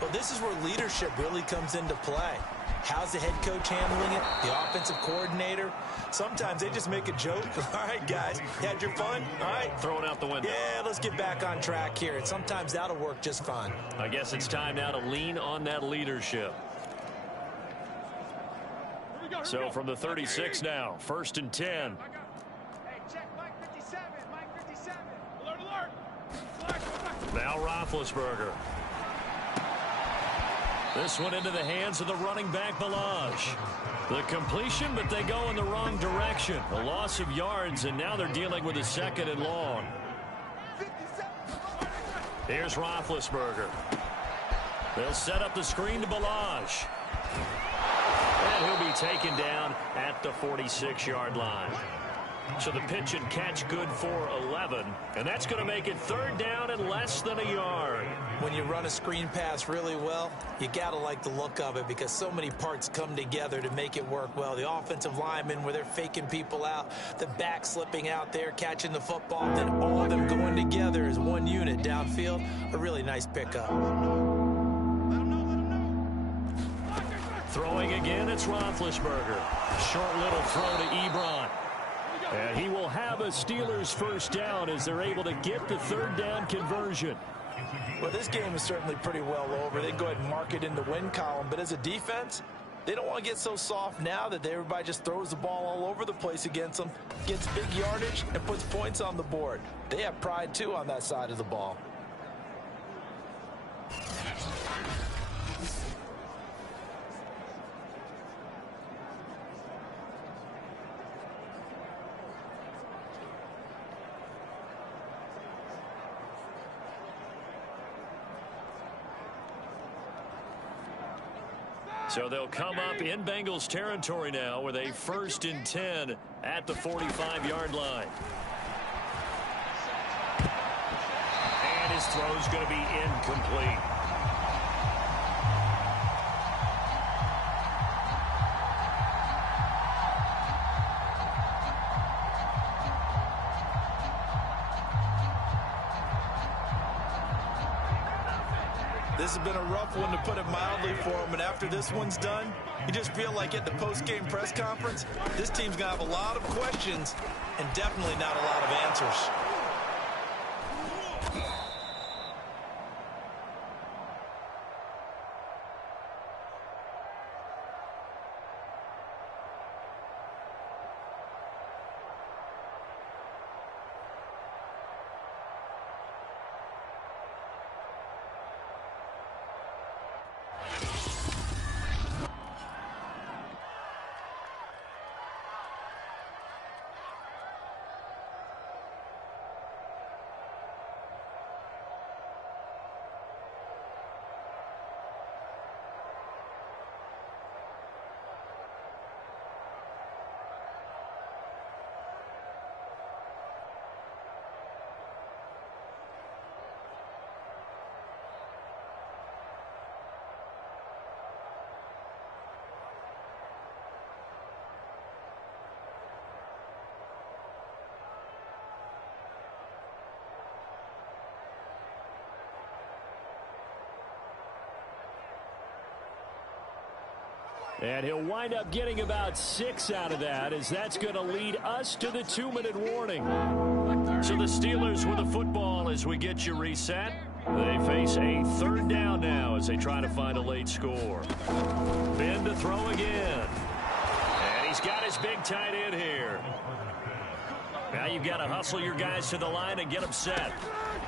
Well, this is where leadership really comes into play. How's the head coach handling it? The offensive coordinator? Sometimes they just make a joke. All right, guys, you had your fun? All right. Throw it out the window. Yeah, let's get back on track here. And sometimes that'll work just fine. I guess it's time now to lean on that leadership. So from the 36 now, 1st and 10. Hey, check Mike 57. Mike 57. Alert, alert. Now Roethlisberger. This one into the hands of the running back, Balaj. The completion, but they go in the wrong direction. A loss of yards, and now they're dealing with a 2nd and long. Here's Roethlisberger. They'll set up the screen to Balaj. And he'll be taken down at the 46-yard line. So the pitch and catch good for 11. And that's going to make it 3rd down and less than a yard. When you run a screen pass really well, you got to like the look of it because so many parts come together to make it work well. The offensive linemen where they're faking people out, the back slipping out there, catching the football, then all of them going together as one unit downfield. A really nice pickup. Throwing again, it's Roethlisberger. Short little throw to Ebron. And he will have a Steelers 1st down as they're able to get the 3rd down conversion. Well, this game is certainly pretty well over. They can go ahead and mark it in the win column. But as a defense, they don't want to get so soft now that everybody just throws the ball all over the place against them, gets big yardage, and puts points on the board. They have pride, too, on that side of the ball. So they'll come up in Bengals territory now with a 1st and 10 at the 45-yard line. And his throw's going to be incomplete. This has been a rough one, to put it mildly, for him. And after this one's done, you just feel like at the post-game press conference, this team's going to have a lot of questions and definitely not a lot of answers. And he'll wind up getting about 6 out of that, as that's going to lead us to the 2-minute warning. So the Steelers with the football as we get you reset. They face a 3rd down now as they try to find a late score. Ben to throw again. And he's got his big tight end here. Now you've got to hustle your guys to the line and get them set.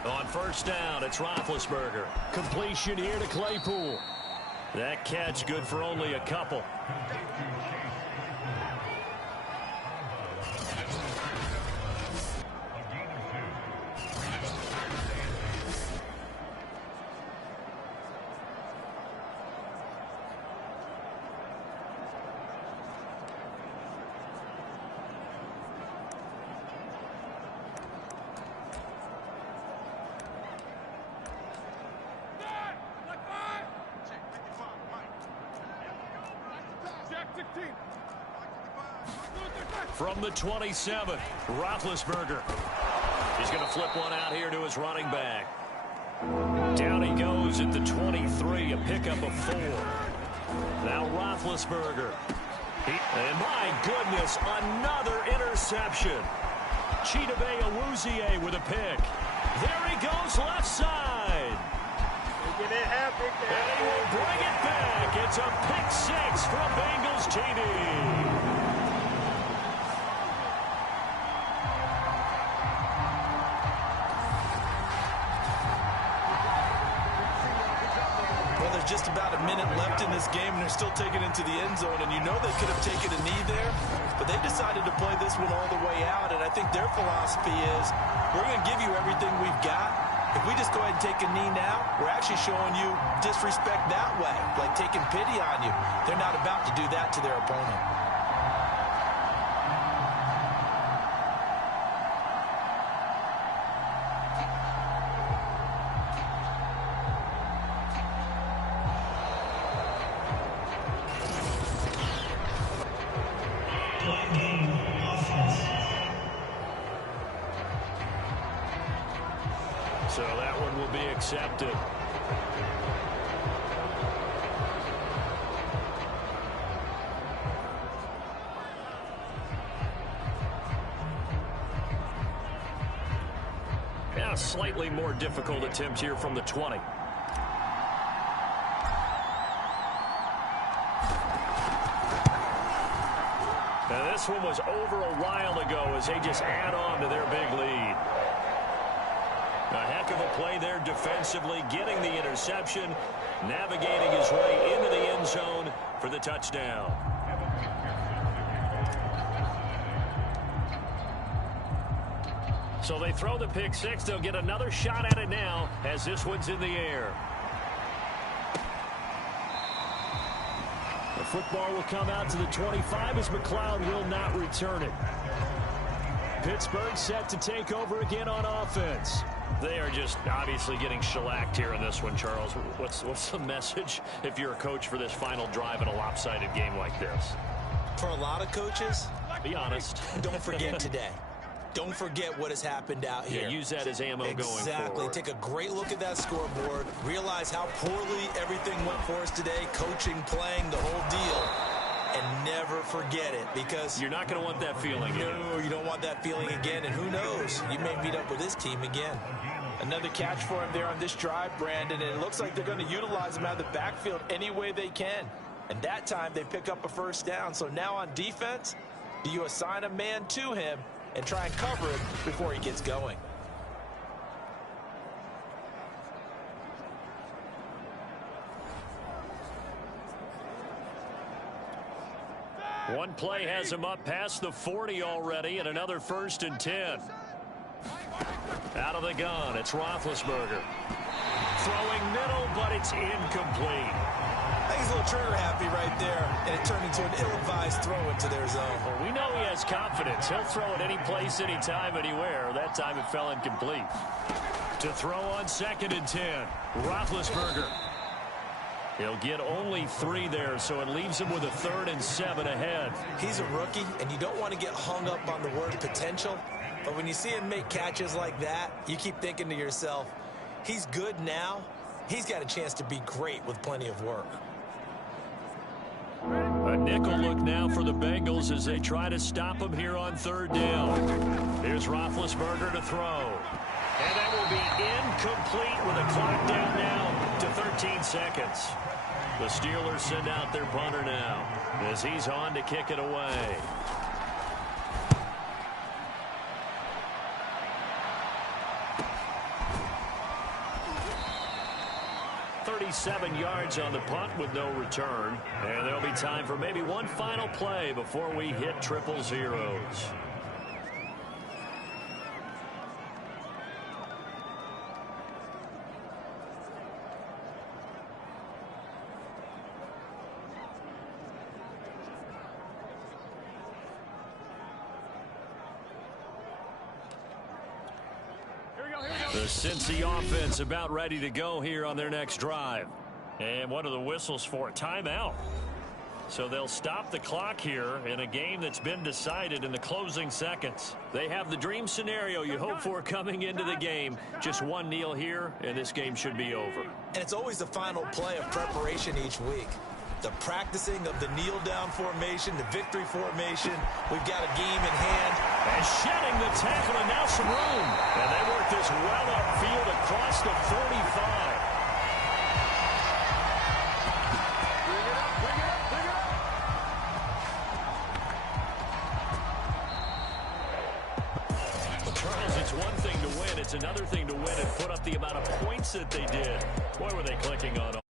On 1st down, it's Roethlisberger. Completion here to Claypool. That catch good for only a couple. From the 27, Roethlisberger. He's going to flip one out here to his running back. Down he goes at the 23, a pickup of 4. Now Roethlisberger. And my goodness, another interception. Chidobe Awuzie with a pick. There he goes, left side. And he will bring it back. It's a pick 6 from Bengals TD. Just about a minute left in this game, and they're still taking it to the end zone, and you know they could have taken a knee there, but they decided to play this one all the way out, and I think their philosophy is, we're going to give you everything we've got. If we just go ahead and take a knee now, we're actually showing you disrespect that way, like taking pity on you. They're not about to do that to their opponent. So that one will be accepted. Yeah, a slightly more difficult attempt here from the 20. Now this one was over a while ago as they just add on to their big lead. A heck of a play there defensively, getting the interception, navigating his way into the end zone for the touchdown. So they throw the pick 6. They'll get another shot at it now as this one's in the air. The football will come out to the 25 as McLeod will not return it. Pittsburgh set to take over again on offense. They are just obviously getting shellacked here in this one, Charles. What's the message if you're a coach for this final drive in a lopsided game like this? For a lot of coaches, be honest. Don't forget today. Don't forget what has happened out here. Yeah, use that as ammo going forward. Exactly. Take a great look at that scoreboard. Realize how poorly everything went for us today. Coaching, playing, the whole deal. And never forget it, because you're not going to want that feeling again. No, you don't want that feeling again. And who knows? You may meet up with this team again. Another catch for him there on this drive, Brandon. And it looks like they're going to utilize him out of the backfield any way they can. And that time they pick up a 1st down. So now on defense, do you assign a man to him and try and cover him before he gets going? One play has him up past the 40 already, and another 1st and 10. Out of the gun, it's Roethlisberger. Throwing middle, but it's incomplete. I think he's a little trigger happy right there, and it turned into an ill-advised throw into their zone. Well, we know he has confidence. He'll throw it any place, anytime, anywhere. That time it fell incomplete. To throw on 2nd and 10, Roethlisberger. He'll get only 3 there, so it leaves him with a 3rd and 7 ahead. He's a rookie, and you don't want to get hung up on the word potential. But when you see him make catches like that, you keep thinking to yourself, he's good now. He's got a chance to be great with plenty of work. Nickel look now for the Bengals as they try to stop him here on 3rd down. Here's Roethlisberger to throw. And that will be incomplete with a clock down now to 13 seconds. The Steelers send out their punter now as he's on to kick it away. .37 yards on the punt with no return. And there'll be time for maybe one final play before we hit triple zeros. The Cincy offense about ready to go here on their next drive. And what are the whistles for? Timeout. So they'll stop the clock here in a game that's been decided in the closing seconds. They have the dream scenario you hope for coming into the game. Just one kneel here, and this game should be over. And it's always the final play of preparation each week. The practicing of the kneel-down formation, the victory formation. We've got a game in hand. And shedding the tackle, and now some room. And they work this well upfield across the 45. Charles, it's one thing to win. It's another thing to win and put up the amount of points that they did. Boy, were they clicking on